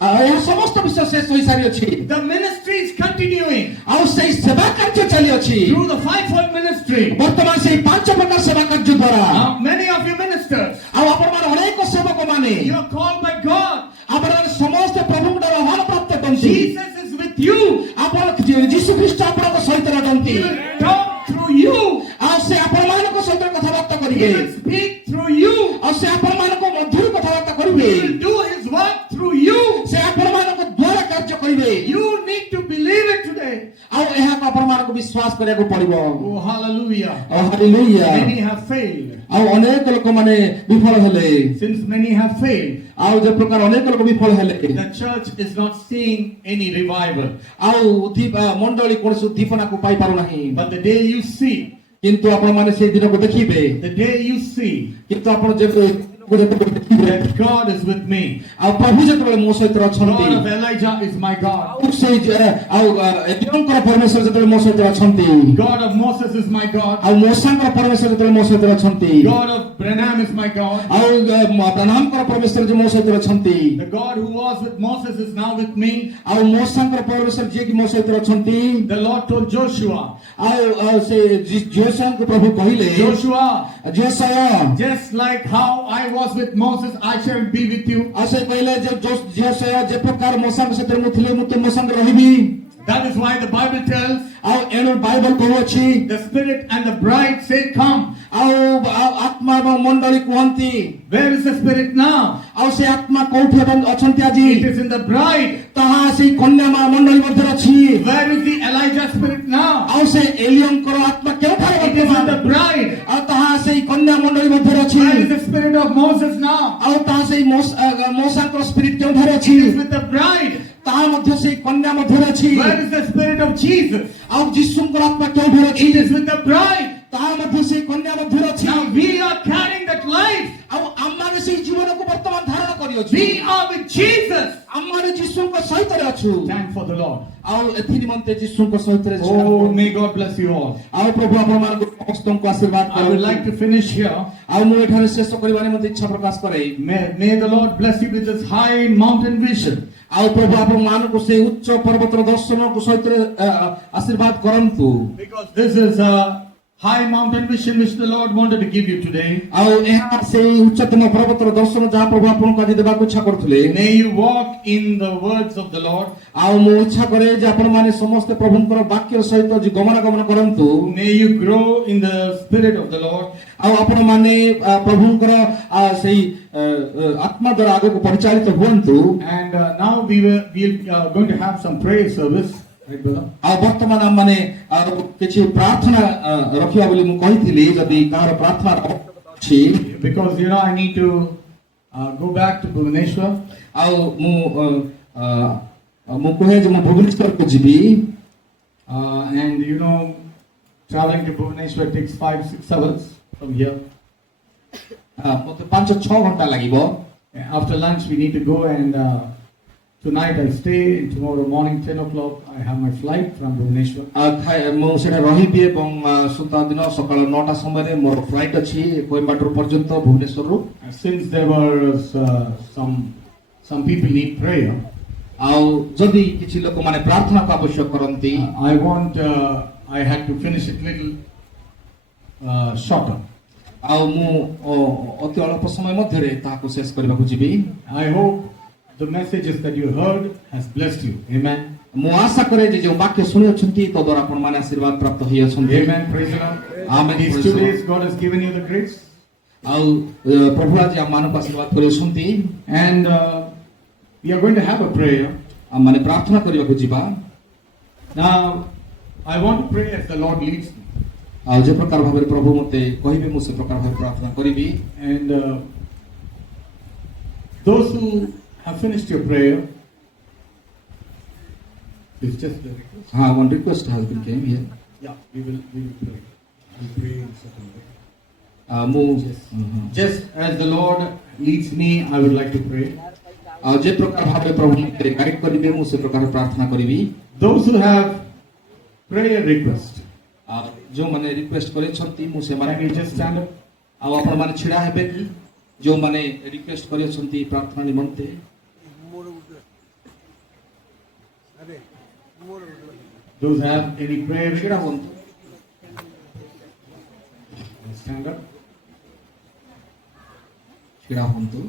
ଏହା ସମସ୍ତ ବିଷୟ ଶେଷ ହୋଇସାରିଅଛି The ministry is continuing ଆଉ ସେଇ ସେବା କାର୍ଯ୍ୟ ଚାଲିଅଛି through the fivefold ministry. ବର୍ତ୍ତମାନ ସେଇ ପାଞ୍ଚ ପ୍ରକାର ସେବା କାର୍ଯ୍ୟ ଦ୍ୱାରା Now, many of you ministers, ଆଉ ଆପଣମାନେ ଅନେକ ସେବକ ମାନେ you are called by God. ଆପଣମାନେ ସମସ୍ତେ ପ୍ରଭୁଙ୍କ ଠାରୁ ଆହ୍ୱାନ ପ୍ରାପ୍ତ କରନ୍ତି Jesus is with you. ଆପଣ ଯୀଶୁ ଖ୍ରୀଷ୍ଟ ଆପଣଙ୍କ ସହିତ ଅଟନ୍ତି He will talk through you. ଆଉ ସେ ଆପଣମାନଙ୍କ ସହିତ କଥାବାର୍ତ୍ତା He କରିବେ will speak through you. ଆଉ ସେ ଆପଣମାନଙ୍କ ମଧ୍ୟରୁ କଥାବାର୍ତ୍ତା କରିବେ He will do his work through you. ସେ ଆପଣମାନଙ୍କ ଦ୍ୱାରା କାର୍ଯ୍ୟ କରିବେ You need to believe it today. ଆଉ ଏହାକୁ ଆପଣମାନଙ୍କୁ ବିଶ୍ୱାସ କରିବାକୁ ପଡିବ Oh, hallelujah. ଆଉ ହାଲେଲୁୟା Many have failed. ଆଉ ଅନେକ ଲୋକମାନେ ବିଫଳ ହେଲେ Since many have failed, ଆଉ ଯେ ପ୍ରକାର ଅନେକ ଲୋକ ବିଫଳ ହେଲେ the church is not seeing any revival. ଆଉ ମଣ୍ଡଳୀ କୌଣସି ଉଦ୍ଦୀପନାକୁ ପାଇପାରୁନାହିଁ But the day you see, କିନ୍ତୁ ଆପଣମାନେ ସେଇ ଦିନକୁ ଦେଖିବେ the day you see କିନ୍ତୁ ଆପଣ ଯେବେ ଦେଖିବେ that God is with me, ଆଉ ପ୍ରଭୁ ଯେତେବେଳେ ମୋ ସହିତ ଅଛନ୍ତି God of Elijah is my God, ଆଉ ସେଇ ଆଉ ଏଲିୟଙ୍କର ପରମେଶ୍ୱର ଯେତେବେଳେ ମୋ ସହିତ ଅଛନ୍ତି God of Moses is my God, ଆଉ ମୋସାଙ୍କର ପରମେଶ୍ୱର ଯେତେବେଳେ ମୋ ସହିତ ଅଛନ୍ତି God of Branham is my God, ଆଉ ବ୍ରାହ୍ମଣଙ୍କର ପରମେଶ୍ୱର ଯେ ମୋ ସହିତ ଅଛନ୍ତି the God who was with Moses is now with me. ଆଉ ମୋସାଙ୍କର ପରମେଶ୍ୱର ଯିଏ କି ମୋ ସହିତ ଅଛନ୍ତି The Lord told Joshua, ଆଉ ସେ ଯୋଶୁଆଙ୍କୁ ପ୍ରଭୁ କହିଲେ Joshua, ଯୋଶୁଆ just like how I was with Moses, I shall be with you. ଆଉ ସେ କହିଲେ ଯେ ଯୋଶୁଆ ଯେ ପ୍ରକାର ମୋସାଙ୍କ ସହିତ ମୁଁ ଥିଲେ ମୁଁ ତୁମ ସଙ୍ଗେ ରହିବି That is why the Bible tells, ଆଉ ଏଣୁ ବାଇବଲ କହୁଅଛି the Spirit and the bride say, come. ଆଉ ଆତ୍ମା ଏବଂ ମଣ୍ଡଳୀ କୁହନ୍ତି Where is the Spirit now? ଆଉ ସେ ଆତ୍ମା କୋଉଠି ଅଛନ୍ତି ଆଜି It is in the bride. ତାହା ସେଇ କନ୍ୟା ମା ମଣ୍ଡଳୀ ମଧ୍ୟରେ ଅଛି Where is the Elijah Spirit now? ଆଉ ସେ ଏଲିୟଙ୍କର ଆତ୍ମା କେଉଁଠାରେ It is in the bride. ଆଉ ତାହା ସେଇ କନ୍ୟା ମଣ୍ଡଳୀ ମଧ୍ୟରେ ଅଛି Where is the Spirit of Moses now? ଆଉ ତାହା ସେଇ ମୋସାଙ୍କର ସ୍ପିରିଟ କେଉଁଠାରେ ଅଛି It is with the bride. ତାହା ମଧ୍ୟ ସେଇ କନ୍ୟା ମଧ୍ୟରେ ଅଛି Where is the Spirit of Jesus? ଆଉ ଯୀଶୁଙ୍କର ଆତ୍ମା କେଉଁଠାରେ ଅଛି It is with the bride. ତାହା ମଧ୍ୟ ସେଇ କନ୍ୟା ମଧ୍ୟରେ ଅଛି Now we are carrying that life. ଆଉ ଆମମାନେ ସେଇ ଜୀବନକୁ ବର୍ତ୍ତମାନ ଧାରଣ କରିଅଛୁ We are with Jesus. ଆମମାନେ ଯୀଶୁଙ୍କ ସହିତ ଅଛୁ Thank for the Lord. ଆଉ ଏଥି ନିମନ୍ତେ ଯୀଶୁଙ୍କ ସହିତ Oh, may God bless you all. ଆଉ ପ୍ରଭୁ ଆପଣମାନଙ୍କୁ ସମସ୍ତଙ୍କୁ ଆଶୀର୍ବାଦ I would like to finish here. ଆଉ ମୁଁ ଏଠାରେ ଶେଷ କରିବା ନିମନ୍ତେ ଇଚ୍ଛା ପ୍ରକାଶ କରେ May the Lord bless you with this high mountain vision. ଆଉ ପ୍ରଭୁ ଆପଣମାନଙ୍କୁ ସେଇ ଉଚ୍ଚ ପର୍ବତର ଦର୍ଶନକୁ ସହିତ ଆଶୀର୍ବାଦ କରନ୍ତୁ Because this is a high mountain vision which the Lord wanted to give you today. ଆଉ ଏହା ସେଇ ଉଚ୍ଚତମ ପର୍ବତର ଦର୍ଶନ ଯାହା ପ୍ରଭୁ ଆପଣଙ୍କୁ ଆଜି ଦେବାକୁ ଇଚ୍ଛା କରୁଥିଲେ May you walk in the words of the Lord. ଆଉ ମୁଁ ଇଚ୍ଛା କରେ ଯେ ଆପଣମାନେ ସମସ୍ତେ ପ୍ରଭୁଙ୍କର ବାକ୍ୟ ସହିତ ଗମନାଗମନ କରନ୍ତୁ May you grow in the spirit of the Lord. ଆଉ ଆପଣମାନେ ପ୍ରଭୁଙ୍କର ସେଇ ଆତ୍ମା ଦ୍ୱାରା ଆଗକୁ ପରିଚାଳିତ ହୁଅନ୍ତୁ And now we are going to have some prayer service. Right, brother? ଆଉ ବର୍ତ୍ତମାନ ଆମମାନେ କିଛି ପ୍ରାର୍ଥନା ରଖିବା ବୋଲି ମୁଁ କହିଥିଲି ଯଦି କାହାର ପ୍ରାର୍ଥନା ଅଛି Because I need to go back to Bhubaneswar. ଆଉ ମୁଁ କୁହେ ଯେ ମୁଁ ଭୁବନେଶ୍ୱରକୁ ଯିବି And traveling to Bhubaneswar takes 5-6 hours from here. ମୋତେ 5-6 ଘଣ୍ଟା ଲାଗିବ After lunch we need to go and tonight I stay and tomorrow morning 10 o'clock I have my flight from Bhubaneswar. ମୁଁ ସେଠାରେ ରହିବି ଏବଂ ସୋମବାର ଦିନ ସକାଳ 9ଟା ସମୟରେ ମୋର ଫ୍ଲାଇଟ୍ ଅଛି କୋଏମ୍ବାଟୁର ପର୍ଯ୍ୟନ୍ତ ଭୁବନେଶ୍ୱରରୁ Since there were some people need prayer, ଆଉ ଯଦି କିଛି ଲୋକମାନେ ପ୍ରାର୍ଥନାକୁ ଆବଶ୍ୟକ କରନ୍ତି I had to finish it little shorter. ଆଉ ମୁଁ ଅତି ଅଳ୍ପ ସମୟ ମଧ୍ୟରେ ତାହାକୁ ଶେଷ କରିବାକୁ ଯିବି I hope the messages that you heard has blessed you. Amen. ମୁଁ ଆଶା କରେ ଯେ ଯେଉଁ ବାକ୍ୟ ଶୁଣିଅଛନ୍ତି ତଦ୍ୱାରା ଆପଣମାନେ ଆଶୀର୍ବାଦ ପ୍ରାପ୍ତ ହୋଇଅଛନ୍ତି Amen. Praise the Lord. Amen. These Praise 2 the days God has given you the grace. ଆଉ ପ୍ରଭୁ ଆଜି ଆମମାନଙ୍କୁ ଆଶୀର୍ବାଦ କରିଅଛନ୍ତି And we are going to have a prayer. ଆମମାନେ ପ୍ରାର୍ଥନା କରିବାକୁ ଯିବା Now, I want to pray as the Lord leads me. ଆଉ ଯେ ପ୍ରକାର ଭାବରେ ପ୍ରଭୁ ମୋତେ କହିବେ ମୁଁ ସେ ପ୍ରକାର ଭାବରେ ପ୍ରାର୍ଥନା କରିବି। And those who have finished your prayer, it's just the request. ହଁ, one request has been came here. Yeah, we will pray. We'll pray in certain way. ମୁଁ Just as the Lord leads me, I would like to pray. ଆଉ ଯେ ପ୍ରକାର ଭାବରେ ପ୍ରଭୁ ମୋତେ ଗାଇଡ୍ କରିବେ ମୁଁ ସେ ପ୍ରକାର ପ୍ରାର୍ଥନା କରିବି। Those who have prayer request, ଆଉ ଯେଉଁମାନେ ରିକ୍ୱେଷ୍ଟ କରିଛନ୍ତି ମୁଁ ସେମାନେ can you just stand up? ଆଉ ଆପଣମାନେ ଛିଡ଼ା ହେବେ କି ଯେଉଁମାନେ ରିକ୍ୱେଷ୍ଟ କରିଛନ୍ତି ପ୍ରାର୍ଥନା ନିମନ୍ତେ? Those who have any prayer ଛିଡ଼ା request, ହୁଅନ୍ତୁ। stand up. ଛିଡ଼ା ହୁଅନ୍ତୁ।